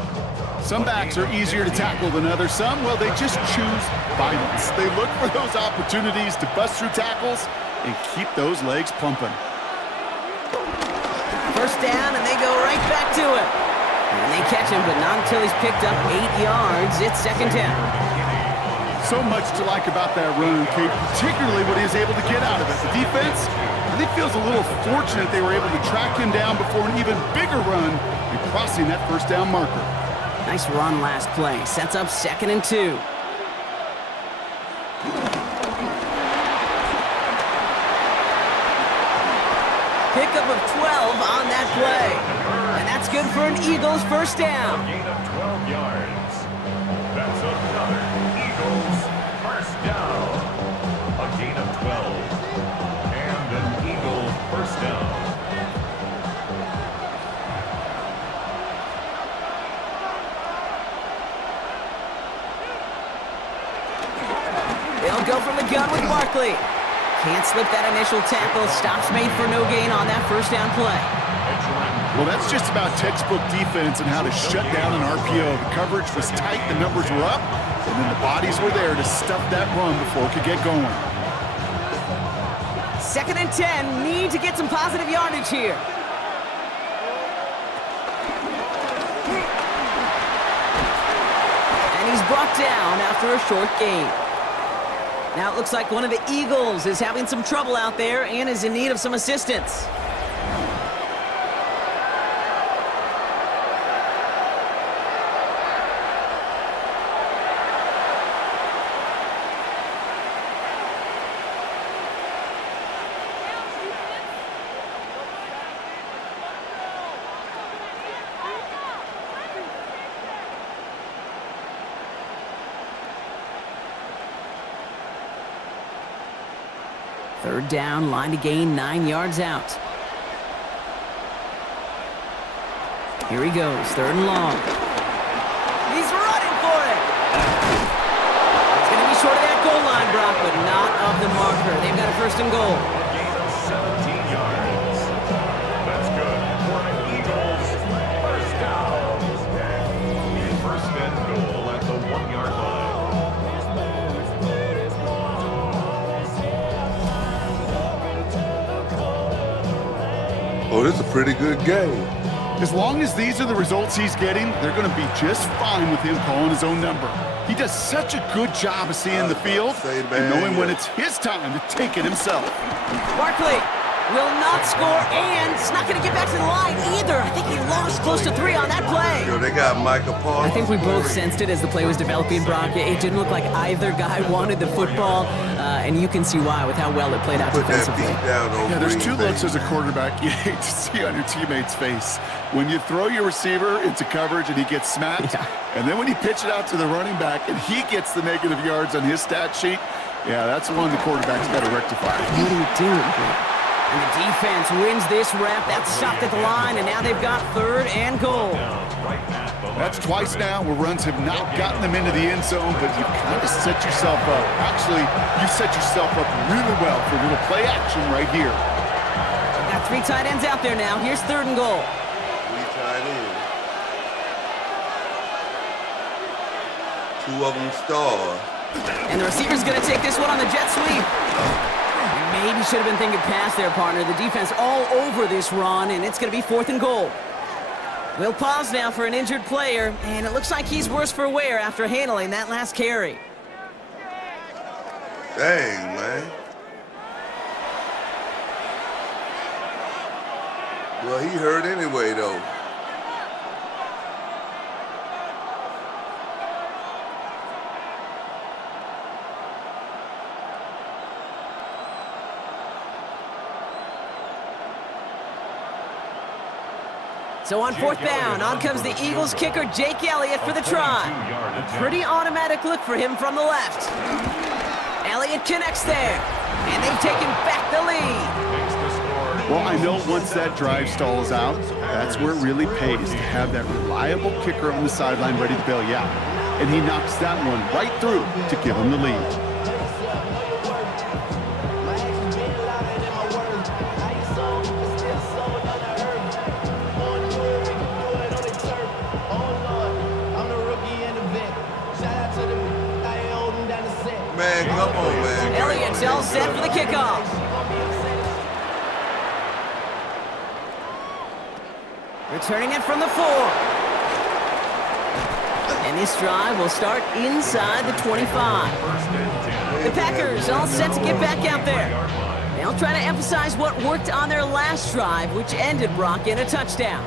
Some backs are easier to tackle than others. Some, well, they just choose violence. They look for those opportunities to bust through tackles and keep those legs pumping. First down, and they go right back to it. And they catch him, but not until he's picked up 8 yards. It's second down. So much to like about that run, Kate, particularly what he was able to get out of it. The defense, I think, feels a little fortunate they were able to track him down before an even bigger run and crossing that first down marker. Nice run last play. Sets up 2nd and 2. Pickup of 12 on that play. And that's good for an Eagles first down. Gain of 12 yards. That's another Eagles first down. A gain of 12. And an Eagles first down. They'll go from the gun with Barkley. Can't slip that initial tackle. Stops made for no gain on that first down play. Well, that's just about textbook defense and how to shut down an RPO. The coverage was tight, the numbers were up, and then the bodies were there to stuff that run before it could get going. 2nd and 10. Need to get some positive yardage here. And he's brought down after a short gain. Now it looks like one of the Eagles is having some trouble out there and is in need of some assistance. Third down, line to gain 9 yards out. Here he goes, 3rd and long. He's running for it! It's going to be short of that goal line, Brock, but not of the marker. They've got a 1st and goal. Gain of 17 yards. That's good for an Eagles first down. First and goal at the 1-yard line. Oh, this is a pretty good game. As long as these are the results he's getting, they're going to be just fine with him calling his own number. He does such a good job of seeing the field and knowing when it's his time to take it himself. Barkley will not score, and it's not going to get back to the line either. I think he lost close to 3 on that play. Yo, they got Micah Parsons. I think we both sensed it as the play was developing, Brock. It didn't look like either guy wanted the football, and you can see why with how well it played out defensively. Yeah, there's 2 looks as a quarterback you hate to see on your teammate's face. When you throw your receiver into coverage and he gets smacked, and then when you pitch it out to the running back and he gets the negative yards on his stat sheet, yeah, that's one the quarterback's got to rectify. What are you doing, bro? And the defense wins this rep. That's stopped at the line, and now they've got 3rd and goal. That's twice now where runs have not gotten them into the end zone, but you kind of set yourself up. Actually, you set yourself up really well for a little play action right here. We've got 3 tight ends out there now. Here's 3rd and goal. 3 tight ends. 2 of them stars. And the receiver's going to take this one on the jet sweep. Maybe should have been thinking pass there, partner. The defense all over this run, and it's going to be 4th and goal. We'll pause now for an injured player, and it looks like he's worse for wear after handling that last carry. Dang, man. Well, he hurt anyway, though. So on fourth down, on comes the Eagles kicker, Jake Elliott, for the try. A pretty automatic look for him from the left. Elliott connects there, and they've taken back the lead. Well, I know once that drive stalls out, that's where it really pays to have that reliable kicker on the sideline ready to bail you out. And he knocks that one right through to give him the lead. Man, come on, man. Elliott's all set for the kickoff. Returning it from the 4. And this drive will start inside the 25. The Packers all set to get back out there. They'll try to emphasize what worked on their last drive, which ended, Brock, in a touchdown.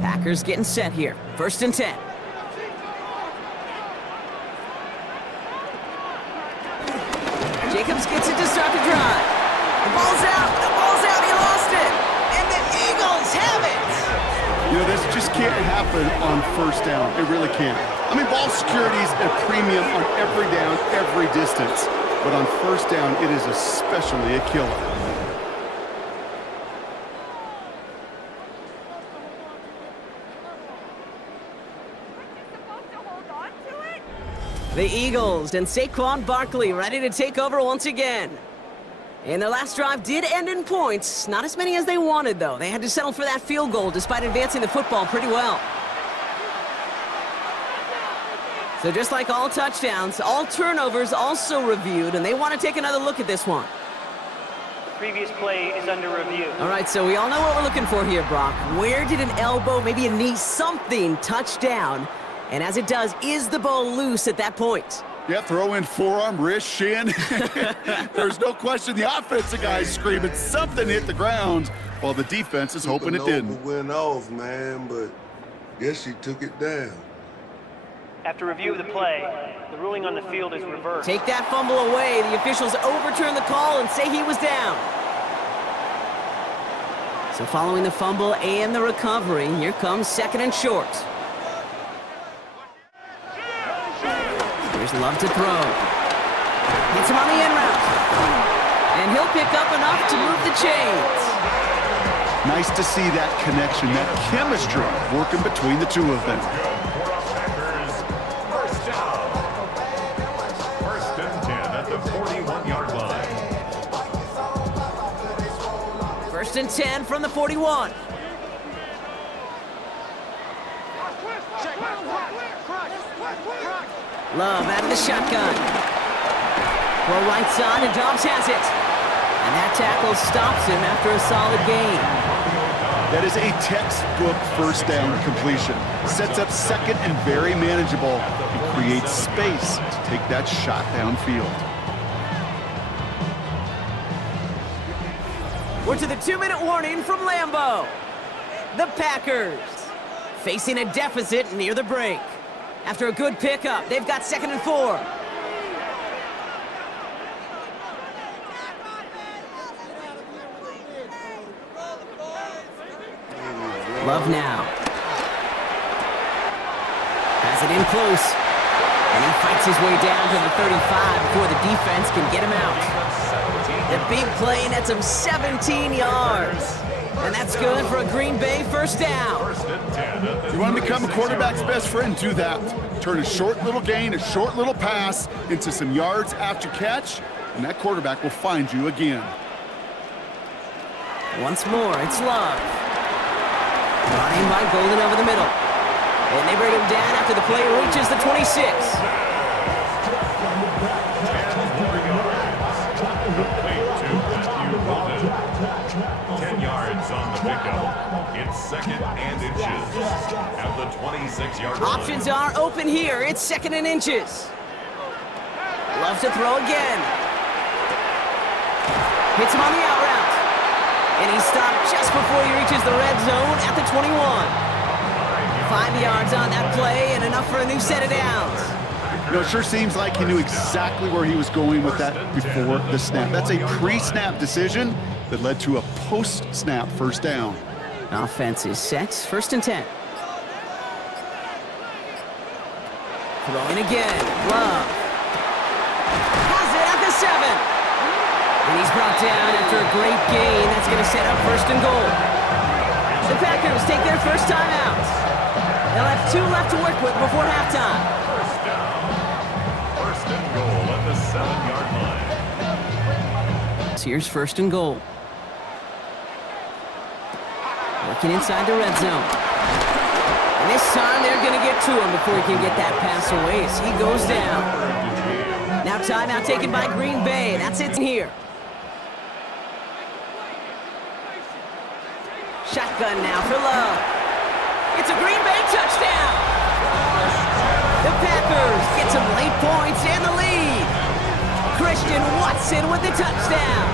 Packers getting set here. 1st and 10. Jacobs gets it to start the drive. The ball's out. The ball's out. He lost it. And the Eagles have it. You know, this just can't happen on 1st down. It really can't. I mean, ball security is a premium on every down, every distance. But on 1st down, it is especially a killer. The Eagles and Saquon Barkley ready to take over once again. And their last drive did end in points. Not as many as they wanted, though. They had to settle for that field goal despite advancing the football pretty well. So just like all touchdowns, all turnovers also reviewed, and they want to take another look at this one. The previous play is under review. All right, so we all know what we're looking for here, Brock. Where did an elbow, maybe a knee, something touch down? And as it does, is the ball loose at that point? Yeah, throw in forearm, wrist, shin. There's no question the offensive guy's screaming something hit the ground while the defense is hoping it didn't. Went off, man, but guess she took it down. After review of the play, the ruling on the field is reversed. Take that fumble away. The officials overturn the call and say he was down. So following the fumble and the recovery, here comes 2nd and short. Here's Love to throw. Hits him on the end route. And he'll pick up enough to move the chains. Nice to see that connection, that chemistry working between the two of them. First down. 1st and 10 at the 41-yard line. 1st and 10 from the 41. Love out of the shotgun. Throw right side, and Dobbs has it. And that tackle stops him after a solid gain. That is a textbook 1st down completion. Sets up 2nd and very manageable. It creates space to take that shot downfield. We're to the 2-minute warning from Lambeau. The Packers facing a deficit near the break. After a good pickup, they've got 2nd and 4. Love now. Has it in close. And he fights his way down to the 35 before the defense can get him out. The big play nets him 17 yards. And that's good for a Green Bay 1st down. You want to become a quarterback's best friend? Do that. Turn a short little gain, a short little pass into some yards after catch, and that quarterback will find you again. Once more, it's Love. Running by Golden over the middle. And they bring him down after the play reaches the 26. 10 yards on the big 26-yard line. Options are open here. It's 2nd and inches. Loves to throw again. Hits him on the out route. And he's stopped just before he reaches the red zone at the 21. 5 yards on that play and enough for a new set of downs. You know, it sure seems like he knew exactly where he was going with that before the snap. That's a pre-snap decision that led to a post-snap first down. Offense is set. 1st and 10. Throwing again. Love. Has it at the 7. And he's brought down after a great gain. That's going to set up 1st and goal. The Packers take their first time out. They'll have 2 left to work with before halftime. First down. 1st and goal at the 7-yard line. Here's 1st and goal. Working inside the red zone. And this time they're going to get to him before he can get that pass away as he goes down. Now timeout taken by Green Bay. That's it here. Shotgun now for Love. It's a Green Bay touchdown. The Packers get some late points and the lead. Christian Watson with the touchdown.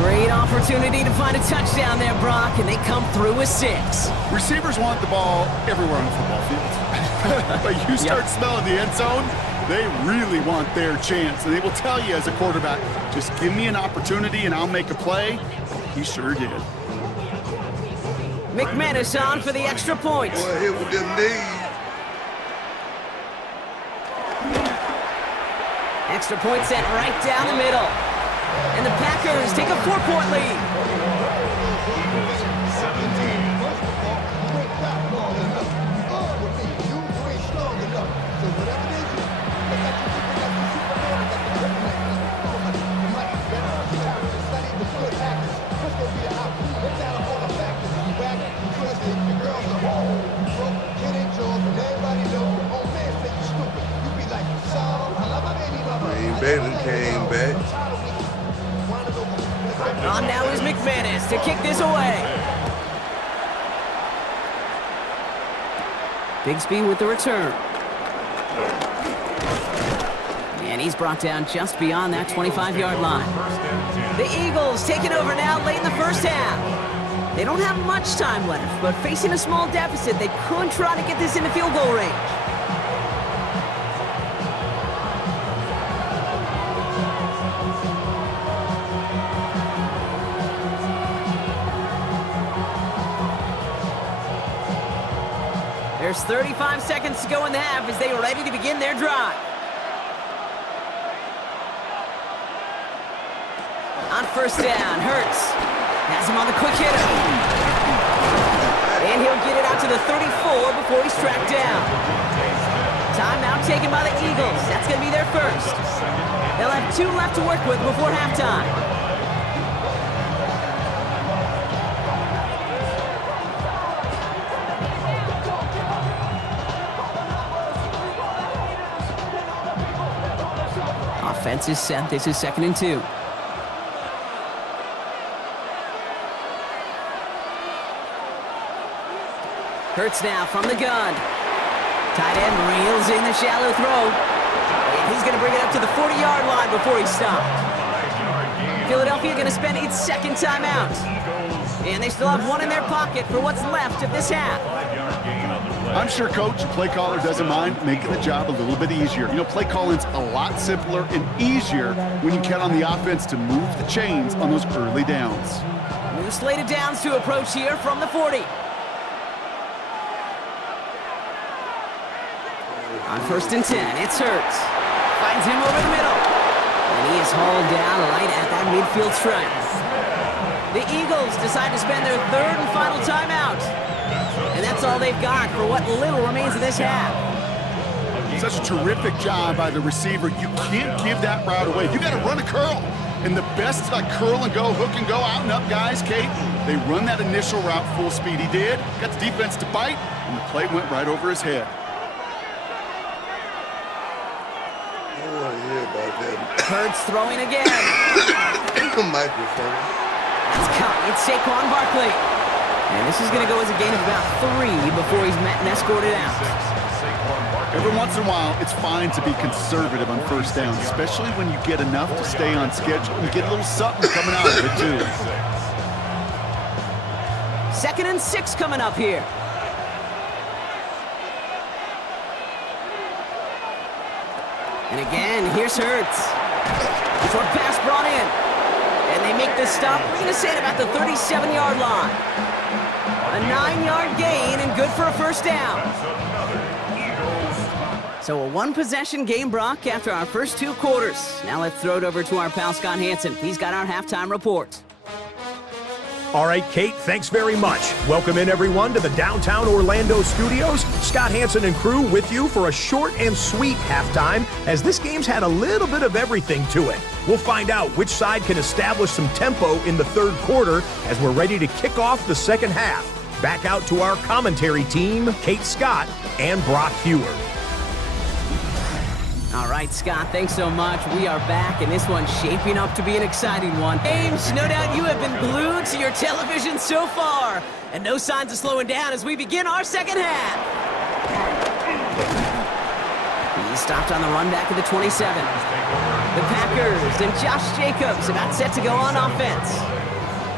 Great opportunity to find a touchdown there, Brock, and they come through with 6. Receivers want the ball everywhere on the football field. But you start smelling the end zone, they really want their chance. And they will tell you as a quarterback, just give me an opportunity and I'll make a play. He sure did. McManus on for the extra point. Boy, hit with them knees. Extra point sent right down the middle. And the Packers take a 4-point lead. Green Bay done came back. On now is McManus to kick this away. Bigsby with the return. And he's brought down just beyond that 25-yard line. The Eagles taking over now late in the first half. They don't have much time left, but facing a small deficit, they could try to get this into field goal range. There's 35 seconds to go in the half as they are ready to begin their drive. On first down, Hurts has him on the quick hitter. And he'll get it out to the 34 before he's tracked down. Timeout taken by the Eagles. That's going to be their first. They'll have 2 left to work with before halftime. Offense is set. This is 2nd and 2. Hurts now from the gun. Tight end reels in the shallow throw. And he's going to bring it up to the 40-yard line before he's stopped. Philadelphia going to spend its 2nd timeout. And they still have 1 in their pocket for what's left of this half. I'm sure Coach, play caller doesn't mind making the job a little bit easier. You know, play calling's a lot simpler and easier when you count on the offense to move the chains on those early downs. New slated downs to approach here from the 40. On 1st and 10, it's Hurts. Finds him over the middle. And he is hauled down right at that midfield stripe. The Eagles decide to spend their 3rd and final timeout. And that's all they've got for what little remains of this half. Such a terrific job by the receiver. You can't give that route away. You got to run a curl. And the best like curl and go, hook and go, out and up guys, Kate, they run that initial route full speed. He did. Got the defense to bite, and the play went right over his head. Hurts throwing again. Microphone. That's caught. It's Saquon Barkley. And this is going to go as a gain of about 3 before he's met and escorted out. Every once in a while, it's fine to be conservative on first down, especially when you get enough to stay on schedule and get a little something coming out of it, too. 2nd and 6 coming up here. And again, here's Hurts. Short pass brought in. And they make the stop, we're going to say, at about the 37-yard line. A 9-yard gain and good for a first down. So a 1-possession game, Brock, after our first 2 quarters. Now let's throw it over to our pal Scott Hansen. He's got our halftime report. All right, Kate, thanks very much. Welcome in, everyone, to the downtown Orlando studios. Scott Hansen and crew with you for a short and sweet halftime, as this game's had a little bit of everything to it. We'll find out which side can establish some tempo in the 3rd quarter as we're ready to kick off the 2nd half. Back out to our commentary team, Kate Scott and Brock Hewer. All right, Scott, thanks so much. We are back, and this one's shaping up to be an exciting one. James, no doubt you have been glued to your television so far, and no signs of slowing down as we begin our 2nd half. He stopped on the run back at the 27. The Packers and Josh Jacobs about set to go on offense.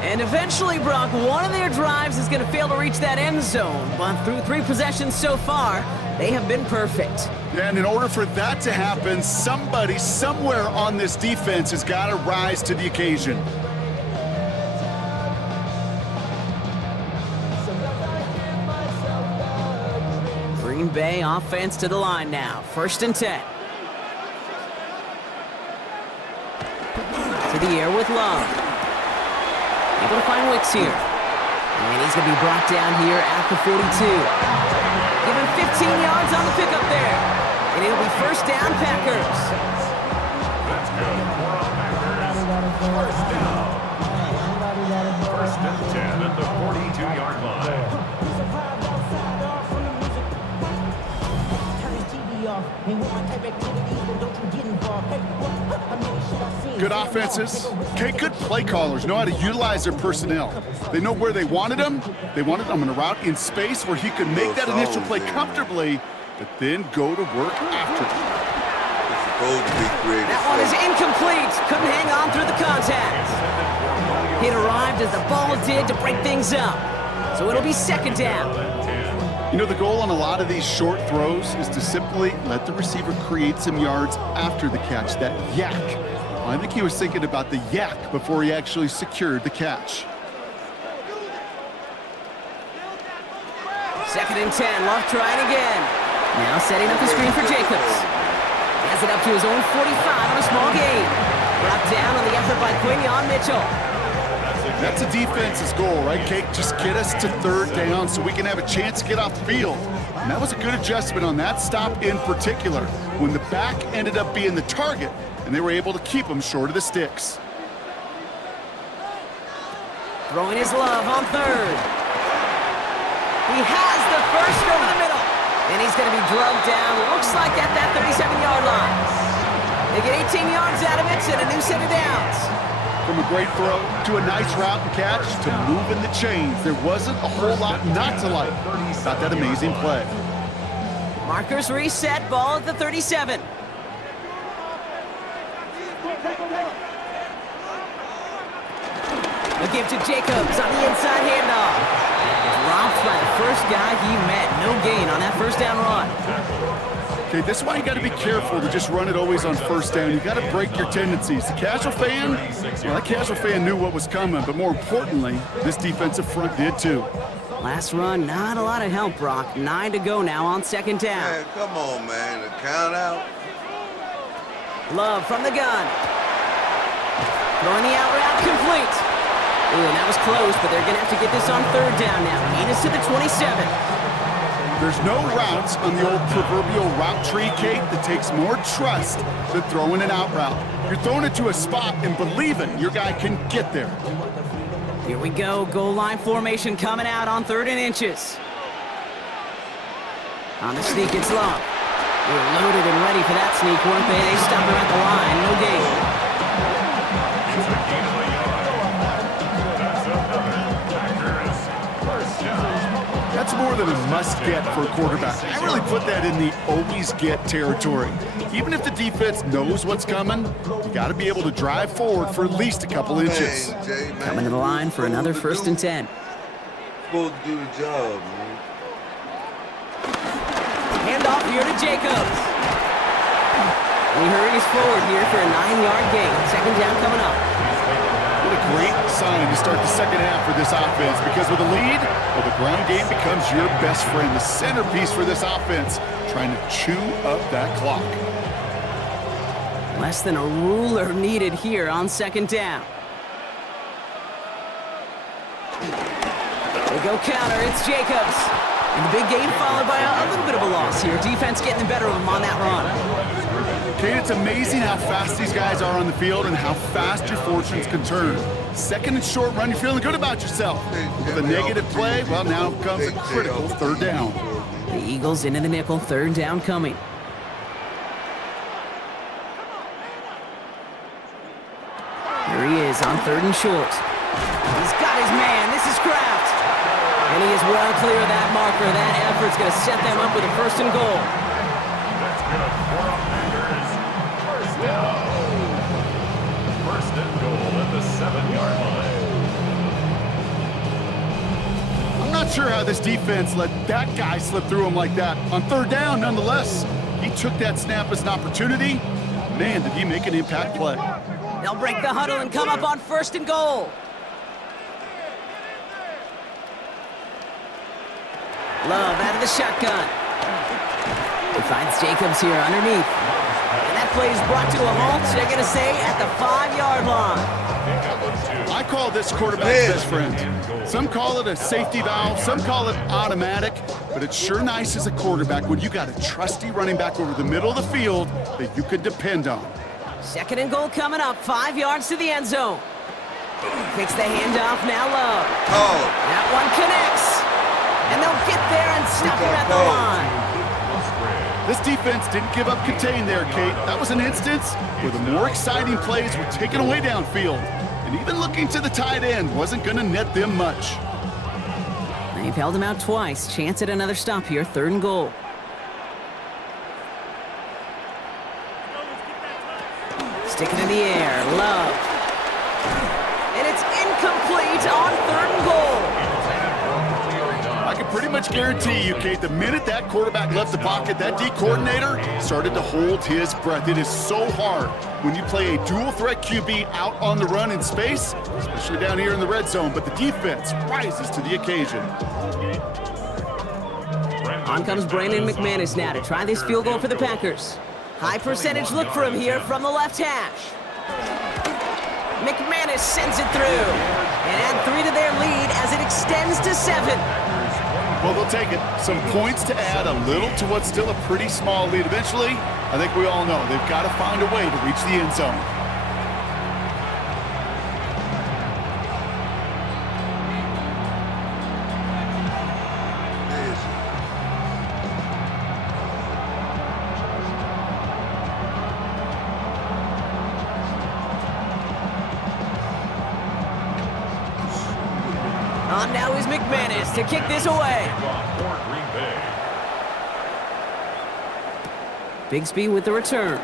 And eventually, Brock, one of their drives is going to fail to reach that end zone, but through 3 possessions so far, they have been perfect. Yeah, and in order for that to happen, somebody somewhere on this defense has got to rise to the occasion. Green Bay offense to the line now. 1st and 10. To the air with Love. Able to find Wicks here. And he's going to be brought down here at the 42. Given 15 yards on the pickup there. And it'll be first down, Packers. That's good for a Packers. First down. 1st and 10 at the 42-yard line. Good offenses, okay, good play callers know how to utilize their personnel. They know where they wanted him. They wanted him in a route in space where he could make that initial play comfortably, but then go to work after. That one is incomplete. Couldn't hang on through the contact. It arrived as the ball did to break things up. So it'll be 2nd down. You know, the goal on a lot of these short throws is to simply let the receiver create some yards after the catch, that yak. Well, I think he was thinking about the yak before he actually secured the catch. 2nd and 10, Love trying again. Now setting up the screen for Jacobs. Has it up to his own 45 on a small gain. Brought down on the effort by Quinion Mitchell. That's a defense's goal, right, Kate? Just get us to 3rd down so we can have a chance to get off the field. And that was a good adjustment on that stop in particular, when the back ended up being the target, and they were able to keep him short of the sticks. Throwing his Love on 3rd. He has the first over the middle. And he's going to be drugged down, looks like at that 37-yard line. They get 18 yards out of it and a new set of downs. From a great throw to a nice route and catch to moving the chains, there wasn't a whole lot not to like about that amazing play. Markers reset, ball at the 37. A give to Jacobs on the inside handoff. Dropped by the first guy he met. No gain on that first down run. Okay, this is why you got to be careful to just run it always on first down. You got to break your tendencies. The casual fan, well, that casual fan knew what was coming, but more importantly, this defensive front did too. Last run, not a lot of help, Brock. 9 to go now on 2nd down. Man, come on, man. The count out. Love from the gun. Throwing the out route complete. Ooh, and that was close, but they're going to have to get this on 3rd down now. Gain is to the 27. There's no routes on the old proverbial route tree, Kate, that takes more trust than throwing an out route. You're throwing it to a spot and believing your guy can get there. Here we go, goal line formation coming out on 3rd and inches. On the sneak, it's Love. They were loaded and ready for that sneak, weren't they? They stop him at the line, no gain. It's a gain of a yard. That's another Packers first more than a must-get for a quarterback. I really put that in the always-get territory. Even if the defense knows what's coming, you got to be able to drive forward for at least a couple inches. Coming to the line for another 1st and 10. Supposed to do the job, man. Handoff here to Jacobs. And he hurries forward here for a 9-yard gain. 2nd down coming up. What a great sign to start the second half for this offense, because with a lead, well, the ground game becomes your best friend, the centerpiece for this offense, trying to chew up that clock. Less than a ruler needed here on 2nd down. They go counter, it's Jacobs. And the big gain followed by a little bit of a loss here. Defense getting the better of them on that run. Kate, it's amazing how fast these guys are on the field and how fast your fortunes can turn. 2nd and short run, you're feeling good about yourself. With a negative play, well, now comes a critical 3rd down. The Eagles into the nickel, 3rd down coming. Here he is on 3rd and short. He's got his man. This is Kraft. And he is well clear of that marker. That effort's going to set them up with a 1st and goal. That's good for our Packers. 1st down. 1st and goal at the 7-yard line. I'm not sure how this defense let that guy slip through him like that. On 3rd down, nonetheless, he took that snap as an opportunity. Man, did he make an impact play. They'll break the huddle and come up on 1st and goal. Love out of the shotgun. He finds Jacobs here underneath. And that play is brought to a halt, they're going to say, at the 5-yard line. I call this quarterback's best friend. Some call it a safety valve, some call it automatic, but it's sure nice as a quarterback when you got a trusty running back over the middle of the field that you could depend on. 2nd and goal coming up, 5 yards to the end zone. Takes the handoff, now Love. That one connects. And they'll get there and stop him at the line. This defense didn't give up contain there, Kate. That was an instance where the more exciting plays were taken away downfield. And even looking to the tight end wasn't going to net them much. They've held him out twice. Chance at another stop here, 3rd and goal. Sticking in the air, Love. And it's incomplete on 3rd and goal. I can pretty much guarantee you, Kate, the minute that quarterback left the pocket, that D coordinator started to hold his breath. It is so hard when you play a dual-threat QB out on the run in space, especially down here in the red zone, but the defense rises to the occasion. On comes Brandon McManus now to try this field goal for the Packers. High percentage look for him here from the left hash. McManus sends it through and add 3 to their lead as it extends to 7. Well, they'll take it. Some points to add a little to what's still a pretty small lead. Eventually, I think we all know they've got to find a way to reach the end zone. On now is McManus to kick this away. Bigsby with the return.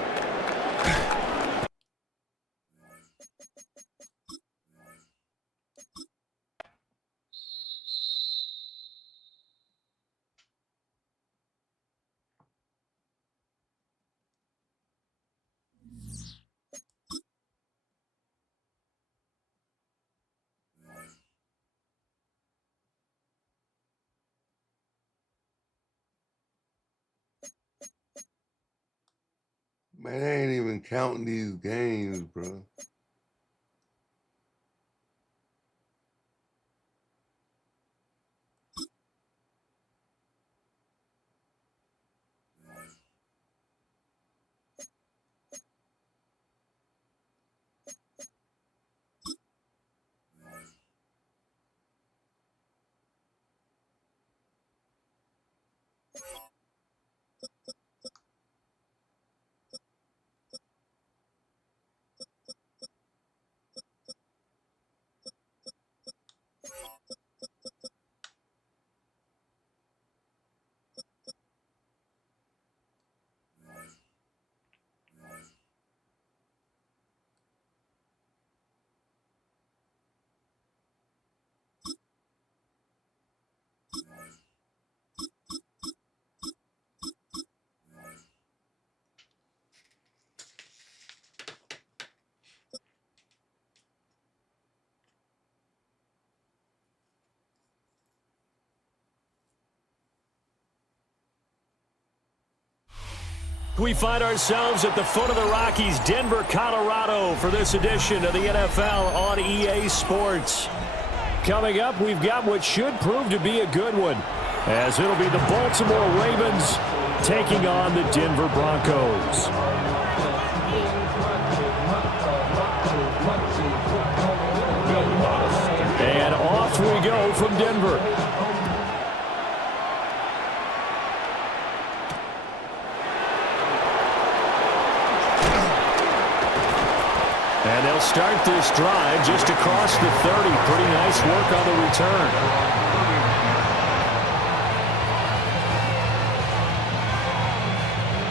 Man, they ain't even counting these games, bro. We find ourselves at the foot of the Rockies, Denver, Colorado, for this edition of the NFL on EA Sports. Coming up, we've got what should prove to be a good one, as it'll be the Baltimore Ravens taking on the Denver Broncos. And off we go from Denver. And they'll start this drive just across the 30. Pretty nice work on the return.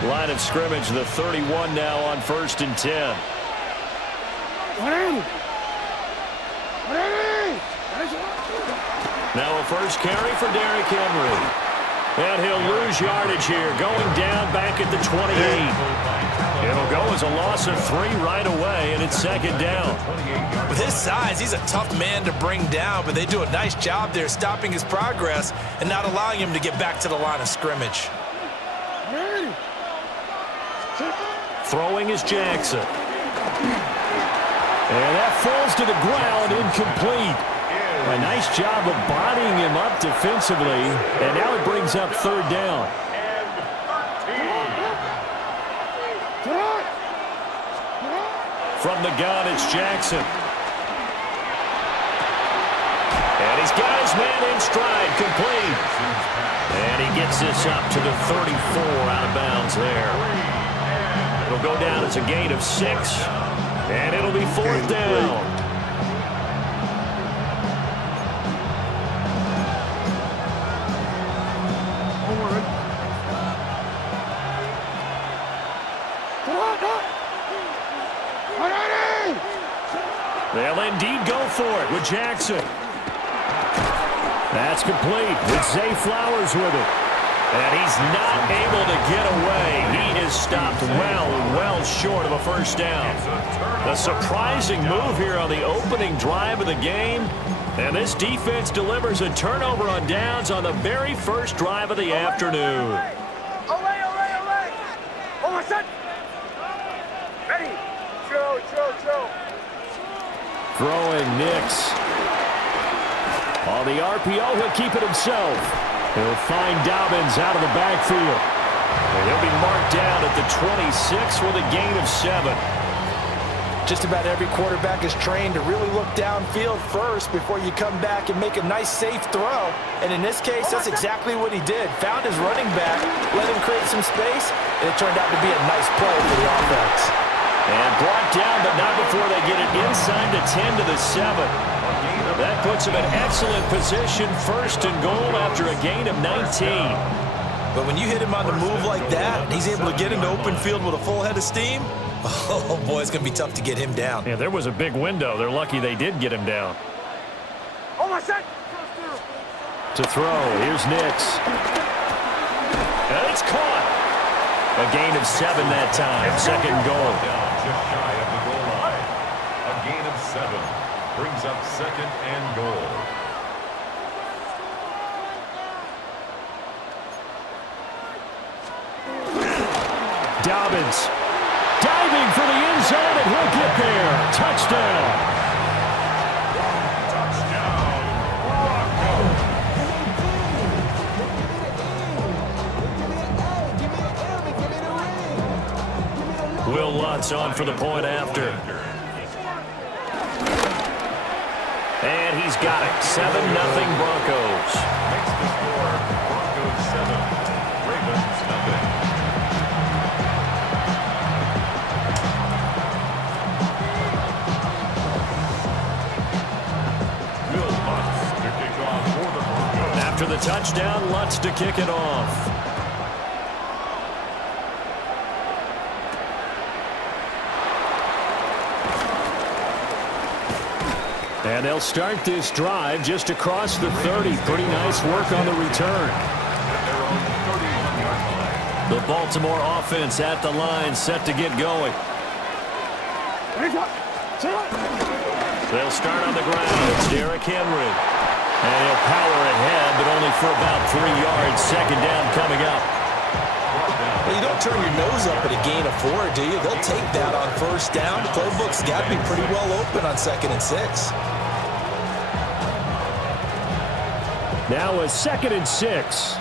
Line of scrimmage, the 31 now on 1st and 10. Now a first carry for Derrick Henry. And he'll lose yardage here, going down back at the 28. It'll go as a loss of 3 right away, and it's 2nd down. With his size, he's a tough man to bring down, but they do a nice job there stopping his progress and not allowing him to get back to the line of scrimmage. Throwing is Jackson. And that falls to the ground, incomplete. A nice job of bodying him up defensively, and now it brings up 3rd down. From the gun, it's Jackson. And he's got his man in stride, complete. And he gets this up to the 34, out of bounds there. It'll go down as a gain of 6, and it'll be 4th down. They'll indeed go for it with Jackson. That's complete with Zay Flowers with it. And he's not able to get away. He is stopped well short of a 1st down. A surprising move here on the opening drive of the game. And this defense delivers a turnover on downs on the very first drive of the afternoon. Ready? Joe. Throwing Nix. On the RPO, he'll keep it himself. He'll find Dobbins out of the backfield. And he'll be marked down at the 26 with a gain of 7. Just about every quarterback is trained to really look downfield first before you come back and make a nice, safe throw. And in this case, that's exactly what he did. Found his running back, let him create some space, and it turned out to be a nice play for the offense. And brought down, but not before they get it inside the 10 to the 7. That puts him in excellent position, 1st and goal after a gain of 19. But when you hit him on the move like that, and he's able to get into open field with a full head of steam, oh boy, it's going to be tough to get him down. Yeah, there was a big window. They're lucky they did get him down. To throw, here's Nix. And it's caught. A gain of 7 that time, 2nd goal. Just shy of the goal line. A gain of 7 brings up 2nd and goal. Dobbins diving for the end zone, and he'll get there. Touchdown. Will Lutz on for the point after. And he's got it. 7-0 Broncos. Makes the score Broncos 7, Ravens 0. Will Lutz to kick off for the Broncos. After the touchdown, Lutz to kick it off. And they'll start this drive just across the 30. Pretty nice work on the return. The Baltimore offense at the line, set to get going. They'll start on the ground. It's Derrick Henry. And he'll power ahead, but only for about 3 yards. 2nd down coming up. Well, you don't turn your nose up at a gain of 4, do you? They'll take that on first down. Playbook's got to be pretty well open on 2nd and 6. Now a 2nd and 6.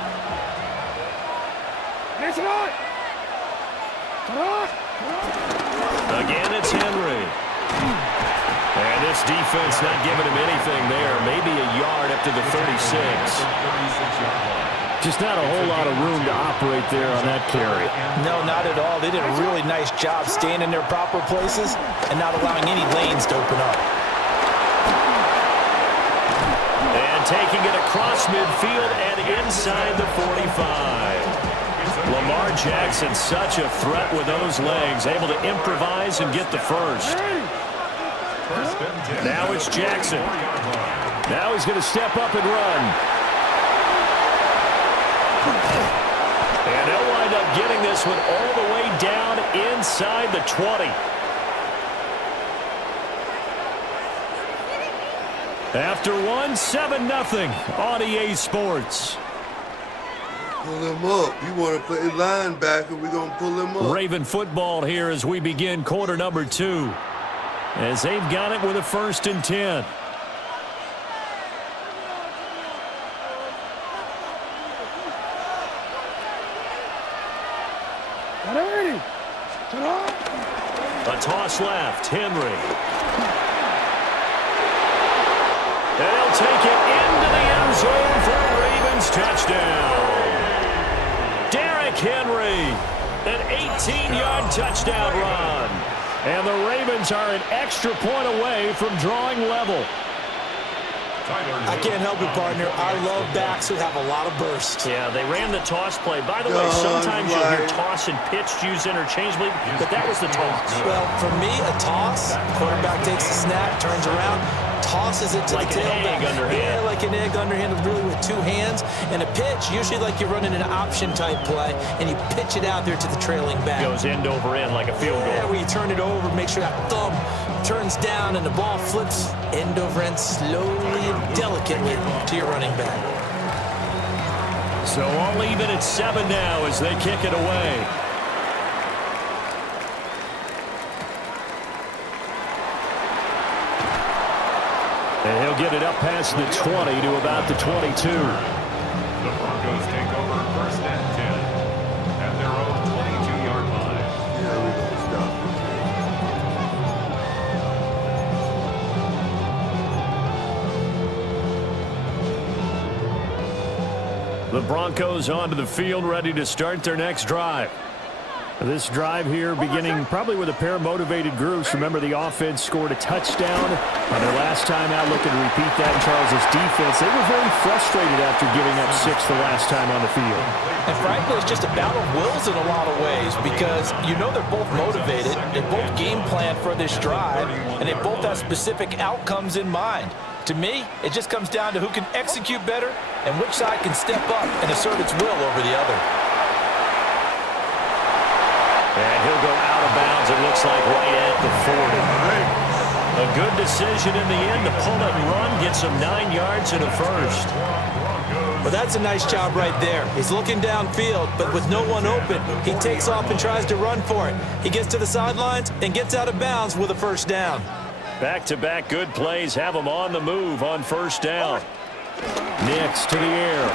Again, it's Henry. And this defense not giving him anything there. Maybe a yard up to the 36. Just not a whole lot of room to operate there on that carry. No, not at all. They did a really nice job staying in their proper places and not allowing any lanes to open up. And taking it across midfield and inside the 45. Lamar Jackson, such a threat with those legs, able to improvise and get the first. Now it's Jackson. Now he's going to step up and run. And they'll wind up getting this one all the way down inside the 20. After one, 7-0 on EA Sports. Pull him up. You want to play linebacker, we're going to pull him up. Raven football here as we begin quarter number 2. As they've got it with a 1st and 10. A toss left, Henry. And he'll take it into the end zone for a Ravens touchdown. Derrick Henry, an 18-yard touchdown run. And the Ravens are an extra point away from drawing level. I can't help it, partner. I love backs who have a lot of burst. Yeah, they ran the toss play. By the way, sometimes you'll hear toss and pitch used interchangeably, but that was the toss. Well, for me, a toss, quarterback takes the snap, turns around, tosses it to like the tailback. Like an egg underhand. Yeah, like an egg underhand, really with 2 hands. And a pitch, usually like you're running an option-type play, and you pitch it out there to the trailing back. Goes end over end like a field goal. Yeah, where you turn it over, make sure that thumb turns down, and the ball flips end over end slowly and delicately to your running back. So all even at 7 now as they kick it away. And he'll get it up past the 20 to about the 22. The Broncos take over 1st and 10 at their own 22-yard line. Yeah, we're going to stop. The Broncos onto the field, ready to start their next drive. This drive here beginning probably with a pair of motivated groups. Remember, the offense scored a touchdown on their last time out. Looking to repeat that in Charles's defense. They were very frustrated after giving up 6 the last time on the field. And frankly, it's just a battle of wills in a lot of ways because you know they're both motivated. They both game plan for this drive, and they both have specific outcomes in mind. To me, it just comes down to who can execute better and which side can step up and assert its will over the other. And he'll go out of bounds, it looks like, right at the 40. A good decision in the end to pull it and run, get some 9 yards and a first. Well, that's a nice job right there. He's looking downfield, but with no one open, he takes off and tries to run for it. He gets to the sidelines and gets out of bounds with a first down. Back-to-back good plays have him on the move on first down. Nix to the air.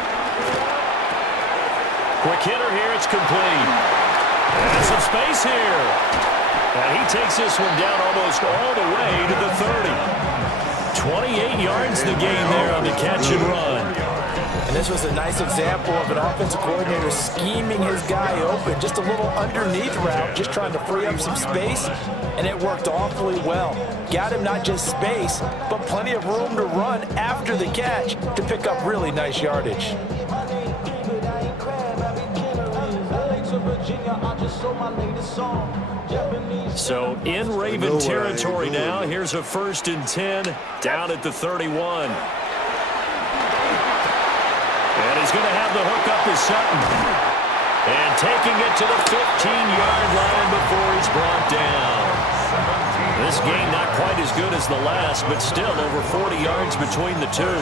Quick hitter here, it's complete. And some space here. And he takes this one down almost all the way to the 30. 28 yards the gain there on the catch and run. And this was a nice example of an offensive coordinator scheming his guy open. Just a little underneath route, just trying to free up some space. And it worked awfully well. Got him not just space, but plenty of room to run after the catch to pick up really nice yardage. So in Raven territory now, here's a 1st and 10 down at the 31. And he's going to have the hook up to Sutton. And taking it to the 15-yard line before he's brought down. This game not quite as good as the last, but still over 40 yards between the two.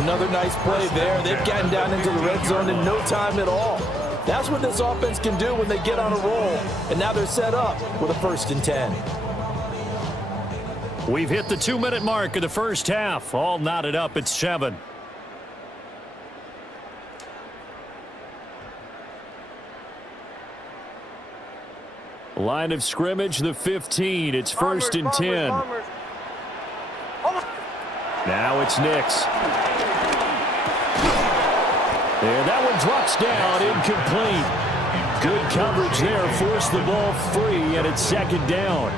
Another nice play there. They've gotten down into the red zone in no time at all. That's what this offense can do when they get on a roll. And now they're set up with a 1st and 10. We've hit the 2-minute mark of the first half. All knotted up at 7. Line of scrimmage, the 15. It's 1st and 10. Now it's Nix. And that one drops down, incomplete. Good coverage there, forced the ball free, and it's 2nd down.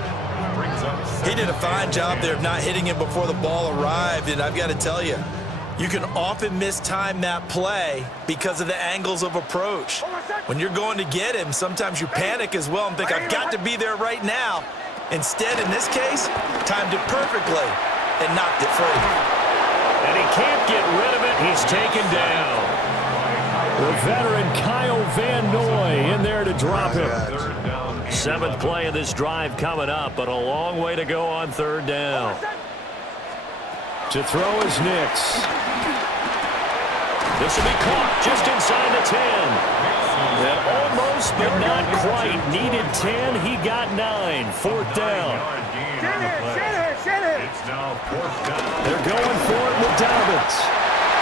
He did a fine job there of not hitting him before the ball arrived, and I've got to tell you, you can often mistime that play because of the angles of approach. When you're going to get him, sometimes you panic as well and think, I've got to be there right now. Instead, in this case, timed it perfectly and knocked it free. And he can't get rid of it. He's taken down. The veteran Kyle Van Noy in there to drop him. 7th play of this drive coming up, but a long way to go on 3rd down. To throw is Nix. This will be caught just inside the 10. And almost, but not quite. Needed 10. He got 9. 4th down. They're going for it with Dobbins.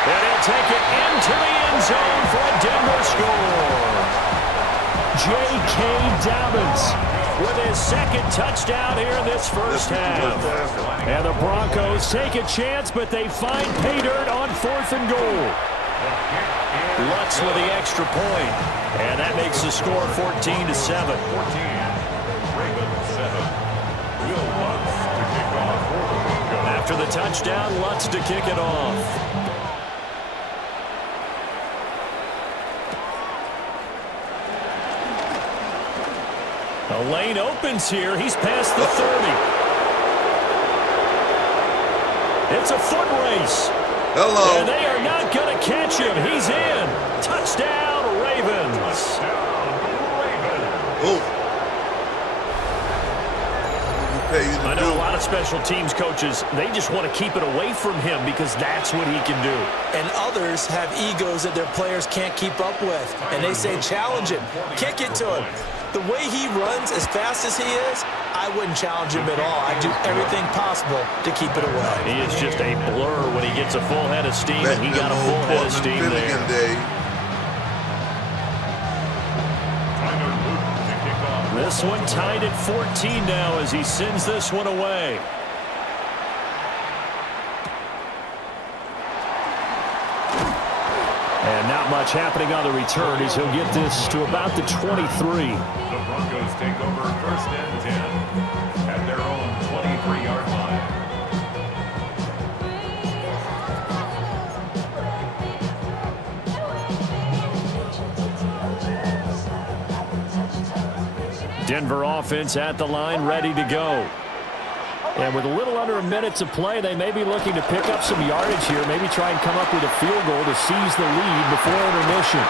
And he'll take it into the end zone for a Denver score. J.K. Dobbins with his 2nd touchdown here in this first half. And the Broncos take a chance, but they find pay dirt on 4th and goal. Lutz with the extra point. And that makes the score 14-7. After the touchdown, Lutz to kick it off. The lane opens here. He's past the 30. It's a foot race. Hello. And they are not going to catch him. He's in. Touchdown, Ravens. Oh. I know a lot of special teams coaches, they just want to keep it away from him because that's what he can do. And others have egos that their players can't keep up with. And they say, challenge him. Kick it to him. The way he runs as fast as he is, I wouldn't challenge him at all. I'd do everything possible to keep it away. He is just a blur when he gets a full head of steam, and he got a full head of steam there. This one tied at 14 now as he sends this one away. And not much happening on the return as he'll get this to about the 23. The Broncos take over 1st and 10 at their own 23-yard line. Denver offense at the line, ready to go. And with a little under a minute to play, they may be looking to pick up some yardage here, maybe try and come up with a field goal to seize the lead before intermission.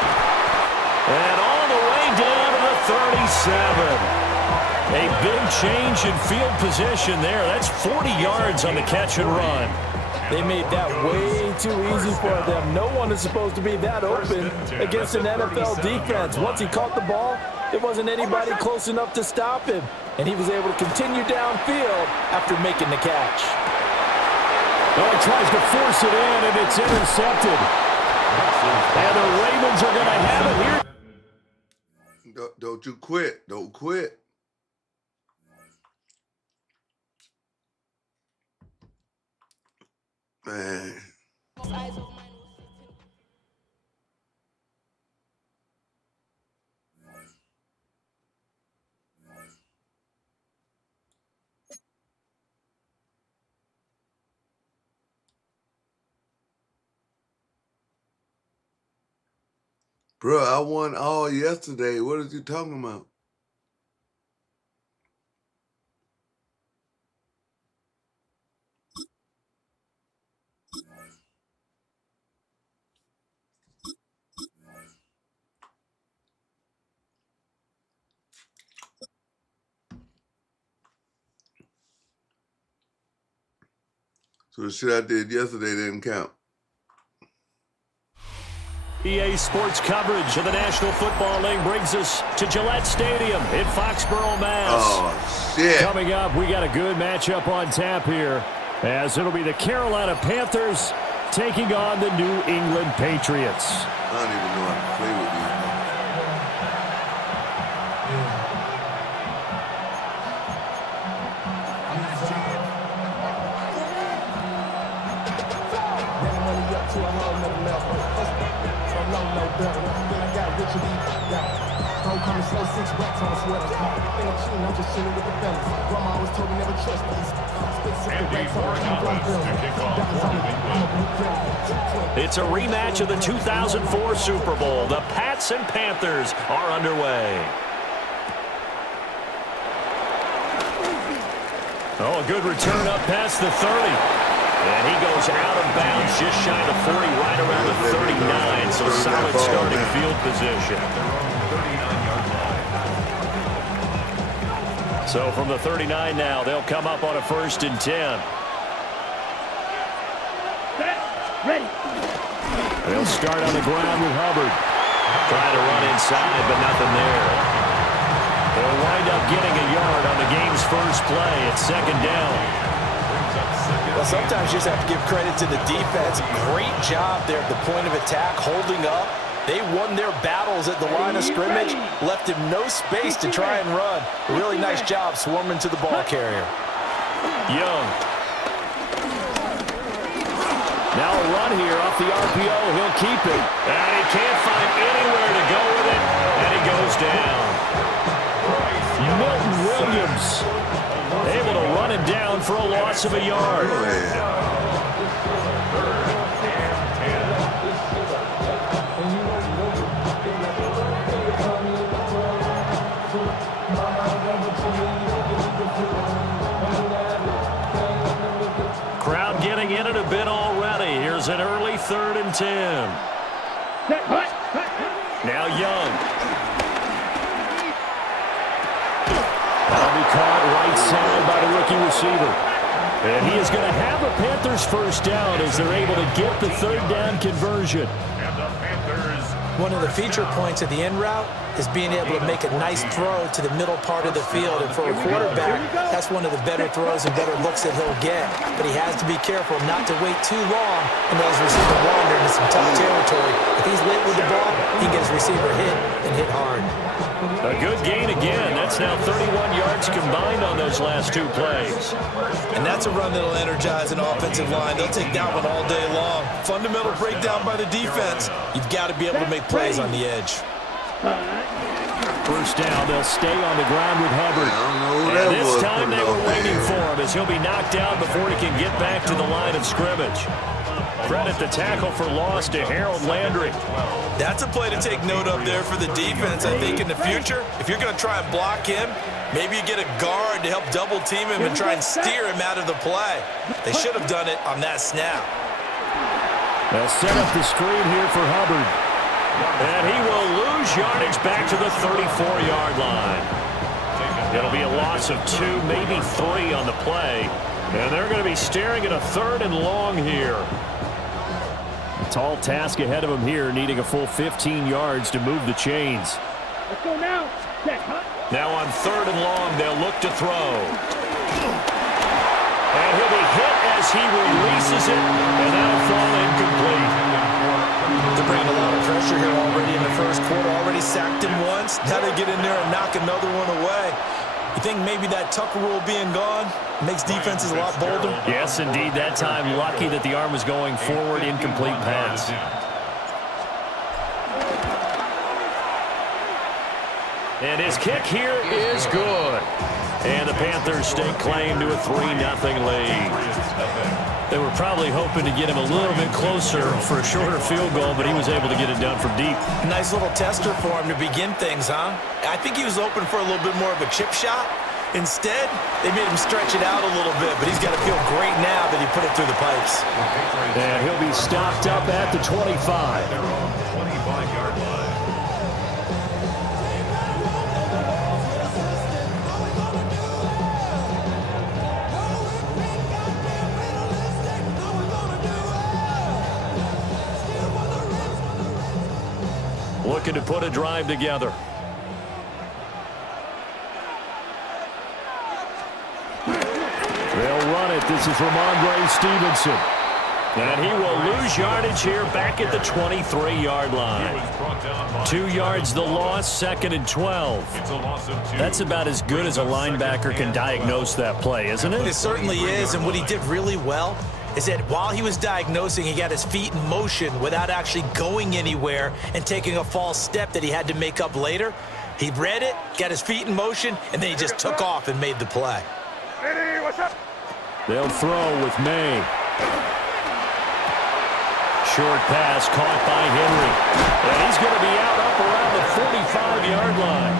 And all the way down to the 37. A big change in field position there. That's 40 yards on the catch and run. They made that way too easy for them. No one is supposed to be that open against an NFL defense. Once he caught the ball, there wasn't anybody close enough to stop him. And he was able to continue downfield after making the catch. Oh, he tries to force it in, and it's intercepted. And the Ravens are going to have it here. Don't you quit. Don't quit. Man. Bro, I won all yesterday. What are you talking about? So the shit I did yesterday didn't count. EA Sports coverage of the National Football League brings us to Gillette Stadium in Foxborough, Mass. Oh, shit. Coming up, we got a good matchup on tap here, as it'll be the Carolina Panthers taking on the New England Patriots. I don't even know how to play with these. It's a rematch of the 2004 Super Bowl. The Pats and Panthers are underway. Oh, a good return up past the 30. And he goes out of bounds just shy of 40, right around the 39. So solid starting field position. So from the 39 now, they'll come up on a 1st and 10. Ready. They'll start on the ground with Hubbard. Trying to run inside, but nothing there. They'll wind up getting a yard on the game's first play at 2nd down. Well, sometimes you just have to give credit to the defense. Great job there at the point of attack, holding up. They won their battles at the line of scrimmage, left him no space to try and run. A really nice job swarming to the ball carrier. Young. Now a run here off the RPO. He'll keep it. And he can't find anywhere to go with it. And he goes down. Milton Williams able to run it down for a loss of a yard. Crowd getting in it a bit already. Here's an early 3rd and 10. Now Young. That'll be caught right side by the rookie receiver. And he is going to have a Panthers 1st down as they're able to get the 3rd down conversion. One of the feature points of the end route is being able to make a nice throw to the middle part of the field. And for a quarterback, that's one of the better throws and better looks that he'll get. But he has to be careful not to wait too long and let his receiver wander into some tough territory. If he's late with the ball, he can get his receiver hit and hit hard. A good gain again. That's now 31 yards combined on those last 2 plays. And that's a run that'll energize an offensive line. They'll take that one all day long. Fundamental breakdown by the defense. You've got to be able to make plays on the edge. 1st down, they'll stay on the ground with Hubbard. And this time they were waiting for him as he'll be knocked down before he can get back to the line of scrimmage. Credit the tackle for loss to Harold Landry. That's a play to take note of there for the defense. I think in the future, if you're going to try and block him, maybe you get a guard to help double team him and try and steer him out of the play. They should have done it on that snap. They'll set up the screen here for Hubbard. And he will lose yardage back to the 34-yard line. It'll be a loss of 2, maybe 3 on the play. And they're going to be staring at a 3rd and long here. A tall task ahead of them here, needing a full 15 yards to move the chains. Let's go now. Now on 3rd and long, they'll look to throw. And he'll be hit as he releases it, and that'll fall incomplete. They're bringing a lot of pressure here already in the 1st quarter. Already sacked him once. Now they get in there and knock another one away. You think maybe that Tucker rule being gone makes defenses a lot bolder? Yes, indeed. That time, lucky that the arm was going forward, incomplete pass. And his kick here is good. And the Panthers stake claim to a 3-0 lead. They were probably hoping to get him a little bit closer for a shorter field goal, but he was able to get it done from deep. Nice little tester for him to begin things, huh? I think he was open for a little bit more of a chip shot. Instead, they made him stretch it out a little bit, but he's got to feel great now that he put it through the pipes. And he'll be stopped up at the 25. 25-yard line. looking to put a drive together. They'll run it. This is Ramondre Stevenson. And he will lose yardage here back at the 23-yard line. 2 yards the loss, 2nd and 12. That's about as good as a linebacker can diagnose that play, isn't it? It certainly is, and what he did really well is that while he was diagnosing, he got his feet in motion without actually going anywhere and taking a false step that he had to make up later. He read it, got his feet in motion, and then he just took off and made the play. They'll throw with May. Short pass caught by Henry. And he's going to be out up around the 45-yard line.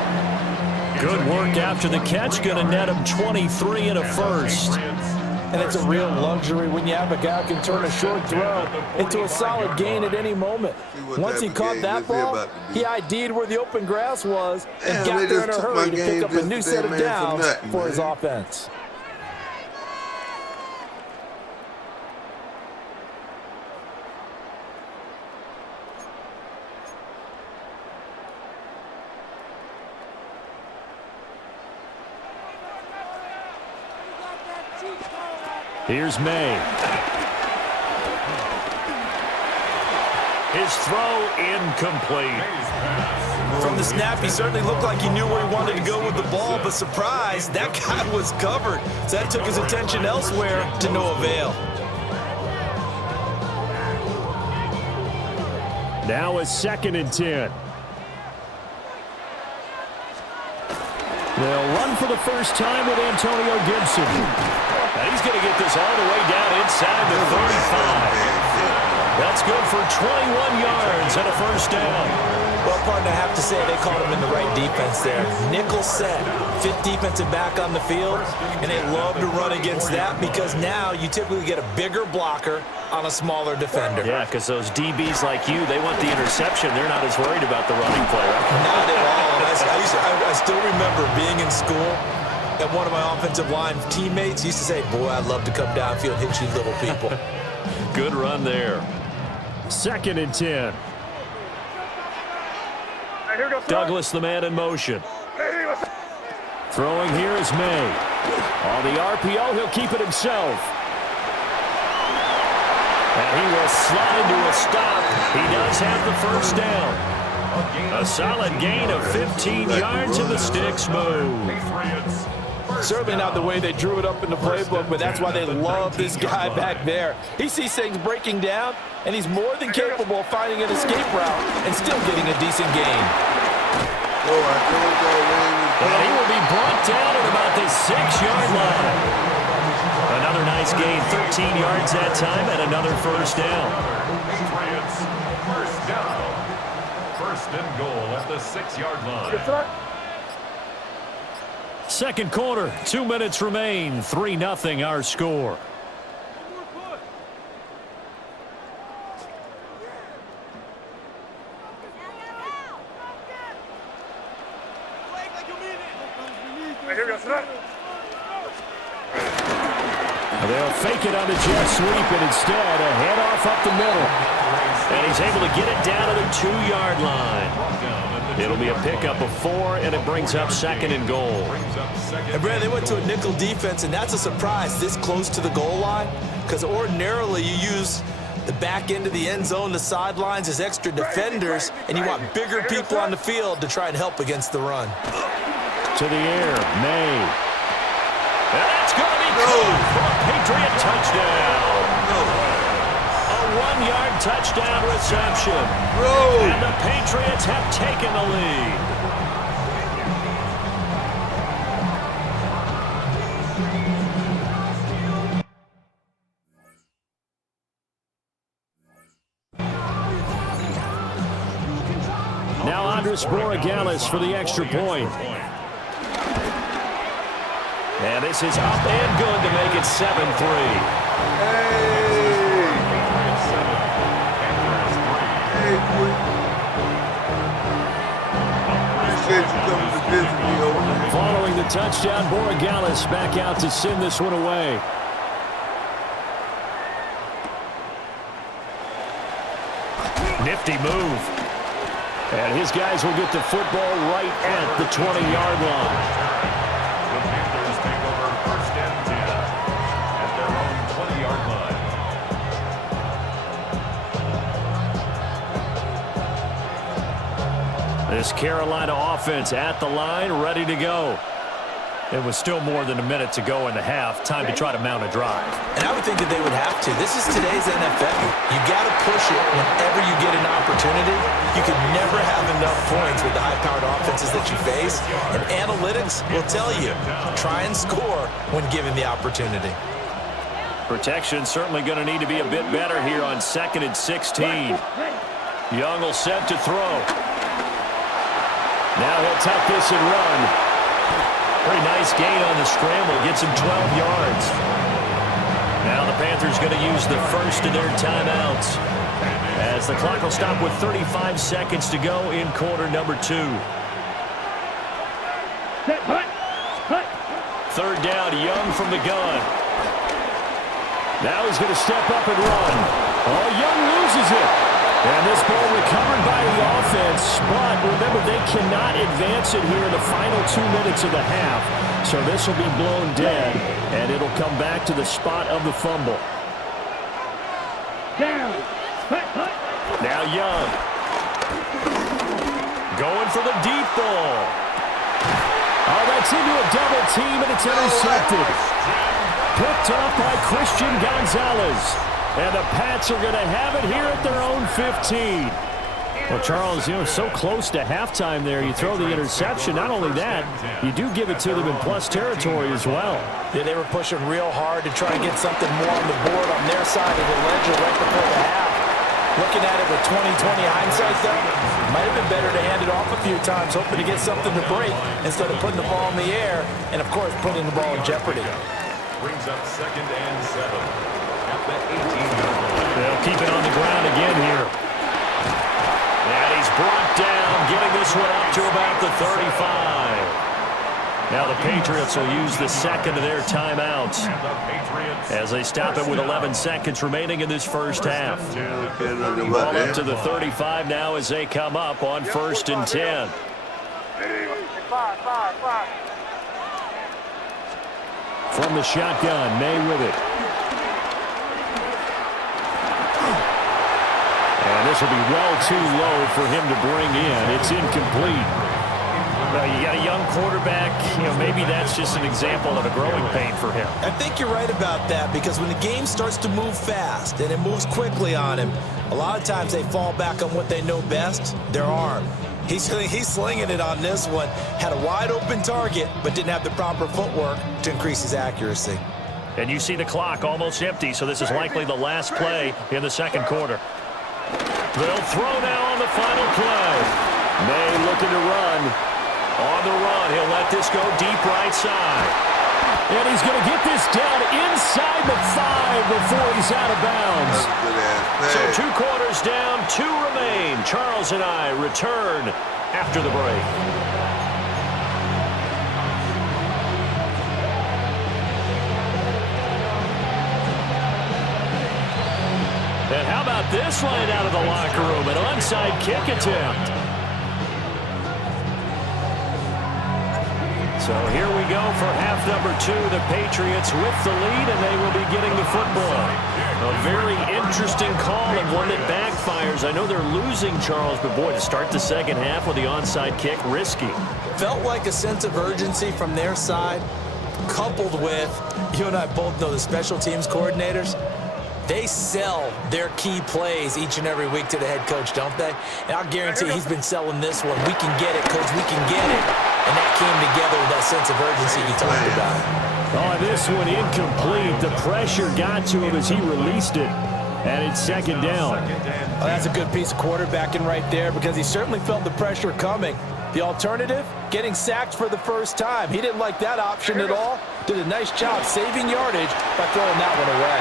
Good work after the catch. Going to net him 23 and a first. And it's a real luxury when you have a guy who can turn a short throw into a solid gain at any moment. Once he caught that ball, he ID'd where the open grass was and got there in a hurry to pick up a new set of downs for his offense. Here's May. His throw incomplete. From the snap, he certainly looked like he knew where he wanted to go with the ball, but surprise, that guy was covered. So that took his attention elsewhere to no avail. Now a 2nd and 10. They'll run for the first time with Antonio Gibson. And he's going to get this all the way down inside the 35. That's good for 21 yards and a first down. Well, partner, I have to say they caught him in the right defense there. Nickel set, 5th defensive back on the field, and they love to run against that because now you typically get a bigger blocker on a smaller defender. Yeah, because those DBs like you, they want the interception. They're not as worried about the running play, right? Not at all. I still remember being in school, and one of my offensive line teammates used to say, boy, I'd love to come downfield and hit you little people. Good run there. 2nd and 10. Douglas, the man in motion. Throwing here is May. On the RPO, he'll keep it himself. And he will slide to a stop. He does have the first down. A solid gain of 15 yards and the sticks move. Certainly not the way they drew it up in the playbook, but that's why they love this guy back there. He sees things breaking down, and he's more than capable of finding an escape route and still getting a decent gain. And he will be brought down at about the 6-yard line. Another nice gain, 13 yards that time, and another first down. First down. 1st and goal at the 6-yard line. Second quarter, 2 minutes remain. 3-0 our score. They'll fake it on the jet sweep, and instead a handoff up the middle. And he's able to get it down to the 2-yard line. It'll be a pickup of 4, and it brings up 2nd and goal. And Brad, they went to a nickel defense, and that's a surprise this close to the goal line, because ordinarily you use the back end of the end zone, the sidelines as extra defenders, and you want bigger people on the field to try and help against the run. To the air, May. And that's going to be caught for a Patriot touchdown. A 1-yard touchdown reception. And the Patriots have taken the lead. Now Andres Borregales for the extra point. And this is up and good to make it 7-3. Following the touchdown, Borregales back out to send this one away. Nifty move. And his guys will get the football right at the 20-yard line. The Panthers take over 1st and 10 at their own 20-yard line. This Carolina offense at the line, ready to go. It was still more than a minute to go in the half. Time to try to mount a drive. And I would think that they would have to. This is today's NFL. You got to push it whenever you get an opportunity. You can never have enough points with the high-powered offenses that you face. And analytics will tell you, try and score when given the opportunity. Protection certainly going to need to be a bit better here on 2nd and 16. Young will set to throw. Now he'll tuck this and run. Pretty nice gain on the scramble. Gets him 12 yards. Now the Panthers going to use the first of their timeouts, as the clock will stop with 35 seconds to go in quarter number 2. Third down, Young from the gun. Now he's going to step up and run. Oh, Young loses it. And this ball recovered by the offense, but remember, they cannot advance it here in the final 2 minutes of the half. So this will be blown dead, and it'll come back to the spot of the fumble. Down. Now Young. Going for the deep ball. Oh, that's into a double team, and it's intercepted. Picked up by Christian Gonzalez. And the Pats are going to have it here at their own 15. Well, Charles, so close to halftime there. You throw the interception. Not only that, you do give it to them in plus territory as well. Yeah, they were pushing real hard to try and get something more on the board on their side of the ledger right before the half. Looking at it with 20/20 hindsight, though, might have been better to hand it off a few times, hoping to get something to break instead of putting the ball in the air and, of course, putting the ball in jeopardy. Brings up 2nd and 7. They'll keep it on the ground again here. And he's brought down, getting this one up to about the 35. Now the Patriots will use the second of their timeouts as they stop it with 11 seconds remaining in this first half. Ball up to the 35 now as they come up on 1st and 10. From the shotgun, May with it. And this will be well too low for him to bring in. It's incomplete. You got a young quarterback. Maybe that's just an example of a growing pain for him. I think you're right about that, because when the game starts to move fast and it moves quickly on him, a lot of times they fall back on what they know best, their arm. He's slinging it on this one. Had a wide open target, but didn't have the proper footwork to increase his accuracy. And you see the clock almost empty, so this is likely the last play in the second quarter. They'll throw now on the final play. May looking to run. On the run, he'll let this go deep right side. And he's going to get this down inside the 5 before he's out of bounds. So 2 quarters down, 2 remain. Charles and I return after the break. And how about this line out of the locker room? An onside kick attempt. So here we go for half number 2. The Patriots with the lead, and they will be getting the football. A very interesting call and one that backfires. I know they're losing, Charles, but boy, to start the second half with the onside kick, risky. Felt like a sense of urgency from their side, coupled with, you and I both know the special teams coordinators, they sell their key plays each and every week to the head coach, don't they? And I'll guarantee he's been selling this one. We can get it, coach, we can get it. And that came together with that sense of urgency you talked about. Oh, this one incomplete. The pressure got to him as he released it. And it's second down. Well, that's a good piece of quarterbacking right there, because he certainly felt the pressure coming. The alternative, getting sacked for the first time. He didn't like that option at all. Did a nice job saving yardage by throwing that one away.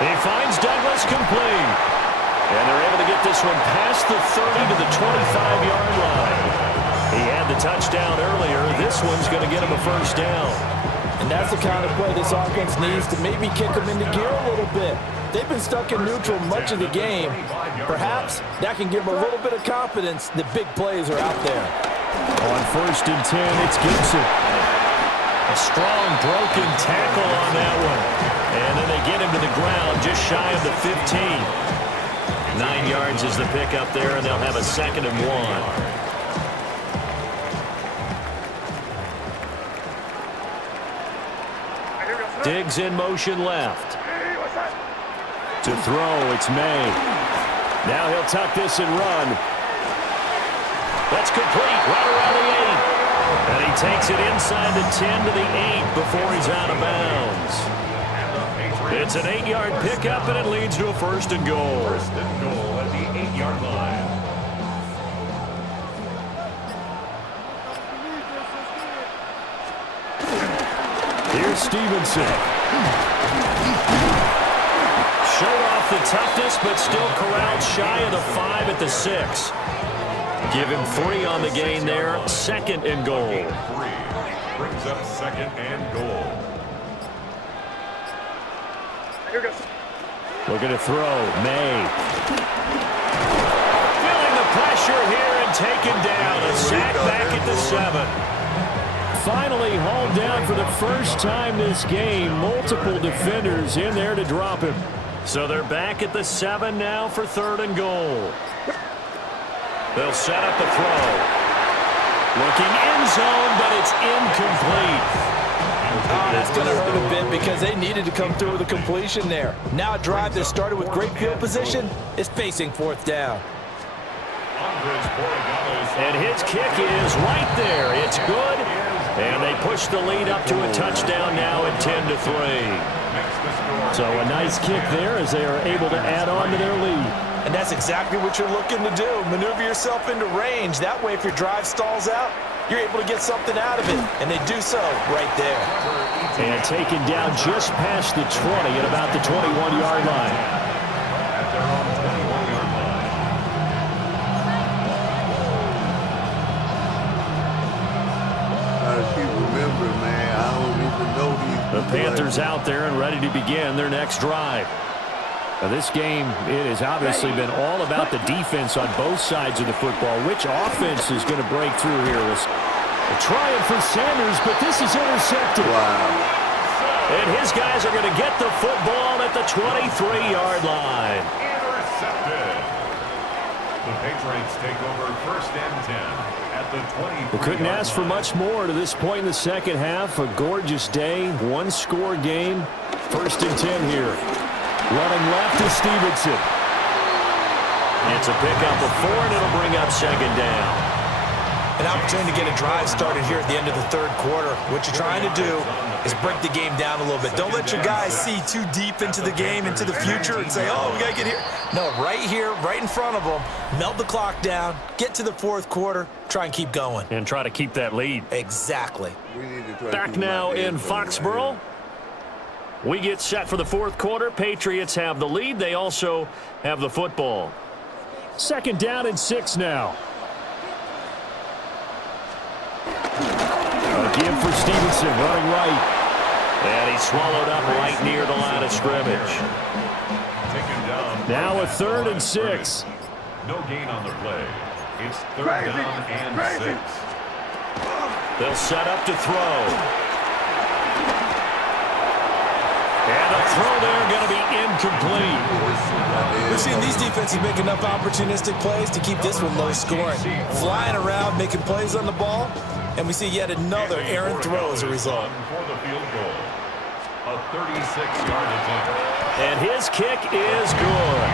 He finds Douglas complete. And they're able to get this one past the 30 to the 25-yard line. He had the touchdown earlier. This one's going to get him a first down. And that's the kind of play this offense needs to maybe kick them into gear a little bit. They've been stuck in neutral much of the game. Perhaps that can give them a little bit of confidence that big plays are out there. On 1st and 10, it's Gibson. A strong broken tackle on that one. And then they get him to the ground just shy of the 15. 9 yards is the pickup there, and they'll have a 2nd and 1. Diggs in motion left. To throw, it's May. Now he'll tuck this and run. That's complete, right around the 8. And he takes it inside the 10 to the 8 before he's out of bounds. It's an 8-yard pickup, and it leads to a 1st and goal. 1st and goal at the 8-yard line. Here's Stevenson. Showed off the toughness, but still corralled shy of the 5 at the 6. Give him 3 on the gain there. 2nd and goal. Brings up 2nd and goal. Looking to throw. May. Feeling the pressure here and taken down. A sack back at the 7. Finally hauled down for the first time this game. Multiple defenders in there to drop him. So they're back at the 7 now for 3rd and goal. They'll set up the throw. Looking end zone, but it's incomplete. Oh, that's going to hurt a bit because they needed to come through with a completion there. Now a drive that started with great field position is facing 4th down. And his kick is right there. It's good. And they push the lead up to a touchdown now at 10-3. So a nice kick there as they are able to add on to their lead. And that's exactly what you're looking to do. Maneuver yourself into range. That way, if your drive stalls out, you're able to get something out of it. And they do so right there. And taken down just past the 20 at about the 21-yard line. At their own 21-yard line. Gotta keep remembering, man, I don't even know these. The Panthers out there and ready to begin their next drive. Now this game, it has obviously been all about the defense on both sides of the football. Which offense is going to break through here? A try for Sanders, but this is intercepted. Wow. And his guys are going to get the football at the 23-yard line. Intercepted. The Patriots take over 1st and 10 at the 23. We couldn't ask for much more to this point in the second half. A gorgeous day, one-score game. 1st and 10 here. Running left is Stevenson. It's a pickup of 4, and it'll bring up 2nd down. An opportunity to get a drive started here at the end of the 3rd quarter. What you're trying to do is break the game down a little bit. Don't let your guys see too deep into the game, into the future, and say, oh, we got to get here. No, right here, right in front of them, melt the clock down, get to the 4th quarter, try and keep going. And try to keep that lead. Exactly. Back now in Foxborough. We get set for the 4th quarter. Patriots have the lead. They also have the football. 2nd down and 6 now. A give for Stevenson, running right. And he's swallowed up right near the line of scrimmage. Now a 3rd and 6. No gain on the play. It's 3rd down and 6. They'll set up to throw. And the throw there going to be incomplete. We've seen these defenses make enough opportunistic plays to keep this one low scoring. Flying around, making plays on the ball, and we see yet another errant throw as a result. For the field goal. A 36-yard attempt. And his kick is good.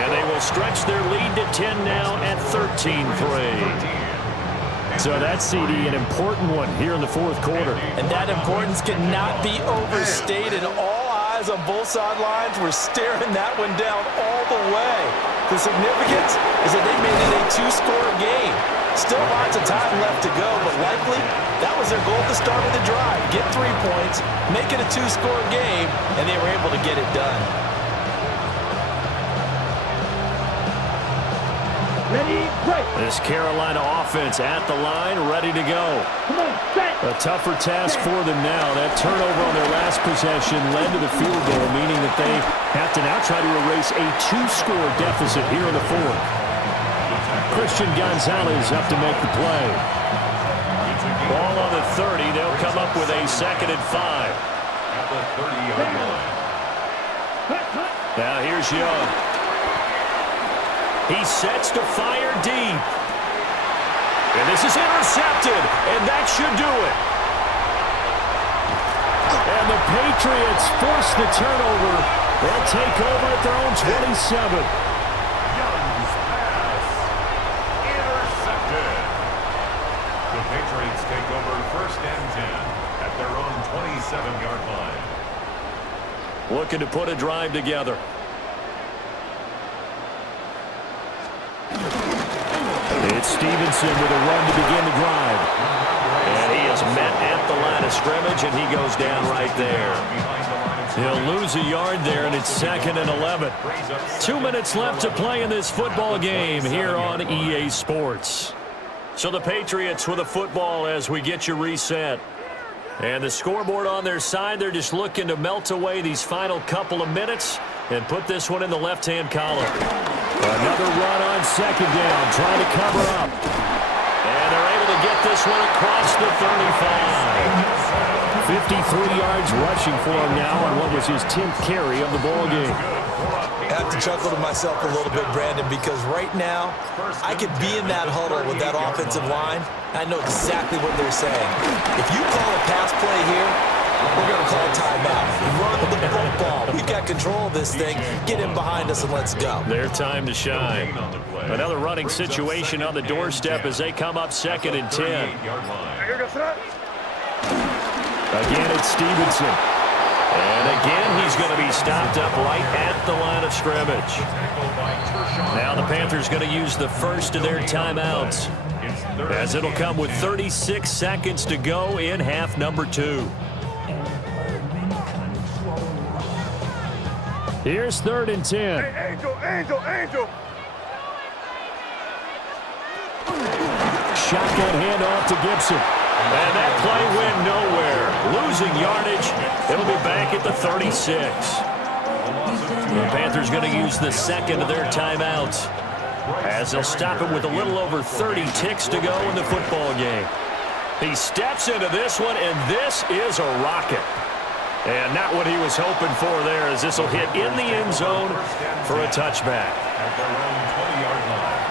And they will stretch their lead to 10 now at 13-3. So that's, CD, an important one here in the 4th quarter. And that importance cannot be overstated. All eyes on both sidelines were staring that one down all the way. The significance is that they made it a 2-score game. Still lots of time left to go, but likely that was their goal at the start of the drive. Get 3 points, make it a 2-score game, and they were able to get it done. Ready, break. This Carolina offense at the line, ready to go. Come on, set. A tougher task for them now. That turnover on their last possession led to the field goal, meaning that they have to now try to erase a 2-score deficit here in the fourth. Christian Gonzalez up to make the play. Ball on the 30. They'll come up with a 2nd and 5. At the 30-yard line. Now here's Young. He sets to fire deep. And this is intercepted, and that should do it. And the Patriots force the turnover. They'll take over at their own 27. Young's pass. Intercepted. The Patriots take over 1st and 10 at their own 27-yard line. Looking to put a drive together. It's Stevenson with a run to begin the drive. And he is met at the line of scrimmage, and he goes down right there. He'll lose a yard there, and it's 2nd and 11. 2 minutes left to play in this football game here on EA Sports. So the Patriots with a football as we get you reset. And the scoreboard on their side, they're just looking to melt away these final couple of minutes and put this one in the left-hand column. Another run on 2nd down, trying to cover up. And they're able to get this one across the 35. 53 yards rushing for him now on what was his 10th carry of the ball game. I have to chuckle to myself a little bit, Brandon, because right now I could be in that huddle with that offensive line. I know exactly what they're saying. If you call a pass play here, we're going to call a timeout. Run the football. We've got control of this thing. Get in behind us and let's go. Their time to shine. Another running situation on the doorstep as they come up 2nd and 10. Again, it's Stevenson. And again, he's going to be stopped up right at the line of scrimmage. Now the Panthers going to use the first of their timeouts, as it'll come with 36 seconds to go in half number 2. Here's 3rd and 10. Hey, Angel. Shotgun handoff to Gibson. And that play went nowhere. Losing yardage. It'll be back at the 36. The Panthers going to use the 2nd of their timeouts, as they'll stop it with a little over 30 ticks to go in the football game. He steps into this one, and this is a rocket. And not what he was hoping for there, as this will hit in the end zone for a touchback. At their own 20-yard line.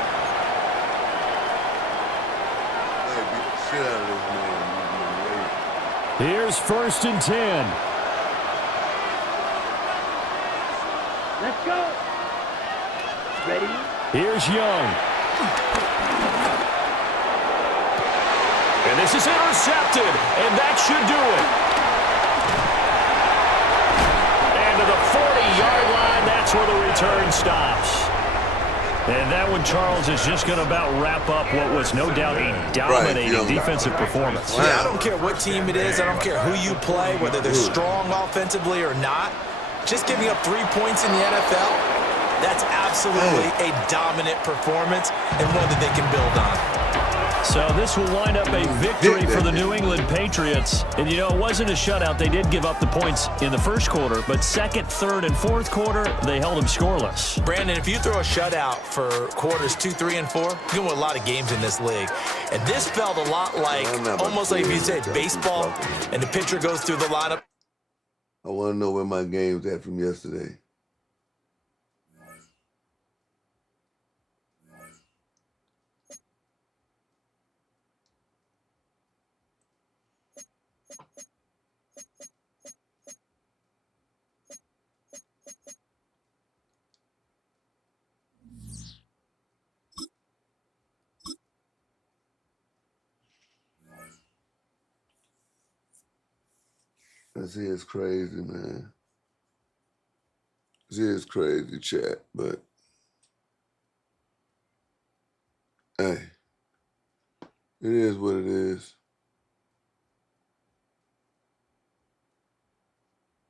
Here's 1st and 10. Let's go. Ready? Here's Young. And this is intercepted, and that should do it. And to the 40-yard line, that's where the return stops. And that one, Charles, is just going to about wrap up what was no doubt a dominating defensive performance. Yeah, I don't care what team it is. I don't care who you play, whether they're strong offensively or not. Just giving up 3 points in the NFL, that's absolutely a dominant performance and one that they can build on. So this will wind up a victory for the New England Patriots. And, you know, it wasn't a shutout. They did give up the points in the first quarter, but 2nd, 3rd, and 4th quarter, they held them scoreless. Brandon, if you throw a shutout for quarters 2, 3, and 4, you're going to win a lot of games in this league. And this felt a lot like, almost like if you said baseball, and the pitcher goes through the lineup. I want to know where my game's at from yesterday. This is crazy, man. This is crazy, chat, but hey, it is what it is.